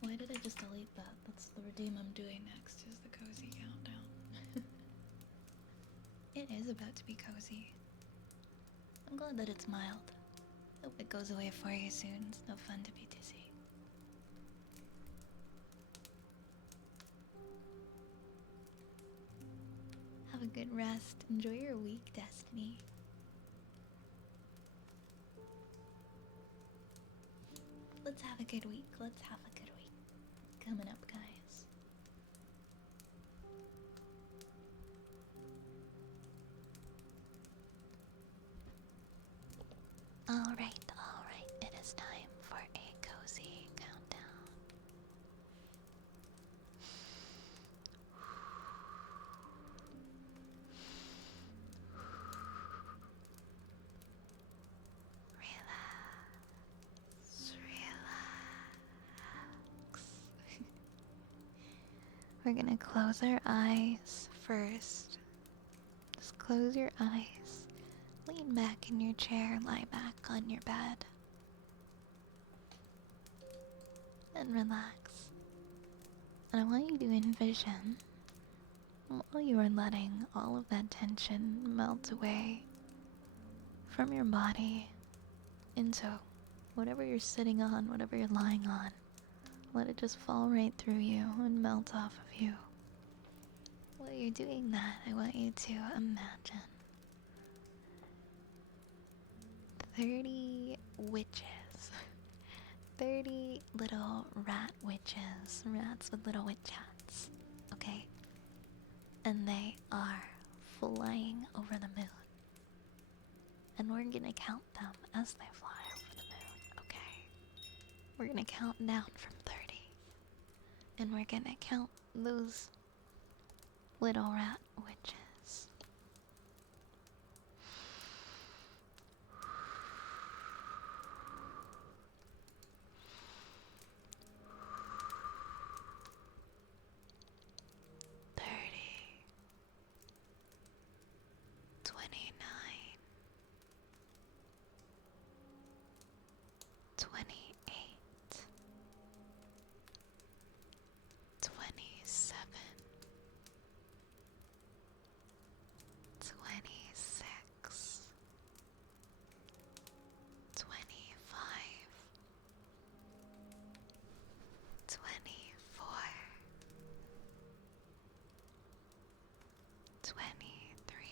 Why did I just delete that? That's the redeem I'm doing next, is the cozy countdown. It is about to be cozy. I'm glad that it's mild. Hope it goes away for you soon. It's no fun to be dizzy. Have a good rest. Enjoy your week, Destiny. Let's have a good week. Let's have a good week. Coming up, guys. Alright. It is time for a cozy countdown. Relax. We're gonna close our eyes first. Just close your eyes. Lean back in your chair, lie back on your bed. And relax. And I want you to envision while you are letting all of that tension melt away from your body into whatever you're sitting on, whatever you're lying on. Let it just fall right through you and melt off of you. While you're doing that, I want you to imagine 30 witches. 30 little rat witches. Rats with little witch hats. Okay? And they are flying over the moon. And we're gonna count them as they fly over the moon. Okay? We're gonna count down from 30. And we're gonna count those little rat witches. Thirty, 29, 28, 27, 26, 25, 24, 23,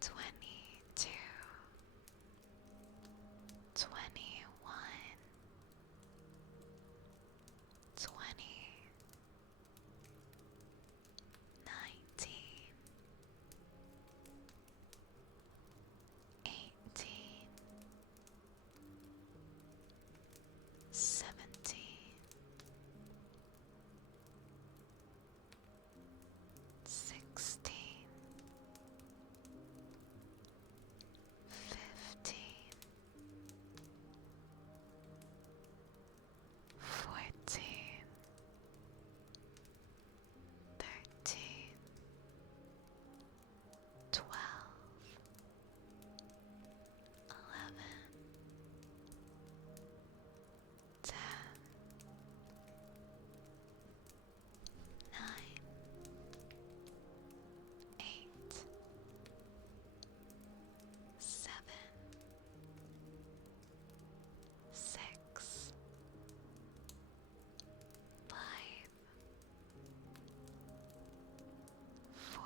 22, 21, 20, 19, 18, 17, 16, 15, 14, 13, 12, 11, 10, 9, 8, 7, 6, 5, 4,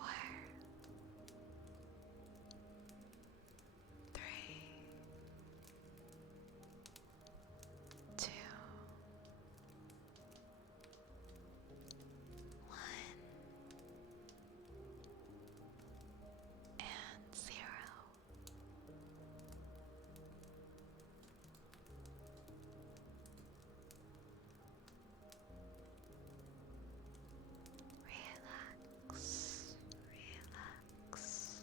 3, 2, 1, and 0. Relax, relax.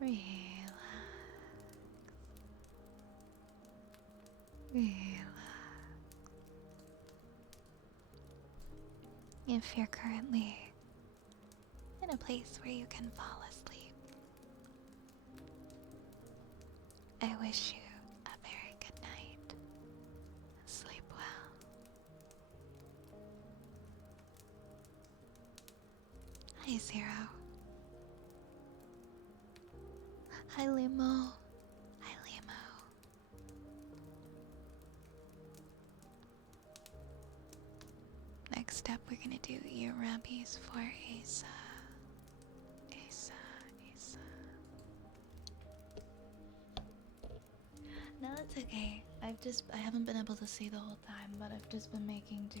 Relax, relax. If you're currently in a place where you can fall asleep, I wish you a very good night. Sleep well. Hi, Zero. Hi, Limo. Hi, Limo. Next up, we're gonna do ear rubbies for Asa. Asa, Asa. No, it's okay. I haven't been able to see the whole time, but I've just been making do.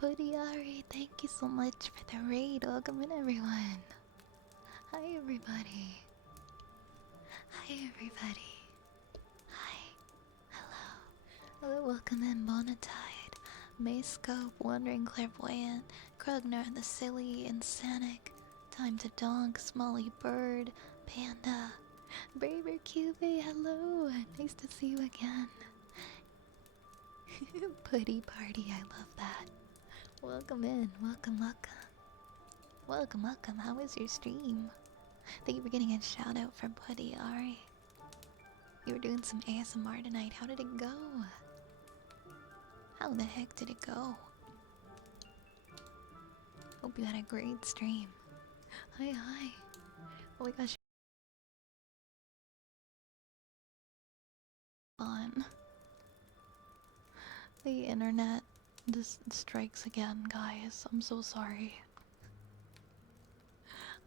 Podiari, thank you so much for the raid. Welcome in, everyone. Hi, everybody. Hi, everybody. Hi. Hello. Hello, welcome in, Bonatide, Mayscope, Wandering Clairvoyant, Krugner, the Silly, Insanic, Time to Donk, Smolly Bird, Panda, Braver Cube, hello. Nice to see you again. Putty party, I love that. Welcome in, welcome, welcome. Welcome, welcome. How was your stream? Thank you for getting a shout out from Putty Ari. You were doing some ASMR tonight. How did it go? How the heck did it go? Hope you had a great stream. Hi, hi. Oh my gosh. On. The internet just strikes again, guys. I'm so sorry.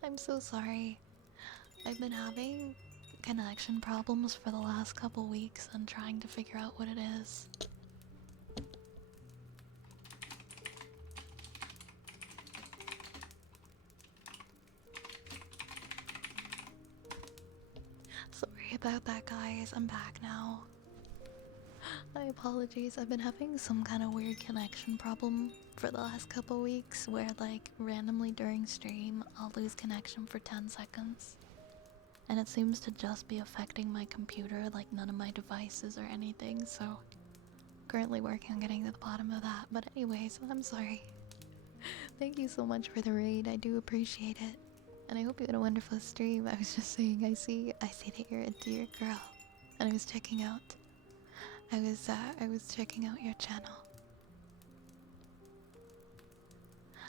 I'm so sorry. I've been having connection problems for the last couple weeks and trying to figure out what it is. Sorry about that, guys. I'm back now. My apologies. I've been having some kind of weird connection problem for the last couple weeks where, like, randomly during stream, I'll lose connection for 10 seconds. And it seems to just be affecting my computer, like none of my devices or anything, so currently working on getting to the bottom of that. But anyways, I'm sorry. Thank you so much for the raid. I do appreciate it. And I hope you had a wonderful stream. I was just saying, I see that you're a dear girl. And I was checking out. I was checking out your channel.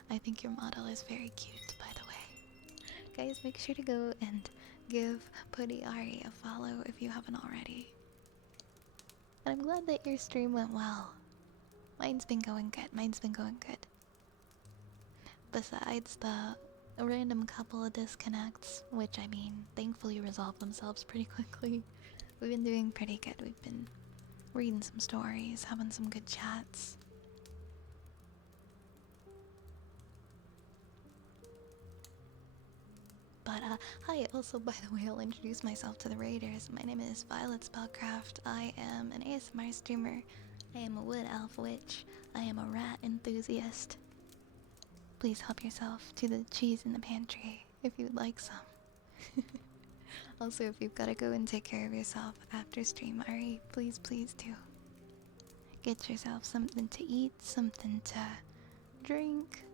I think your model is very cute, by the way. Guys, make sure to go and give Putty Ari a follow if you haven't already. And I'm glad that your stream went well. Mine's been going good. Besides the random couple of disconnects, which, I mean, thankfully resolved themselves pretty quickly. We've been doing pretty good. We've been reading some stories, having some good chats. But, hi, also, by the way, I'll introduce myself to the raiders. My name is Violet Spellcraft. I am an ASMR streamer. I am a wood elf witch. I am a rat enthusiast. Please help yourself to the cheese in the pantry if you would like some. Also, if you've got to go and take care of yourself after stream, Ari, please do. Get yourself something to eat, something to drink,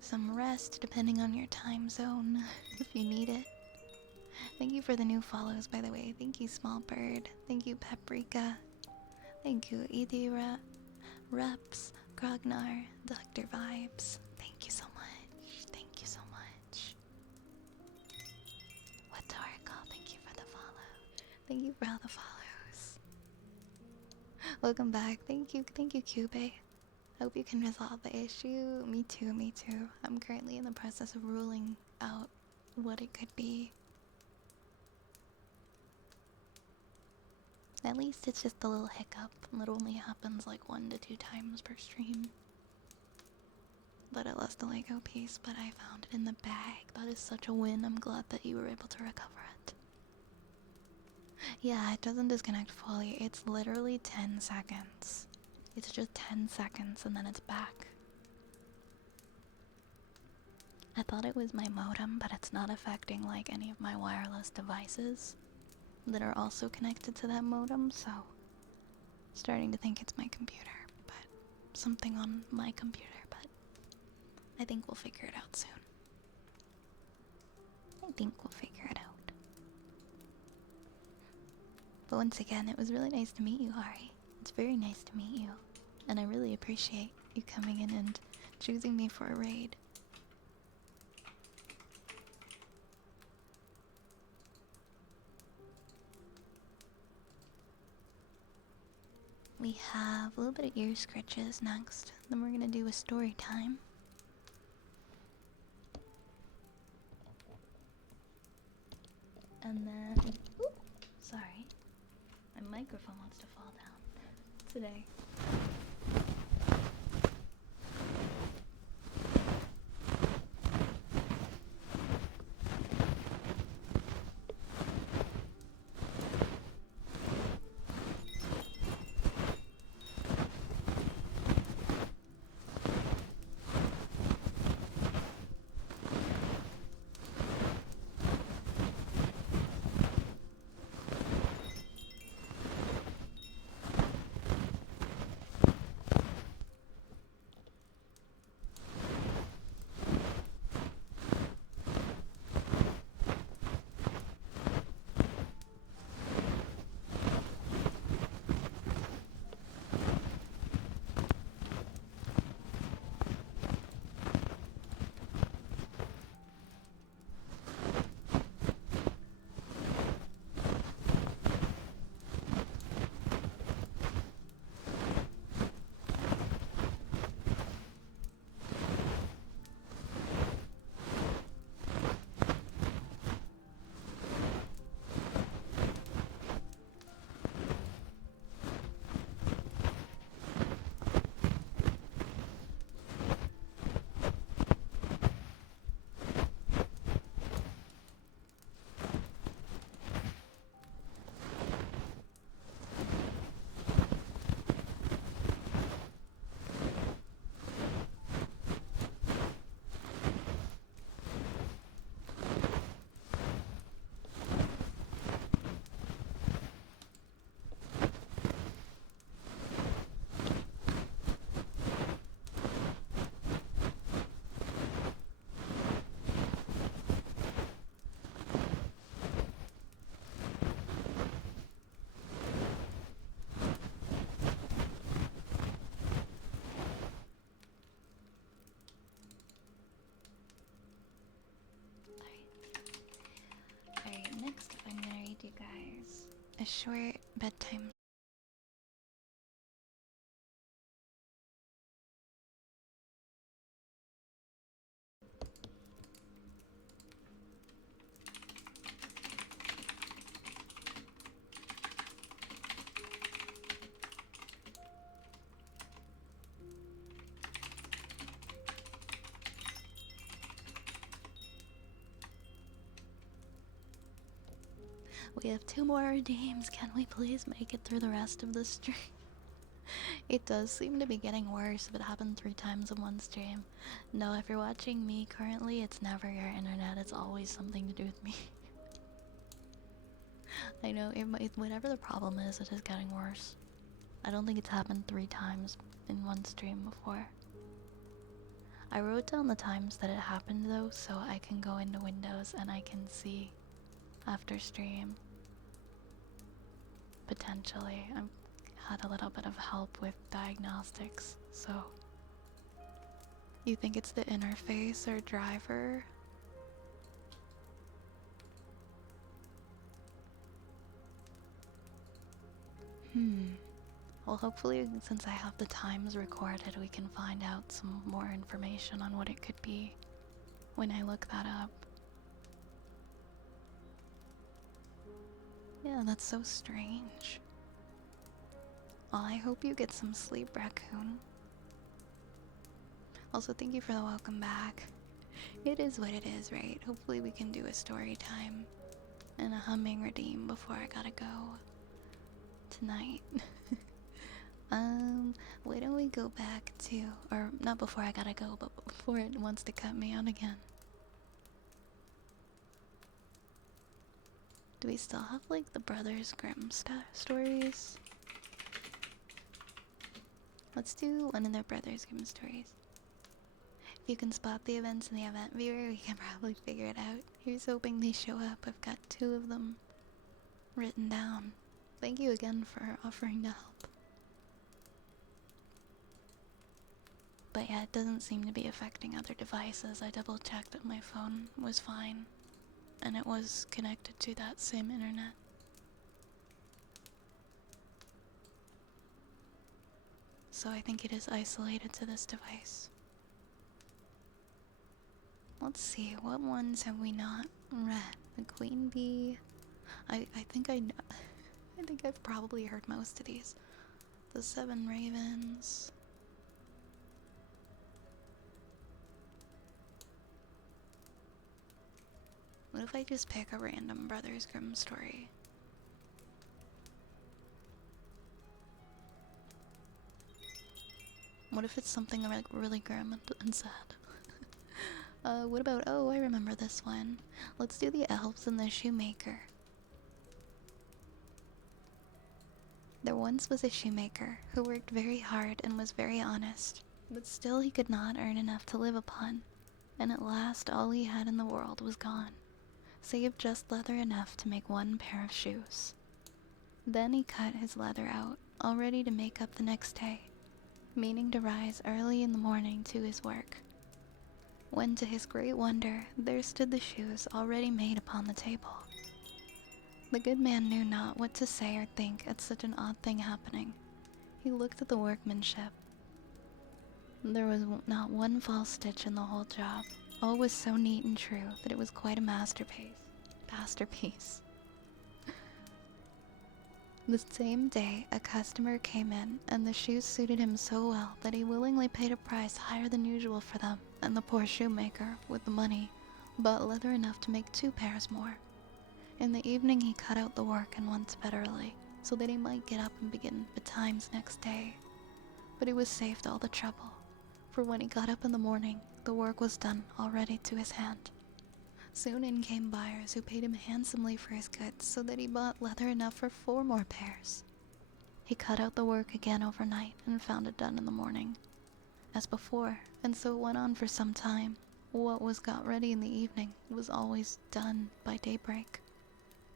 some rest depending on your time zone if you need it. Thank you for the new follows, by the way. Thank you, Small Bird. Thank you, Paprika. Thank you, Idira, Reps, Grognar, Dr. Vibes. Thank you so much. Thank you so much. Watorical, thank you for the follow. Thank you for all the follows. Welcome back. Thank you, Cube. Hope you can resolve the issue. Me too. I'm currently in the process of ruling out what it could be. At least it's just a little hiccup, and it only happens like 1 to 2 times per stream. But I lost the Lego piece, but I found it in the bag. That is such a win. I'm glad that you were able to recover it. Yeah, it doesn't disconnect fully. It's literally 10 seconds. It's just 10 seconds and then it's back. I thought it was my modem, but it's not affecting like any of my wireless devices that are also connected to that modem, so starting to think it's my computer, but something on my computer, but I think we'll figure it out soon. But once again, it was really nice to meet you, Ari. It's very nice to meet you, and I really appreciate you coming in and choosing me for a raid. We have a little bit of ear scratches next. Then we're gonna do a story time. And then, ooh, sorry, my microphone wants to fall down today. a short bedtime. We have 2 more redeems. Can we please make it through the rest of the stream? It does seem to be getting worse if it happened 3 times in one stream. No, if you're watching me currently, it's never your internet. It's always something to do with me. I know, whatever the problem is, it is getting worse. I don't think it's happened 3 times in one stream before. I wrote down the times that it happened though, so I can go into Windows and I can see after stream. Potentially. I've had a little bit of help with diagnostics, so. You think it's the interface or driver? Well, hopefully, since I have the times recorded, we can find out some more information on what it could be when I look that up. Yeah, that's so strange. Well, I hope you get some sleep, Raccoon. Also, thank you for the welcome back. It is what it is, right? Hopefully we can do a story time and a humming redeem before I gotta go tonight. Why don't we go back to, or not before I gotta go, but before it wants to cut me out again. Do we still have like the Brothers Grimm stories? Let's do one of the Brothers Grimm stories. If you can spot the events in the event viewer, we can probably figure it out. Here's hoping they show up. I've got 2 of them written down. Thank you again for offering to help. But yeah, it doesn't seem to be affecting other devices. I double checked that my phone was fine, and it was connected to that same internet. So I think it is isolated to this device. Let's see, what ones have we not read? The Queen Bee. I think I know. I think I've probably heard most of these. The 7 Ravens. What if I just pick a random Brothers Grimm story? What if it's something like really grim and sad? What about, oh, I remember this one. Let's do the elves and the shoemaker. There once was a shoemaker who worked very hard and was very honest, but still he could not earn enough to live upon, and at last all he had in the world was gone, save just leather enough to make 1 pair of shoes. Then he cut his leather out, all ready to make up the next day, meaning to rise early in the morning to his work. When to his great wonder, there stood the shoes already made upon the table. The good man knew not what to say or think at such an odd thing happening. He looked at the workmanship. There was not 1 false stitch in the whole job. All was so neat and true that it was quite a masterpiece. The same day, a customer came in, and the shoes suited him so well that he willingly paid a price higher than usual for them, and the poor shoemaker, with the money, bought leather enough to make 2 pairs more. In the evening he cut out the work and went to bed early, so that he might get up and begin betimes next day. But he was saved all the trouble, for when he got up in the morning, the work was done already to his hand. Soon in came buyers who paid him handsomely for his goods, so that he bought leather enough for 4 more pairs. He cut out the work again overnight and found it done in the morning, as before, and so it went on for some time. What was got ready in the evening was always done by daybreak,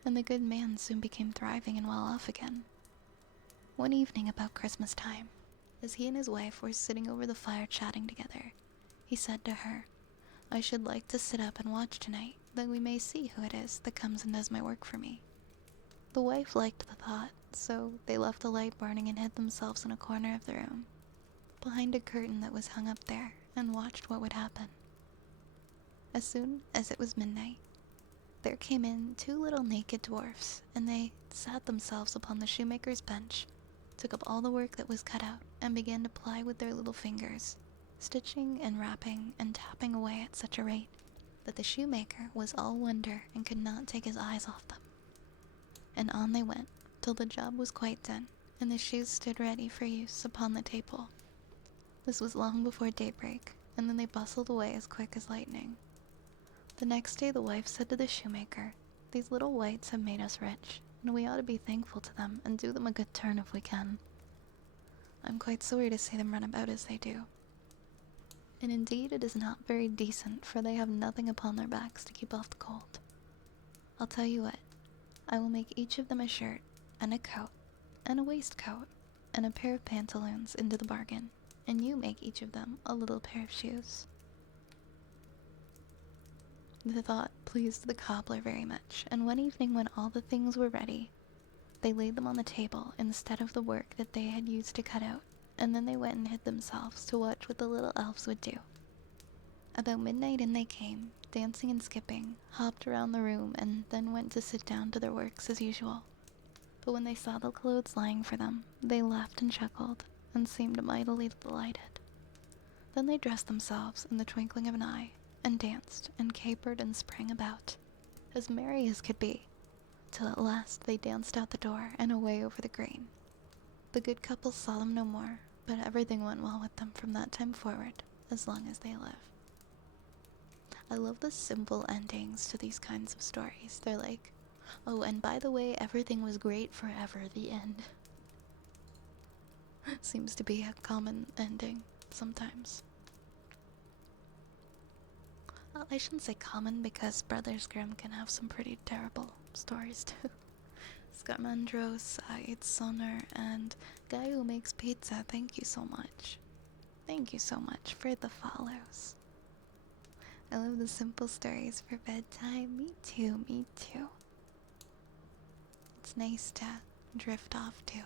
and the good man soon became thriving and well off again. One evening about Christmas time, as he and his wife were sitting over the fire chatting together, he said to her, "I should like to sit up and watch tonight, that we may see who it is that comes and does my work for me." The wife liked the thought, so they left the light burning and hid themselves in a corner of the room, behind a curtain that was hung up there, and watched what would happen. As soon as it was midnight, there came in 2 little naked dwarfs, and they sat themselves upon the shoemaker's bench, took up all the work that was cut out, and began to ply with their little fingers, stitching and wrapping and tapping away at such a rate that the shoemaker was all wonder and could not take his eyes off them. And on they went, till the job was quite done, and the shoes stood ready for use upon the table. This was long before daybreak, and then they bustled away as quick as lightning. The next day the wife said to the shoemaker, "These little wights have made us rich, and we ought to be thankful to them and do them a good turn if we can. I'm quite sorry to see them run about as they do. And indeed it is not very decent, for they have nothing upon their backs to keep off the cold. I'll tell you what, I will make each of them a shirt, and a coat, and a waistcoat, and a pair of pantaloons into the bargain, and you make each of them a little pair of shoes." The thought pleased the cobbler very much, and one evening when all the things were ready, they laid them on the table instead of the work that they had used to cut out, and then they went and hid themselves to watch what the little elves would do. About midnight in they came, dancing and skipping, hopped around the room, and then went to sit down to their works as usual. But when they saw the clothes lying for them, they laughed and chuckled, and seemed mightily delighted. Then they dressed themselves in the twinkling of an eye, and danced and capered and sprang about, as merry as could be, till at last they danced out the door and away over the green. The good couple saw them no more, but everything went well with them from that time forward, as long as they lived. I love the simple endings to these kinds of stories. They're like, "Oh, and by the way, everything was great forever, the end." Seems to be a common ending, sometimes. Well, I shouldn't say common, because Brothers Grimm can have some pretty terrible stories too. Scarmandros, Sonar, and Guy Who Makes Pizza, thank you so much. Thank you so much for the follows. I love the simple stories for bedtime. Me too, me too. It's nice to drift off to.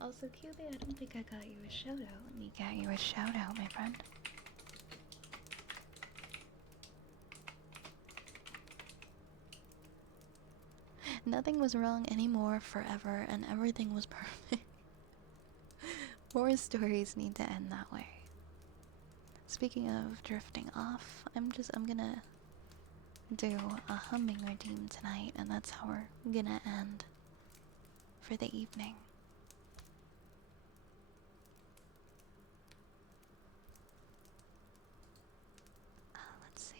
Also, QB, I don't think I got you a shout out. Let me get you a shout out, my friend. Nothing was wrong anymore forever, and everything was perfect. More stories need to end that way. Speaking of drifting off, I'm gonna do a humming redeem tonight, and that's how we're gonna end for the evening. Let's see.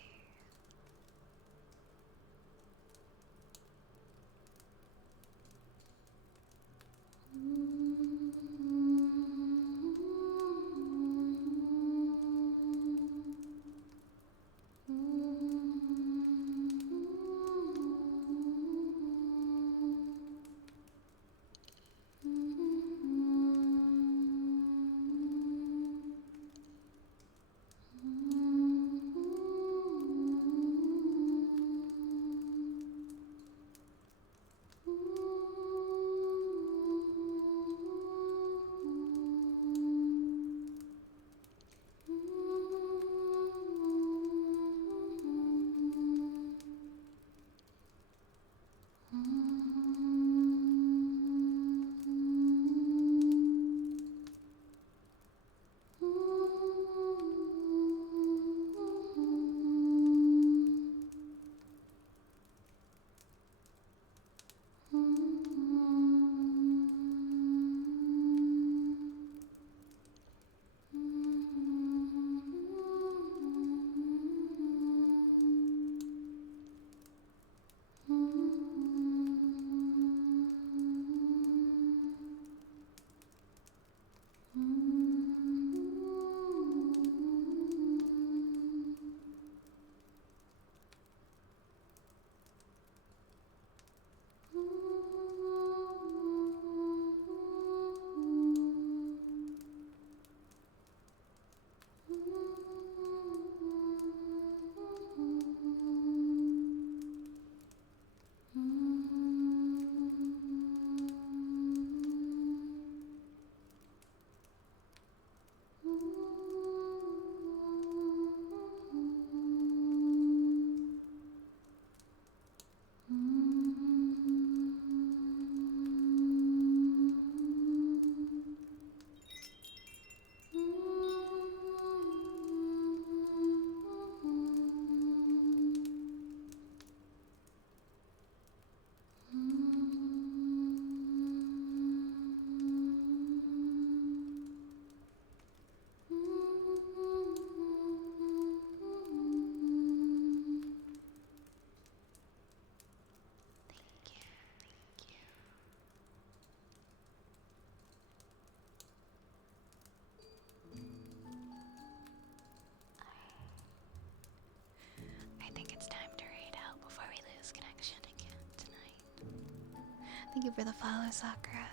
Thank you for the follow, Sakura.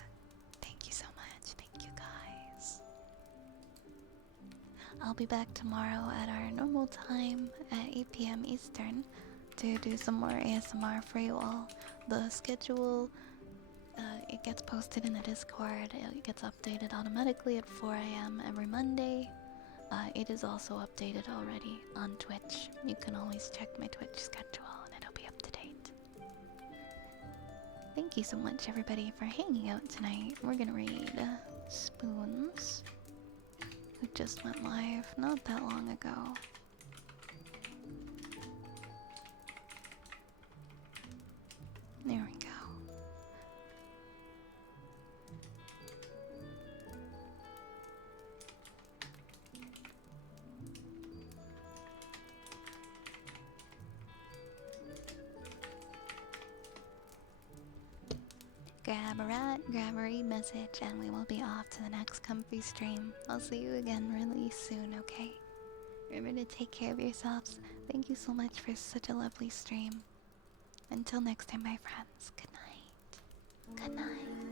Thank you so much. Thank you, guys. I'll be back tomorrow at our normal time at 8 p.m. Eastern to do some more ASMR for you all. The schedule, it gets posted in the Discord. It gets updated automatically at 4 a.m. every Monday. It is also updated already on Twitch. You can always check my Twitch schedule and it'll be up to date. Thank you so much, everybody, for hanging out tonight. We're gonna read Spoons, who just went live not that long ago. There we go. Grab a rat, grab a read message, and we will be off to the next comfy stream. I'll see you again really soon, okay? Remember to take care of yourselves. Thank you so much for such a lovely stream. Until next time, my friends. Good night. Good night.